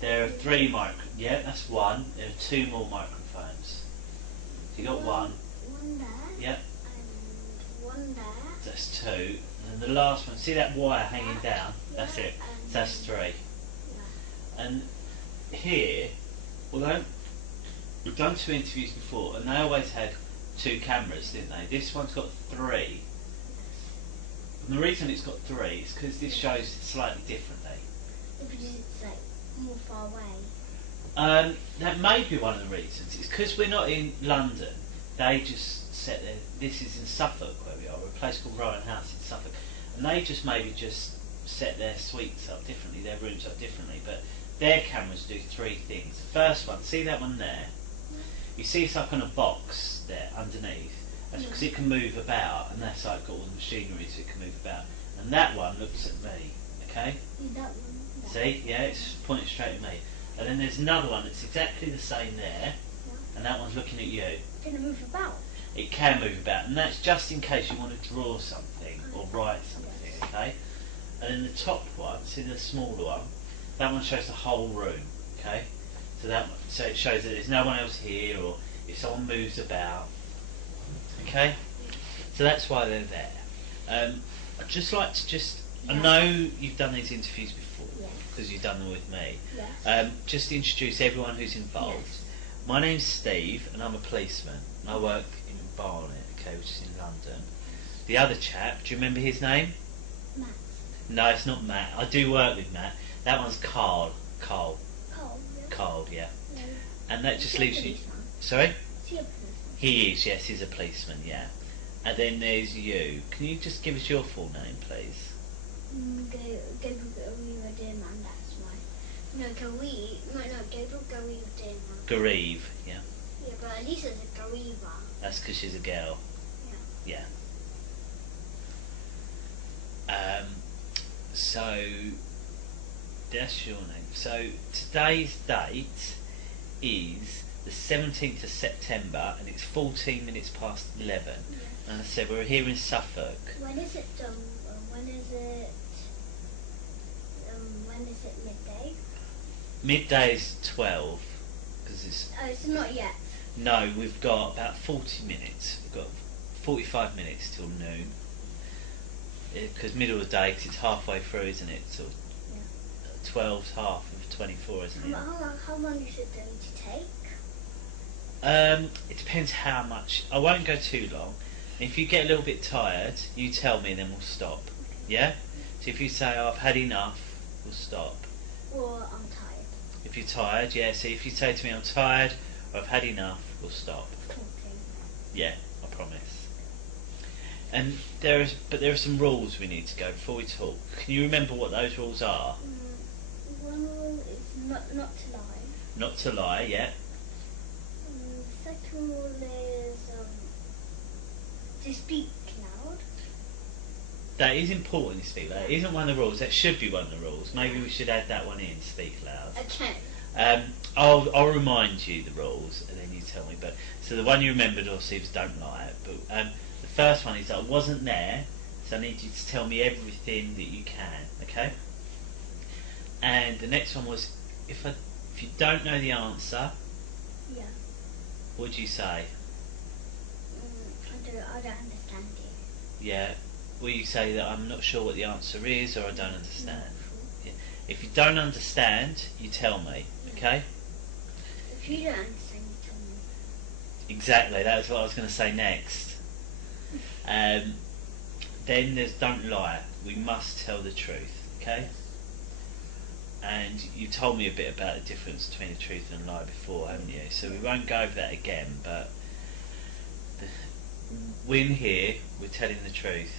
there are 3 Yeah, that's 1. There are 2 more microphones. You got 1. 1 there. Yep. And 1 there. That's 2. And then the last one. See that wire hanging down? That's it. So that's 3. Yeah. And here, although we've done 2 interviews before, and they always had 2 cameras, didn't they? This one's got 3. And the reason it's got 3 is because this shows it slightly differently. Because it's like more far away. That may be one of the reasons. It's because we're not in London. They just set their. This is in Suffolk where we are. We're a place called Rowan House in Suffolk, and they just maybe set their suites up differently, their rooms up differently. But their cameras do 3 things. The first one, see that one there? You see it's like on a box there underneath. That's because it can move about, and that's like got all the machinery so it can move about. And that one looks at me, okay? That one. See? Yeah, it's pointing straight at me. And then there's another one that's exactly the same there, and that one's looking at you. Can it move about? It can move about, and that's just in case you want to draw something or write something, okay? And then the top one, see the smaller one, that one shows the whole room, okay? So it shows that there's no one else here, or if someone moves about, okay? So that's why they're there. I'd just like to I know you've done these interviews before, because you've done them with me. Yes. Just to introduce everyone who's involved. Yes. My name's Steve, and I'm a policeman. And I work in Barnet, okay, which is in London. The other chap, do you remember his name? Matt. No, it's not Matt. I do work with Matt. That one's Carl. Carl, yeah. Carl, yeah. No. And that just leaves you. Policeman? Sorry? Is he a policeman? He is, yes, he's a policeman, yeah. And then there's you. Can you just give us your full name, please? Gabriel, that's why. No, Gabriel Grieve, yeah. Yeah, but Alisa's a Gariva. That's because she's a girl. Yeah. So that's your name. So today's date is the 17th of September, and it's 14 minutes past 11. Yeah. And I said we're here in Suffolk. When is it midday? Midday is 12 because it's. Oh, it's not yet. No, we've got about 40 minutes. We've got 45 minutes till noon. Because middle of the day, because it's halfway through, isn't it? So 12's half of 24, isn't it? How long is it going to take? It depends how much. I won't go too long. If you get a little bit tired, you tell me, and then we'll stop. Yeah? So if you say, oh, I've had enough, we'll stop. Or I'm tired. If you're tired, yeah. So if you say to me, I'm tired, or I've had enough, we'll stop. Talking. Yeah, I promise. And there are some rules we need to go before we talk. Can you remember what those rules are? One rule is not to lie. Not to lie, yeah. Second rule is to speak loud. That is important to speak loud. It isn't one of the rules. That should be one of the rules. Maybe we should add that one in, speak loud. Okay. I'll remind you the rules, and then you tell me. But so the one you remembered, obviously, was don't lie. But the first one is I wasn't there, so I need you to tell me everything that you can. Okay. And the next one was if you don't know the answer. Yeah. What do you say? I don't understand you. Yeah. Will you say that I'm not sure what the answer is, or I don't understand? Yeah. If you don't understand, you tell me. Okay. If you don't understand, you tell me. Exactly. That was what I was going to say next. Then there's don't lie. We must tell the truth. Okay. And you told me a bit about the difference between the truth and a lie before, haven't you? So we won't go over that again, but when here, we're telling the truth.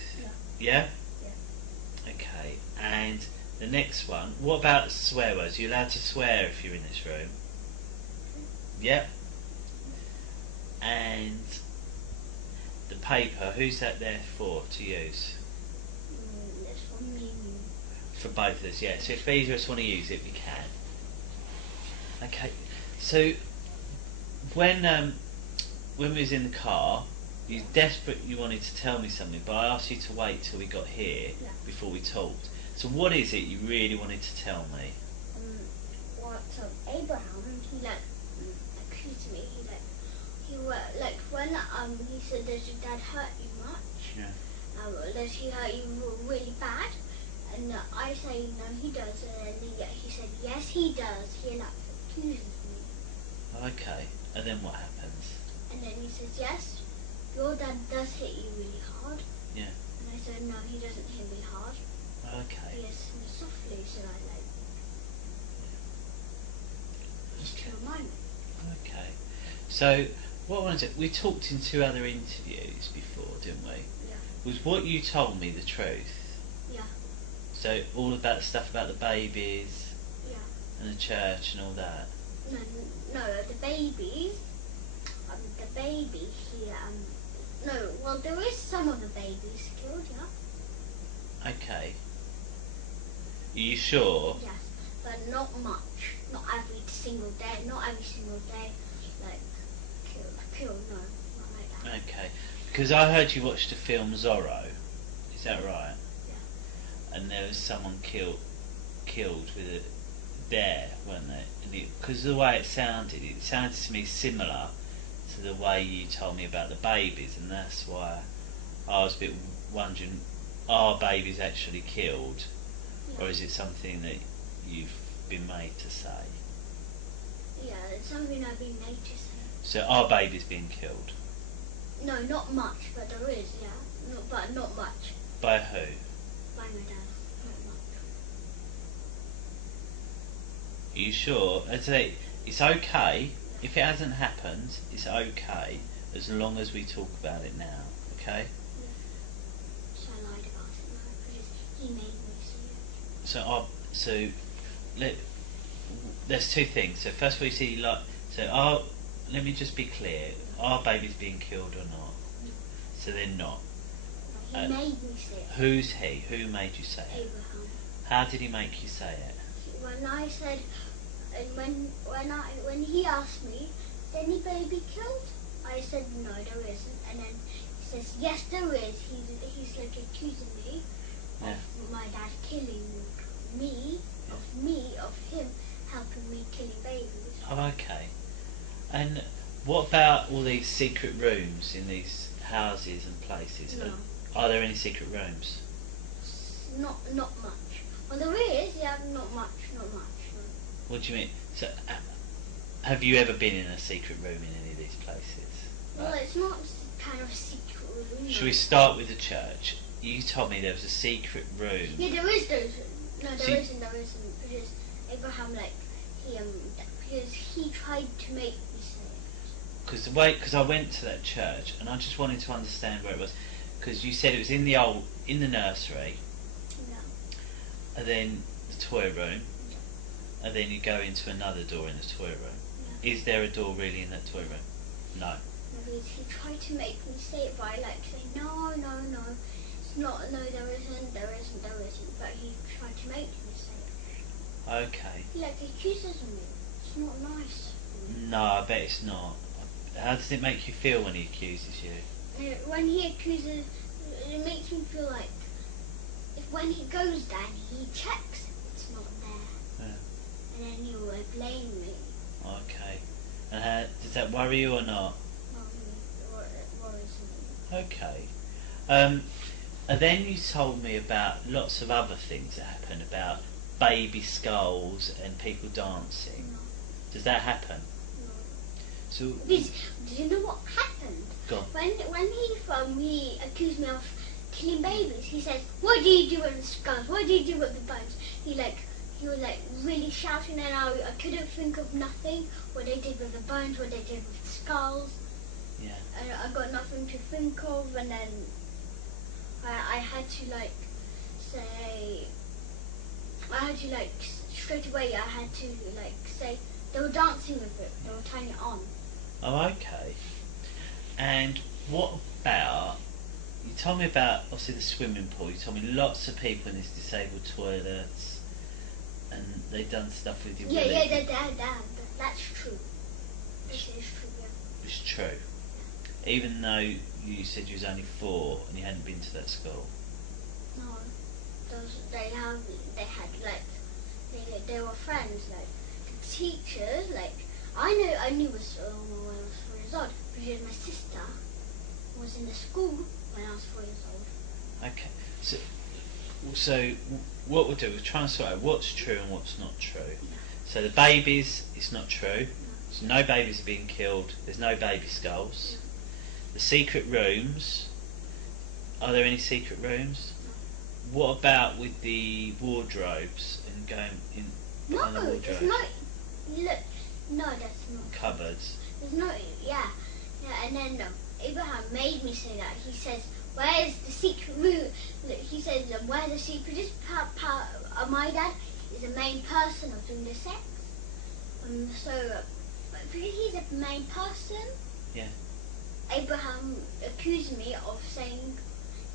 Yeah? Yeah. Okay. And the next one, what about swear words? Are you allowed to swear if you're in this room? Yep. And the paper, who's that there for to use? It's for me. For both of us, yeah. So if either of us want to use it, we can. Okay. So when we was in the car, you desperate. You wanted to tell me something, but I asked you to wait till we got here before we talked. So what is it you really wanted to tell me? what's up Abraham, and he like accused me. Like when he said, "Does your dad hurt you much? Yeah. Does he hurt you really bad?" And I say, "No, he does." And then he said, "Yes, he does." He like accuses me. Okay. And then what happens? And then he says, "Yes, your dad does hit you really hard." Yeah. And I said, "No, he doesn't hit me hard. Okay. He hits me softly." So I like just to remind me. Okay. So what was it? We talked in 2 other interviews before, didn't we? Yeah. Was what you told me the truth? Yeah. So all about the stuff about the babies Yeah. and the church and all that. No, the babies. The baby here. No, well, there is some of the babies killed. Yeah. Okay. Are you sure? Yes, but not much. Not every single day. Not every single day. Like killed. No, not like that. Okay. Because I heard you watched the film Zorro. Is that right? Yeah. And there was someone killed with it there, weren't there? Because the way it sounded to me similar to the way you told me about the babies, and that's why I was a bit wondering, are babies actually killed, Yeah. or is it something that you've been made to say? Yeah, it's something I've been made to say. So are babies being killed? No, not much, but there is. Yeah, but not much. By who? By my dad. Not much. Are you sure? I'd say it's okay if it hasn't happened. It's okay as long as we talk about it now. Okay. Yeah. So I lied about it now because he made me say it. There's 2 things. So first of all, you see, let me just be clear: are babies being killed or not? No. So they're not. No, he made me say it. Who's he? Who made you say it? Abraham. How did he make you say it? When I said, and when he asked me, "Is any baby killed?" I said, "No, there isn't." And then he says, "Yes, there is." He's like accusing me of my dad killing me, of him helping me killing babies. Oh, okay. And what about all these secret rooms in these houses and places? No. Are there any secret rooms? Not much. Well, there is. Yeah, not much. No. What do you mean? So, have you ever been in a secret room in any of these places? Well, it's not kind of secret room. Should we start with the church? You told me there was a secret room. Yeah, there is. No, there isn't. Because Abraham, because he tried to make me say it. Because I went to that church and I just wanted to understand where it was. Because you said it was in the nursery. No. And then the toy room. And then you go into another door in the toy room. Yeah. Is there a door really in that toy room? No. Because he tried to make me say it by saying no. It's not. No, there isn't. But he tried to make me say it. Okay. He accuses me. It's not nice. No, I bet it's not. How does it make you feel when he accuses you? When he accuses, it makes me feel like when he goes there and he checks, it's not there. Yeah. And then he will blame me. Okay. And does that worry you or not? It worries me. Okay. And then you told me about lots of other things that happen, about baby skulls and people dancing. No. Does that happen? No. So. Do you know what happened? Go on. When he accused me of killing babies, he said, "What do you do with the skulls? What do you do with the bones?" He was really shouting, and I couldn't think of nothing. What they did with the bones, what they did with the skulls. Yeah. And I got nothing to think of, and then I had to say. I had to straight away. I had to say they were dancing with it. They were tying it on. Oh, okay. And what about? You told me about obviously the swimming pool. You told me lots of people in these disabled toilets, and they've done stuff with you. That's true. This is true. Yeah. It's true. Even though you said you was only 4 and you hadn't been to that school. No, they were friends. teachers, like I knew was when I was 4 years old because my sister was in the school when I was 4 years old. Okay, so what we'll do is try and sort out what's true and what's not true. Yeah. So the babies, it's not true. No. So no babies are being killed. There's no baby skulls. Yeah. The secret rooms. Are there any secret rooms? No. What about with the wardrobes and going in behind the wardrobe? There's no. Look, no, that's not. Cupboards. There's no. Yeah, and then Abraham made me say that. He says, "Where's the secret room?" Look, he says, "Where the secret is?" My dad is the main person of doing the sex. So because he's the main person, Yeah. Abraham accused me of saying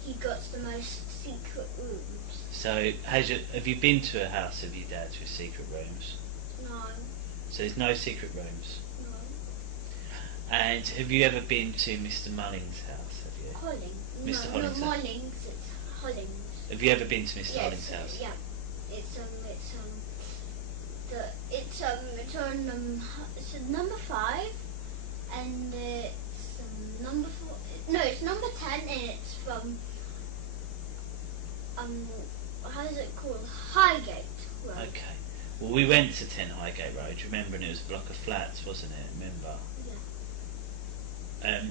he got the most secret rooms. So have you been to a house of your dad's with secret rooms? No, So there's no secret rooms. no. And have you ever been to Mr. Mulling's house? Have you? Holling. Mr. No, Holling's not house. Hollings. It's Hollings. Have you ever been to Mr. Yes, Holling's house? Yeah. It's number 5, and it's number 4. No, it's number 10, and it's from how is it called? Highgate Road. Okay. Well, we went to 10 Highgate Road, remember, and it was a block of flats, wasn't it? Remember? Yeah.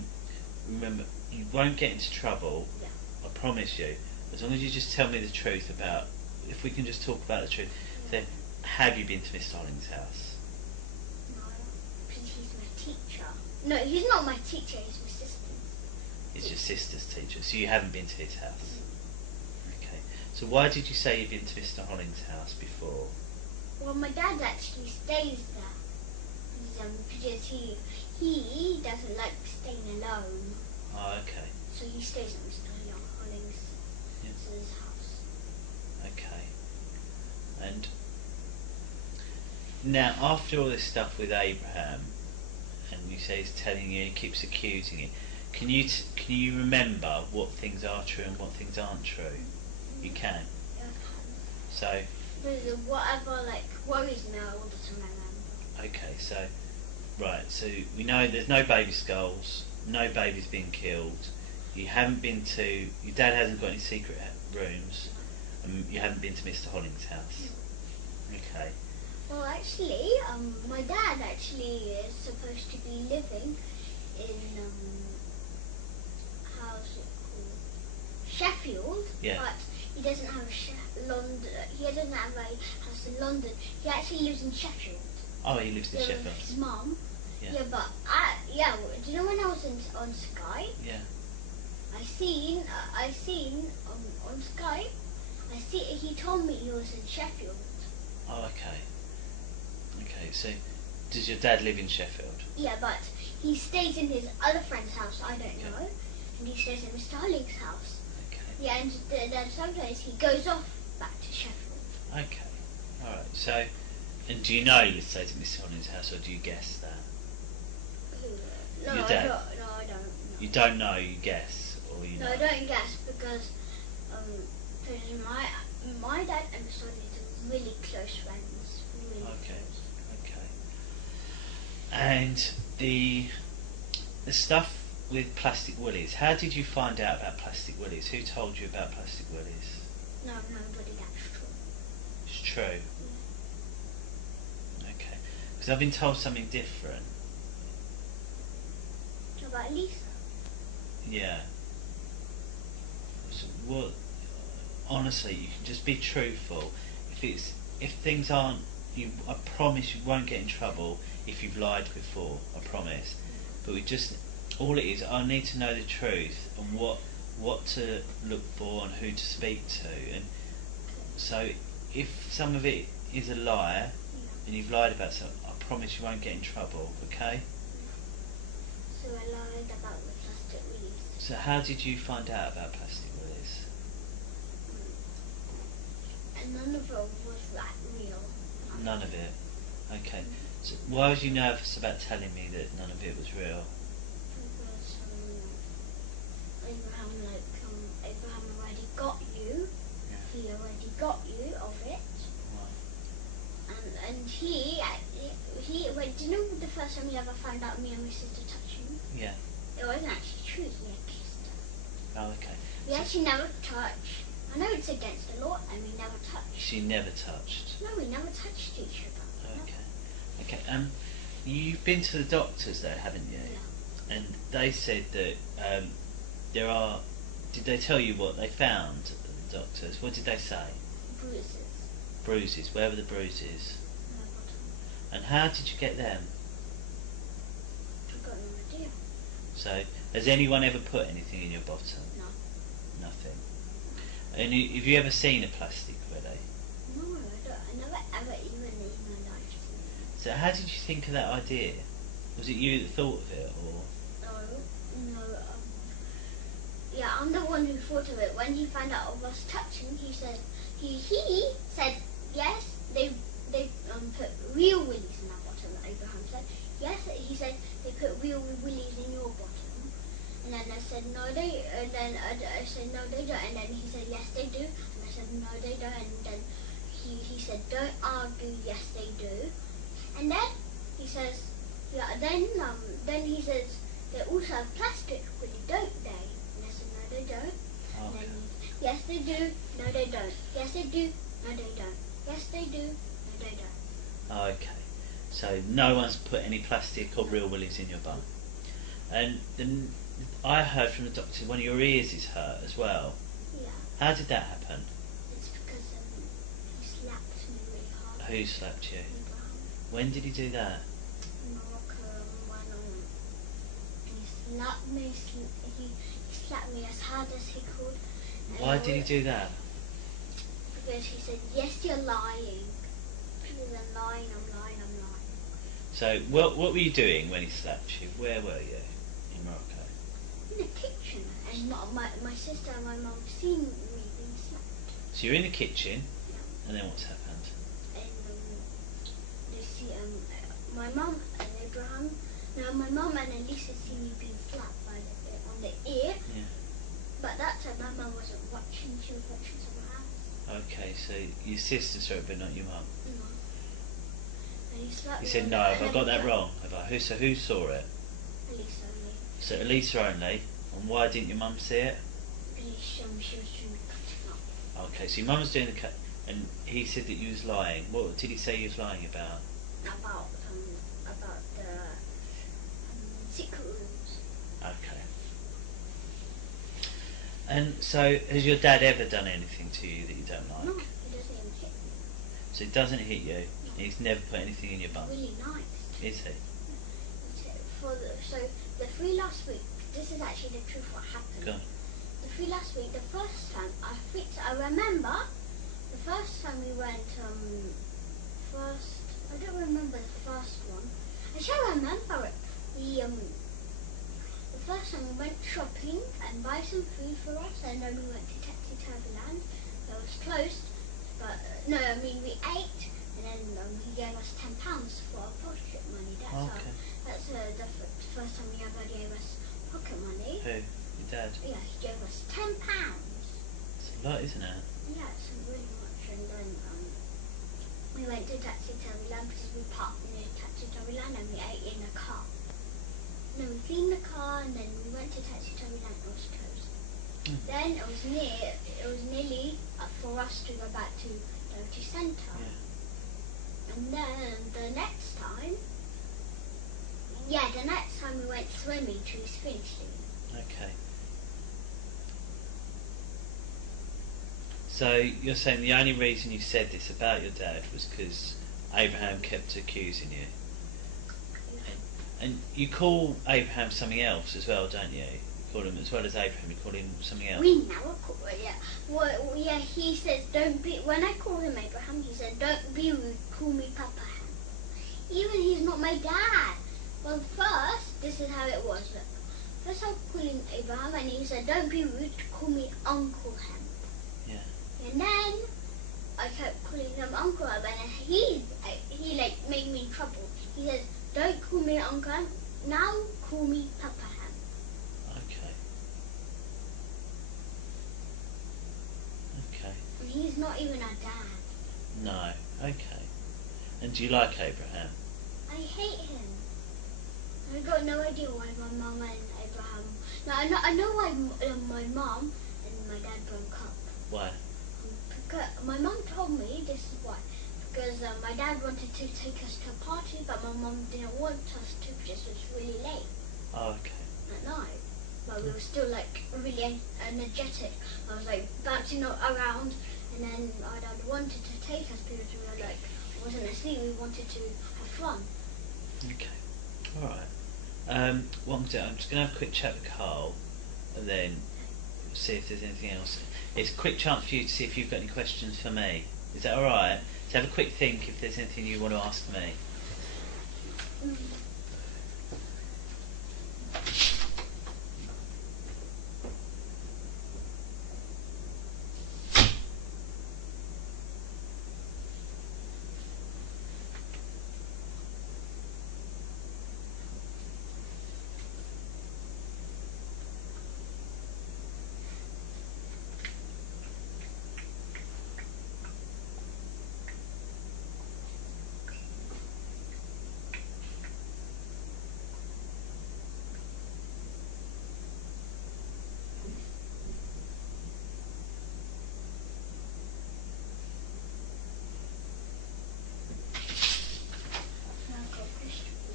Remember, you won't get into trouble. Yeah. I promise you. As long as you just tell me the truth about. If we can just talk about the truth. Yeah. So, have you been to Mr. Holling's house? No, because he's my teacher. No, he's not my teacher. He's my sister's. It's your sister's teacher, so you haven't been to his house. Okay. So why did you say you've been to Mr. Holling's house before? Well, my dad actually stays there. Because he doesn't like staying alone. Oh, okay. So he stays at Mr. Holling's house. Okay. And now, after all this stuff with Abraham, and you say he's telling you, he keeps accusing you, can you remember what things are true and what things aren't true? You can. Yeah, So. Whatever worries me, I want to remember. Okay, so right, so we know there's no baby skulls, no babies being killed. You haven't been to. Your dad hasn't got any secret rooms. You haven't been to Mr. Holling's house. Okay. Well, actually, my dad actually is supposed to be living in how's it called? Sheffield. Yeah. But he doesn't have London. He doesn't have a house in London. He actually lives in Sheffield. Oh, he lives in Sheffield. With his mum. Yeah. Yeah, but do you know when I was on Skype? Yeah. I seen on Skype. He told me he was in Sheffield. Oh, okay. Okay, so does your dad live in Sheffield? Yeah, but he stays in his other friend's house. I don't know, and he stays in Mr. Holling's house. Okay. Yeah, and then sometimes he goes off back to Sheffield. Okay. All right. So, and do you know he stays at Mr. Holling's house, or do you guess that? No, Your I dad? don't. No, I don't. No. You don't know. You guess, or you know. No, I don't guess because my dad and Mr. Holling are really close friends. Really Okay. close. Okay. And the stuff with plastic willies. How did you find out about plastic willies? Who told you about plastic willies? No, nobody. That's true. It's true. Yeah. Okay. Because I've been told something different. About Alisa? Yeah. So what? Honestly, you can just be truthful. If things aren't, I promise you won't get in trouble if you've lied before. I promise. But all it is, I need to know the truth and what to look for and who to speak to. And so, if some of it is a lie and you've lied about something, I promise you won't get in trouble. Okay? So I lied about the plastic willies. So how did you find out about plastic willies? And none of it was real. None of it. Okay. So why was you nervous about telling me that none of it was real? Because Abraham already got you. Yeah. He already got you of it. Right. and he went. Do you know the first time he ever found out me and my sister touching? Yeah. It wasn't actually true. He had kissed her. Oh, okay. We actually never touched. I know it's against the law, and we never touched. She never touched. No, we never touched each other. Okay. Okay. You've been to the doctors though, haven't you? Yeah. And they said that there are. Did they tell you what they found at the doctors? What did they say? Bruises. Bruises. Where were the bruises? My bottom. And how did you get them? I've got no idea. So, has anyone ever put anything in your bottom? No. Nothing. And have you ever seen a plastic ready? No, I don't. I never ever even in my life. So how did you think of that idea? Was it you that thought of it, or? No. Yeah, I'm the one who thought of it. When he found out of us touching, he said he said yes. They put real willies in our bottom. Abraham said yes. He said they put real willies in your bottom. And then I said no, they. And then I said no, they don't. And then he said yes, they do. And I said no, they don't. And then he said don't argue. Yes, they do. And then he says yeah. Then he says they also have plastic willy, don't they? And I said no, they don't. Okay. And then yes, they do. No, they don't. Yes, they do. No, they don't. Yes, they do. No, they don't. Okay. So no one's put any plastic or real willies in your bum. And then I heard from the doctor one of your ears is hurt as well. Yeah. How did that happen? It's because he slapped me really hard. Who slapped you? Abraham. When did he do that? In Morocco, he slapped me. He slapped me as hard as he could. Why did he do that? Because he said, yes, you're lying. Because I'm lying. So what were you doing when he slapped you? Where were you in Morocco? In the kitchen. And my sister and my mum seen me being slapped. So you're in the kitchen, Yeah. and then what's happened? And they see my mum and Abraham. Now my mum and Alisa see me being slapped by on the ear. Yeah. But that time my mum wasn't watching. She was watching someone else. Okay, so your sister saw it, but not your mum. No. And he slapped You me said on no. the- Have I got that wrong? Have I? So who saw it? Alisa only. So Elisa only. And why didn't your mum see it? Because she was doing the cutting up. Okay, so your mum was doing the cut, and he said that you was lying. What did he say you was lying about? About the secret rooms. Okay. And so, has your dad ever done anything to you that you don't like? No, he doesn't even hit me. So he doesn't hit you. He's never put anything in your bum. Really nice. Is he? So the 3 last week, this is actually the truth what happened. Go on. The 3 last week, the first time, I remember, the first time we went, I don't remember the first one. I shall remember it. The first time we went shopping and buy some food for us, and then we went to Taxi Land. That was closed, but we ate, and then he gave us £10 for our pocket money. That's the first time he ever gave us pocket money. Who? Your dad? Yeah, he gave us £10. It's a lot, isn't it? Yeah, it's really much. And then we went to Taxi Land because we parked near Taxi Land and we ate in a car. And then we cleaned the car and then we went to Taxi Land and it was closed. Then it was nearly for us to go back to Dirty Centre. Yeah. And then the next time we went swimming to East Finchley. Okay. So you're saying the only reason you said this about your dad was because Abraham kept accusing you? And you call Abraham something else as well, don't you? You call him, as well as Abraham, you call him something else. We never call yeah. Well, yeah, he says don't be. When I call him Abraham, he said don't be rude. Call me Papa Ham. Even he's not my dad. Well, first this is how it was. Look, first I was calling Abraham, and he said don't be rude. Call me Uncle Ham. Yeah. And then I kept calling him Uncle Ham, and he made me in trouble. He says don't call me Uncle Ham. Now call me Papa Ham. Okay. Okay. And he's not even our dad. No. Okay. And do you like Abraham? I hate him. I got no idea why my mum and Abraham. No, I know why my mum and my dad broke up. Why? Because my mum told me this is why. Because my dad wanted to take us to a party, but my mum didn't want us to because it was really late. Oh, okay. At night. But we were still like really energetic. I was like bouncing around, and then my dad wanted to take us because we were like, wasn't asleep, we wanted to have fun. Okay. Alright. What I'm doing, I'm just going to have a quick chat with Carl, and then see if there's anything else. It's a quick chance for you to see if you've got any questions for me. Is that alright? So have a quick think if there's anything you want to ask me.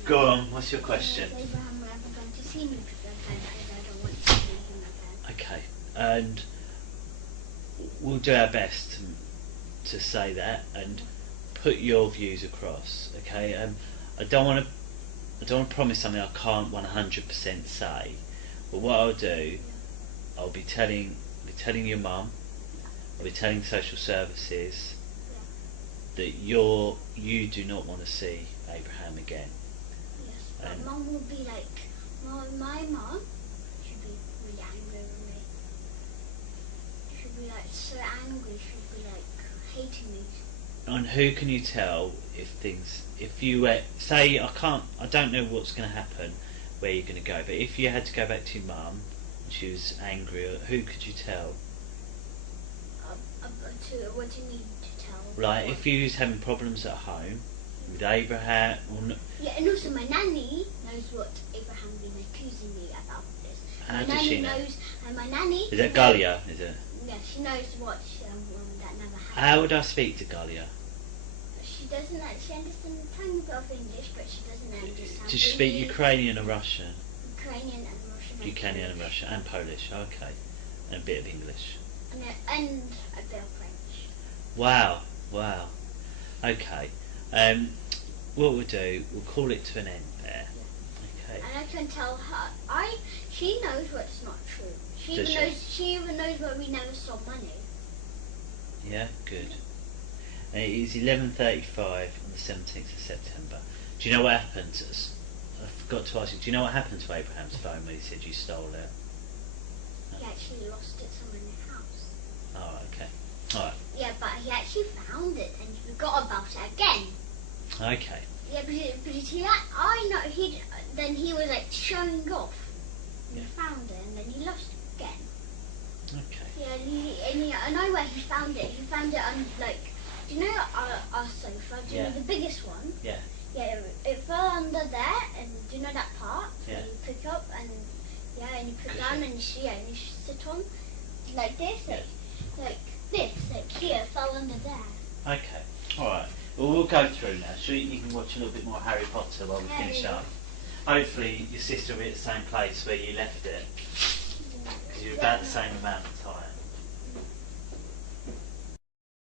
Go on, what's your question? Is Abraham ever going to see me again? I don't want to see him again. Okay, and we'll do our best to say that and put your views across. Okay, I don't want to promise something I can't 100% say, but what I'll do, I'll be telling your mum, I'll be telling social services that you do not want to see Abraham again. Yes, but Mum would be like, my mum should be really angry with me. She'd be like so angry, she'd be like hating me. And who can you tell if you say I don't know what's going to happen, where you're going to go, but if you had to go back to your mum and she was angry, who could you tell? What do you mean to tell? Like if you was having problems at home with Abraham Yeah, and also my nanny knows what Abraham been accusing me about this. How does she know? Knows, and my nanny... Is it Galia, is it? Yeah, she knows what that never happened. How would I speak to Galia? She doesn't actually understand a tiny bit of English, but she doesn't understand... Does she speak Ukrainian or Russian? Ukrainian and Russian. Ukrainian and Russian, and Polish, okay. And a bit of English. And a bit of French. Wow. Okay. What we'll do, we'll call it to an end there. Yeah. Okay. And I can tell her, she knows what's not true. She even knows where we never saw money. Yeah, good. And it is 11:35 on the 17th of September. Do you know what happened? I forgot to ask you, do you know what happened to Abraham's phone when he said you stole it? He actually lost it somewhere in the house. Oh, okay. Alright. Yeah, but he actually found it and he forgot about it again. Okay. Yeah, then he was like showing off. And he found it and then he lost it again. Okay. Yeah, and I know where he found it. He found it on do you know our sofa? Do you know the biggest one? Yeah. Yeah, it fell under there, and do you know that part? Yeah. And you pick up and and you put down and you sit on like this, like this, like here, fell under there. Okay. All right. Well, we'll go through now. So you can watch a little bit more Harry Potter while we finish up. Hopefully, your sister will be at the same place where you left it, because you're about the same amount of time.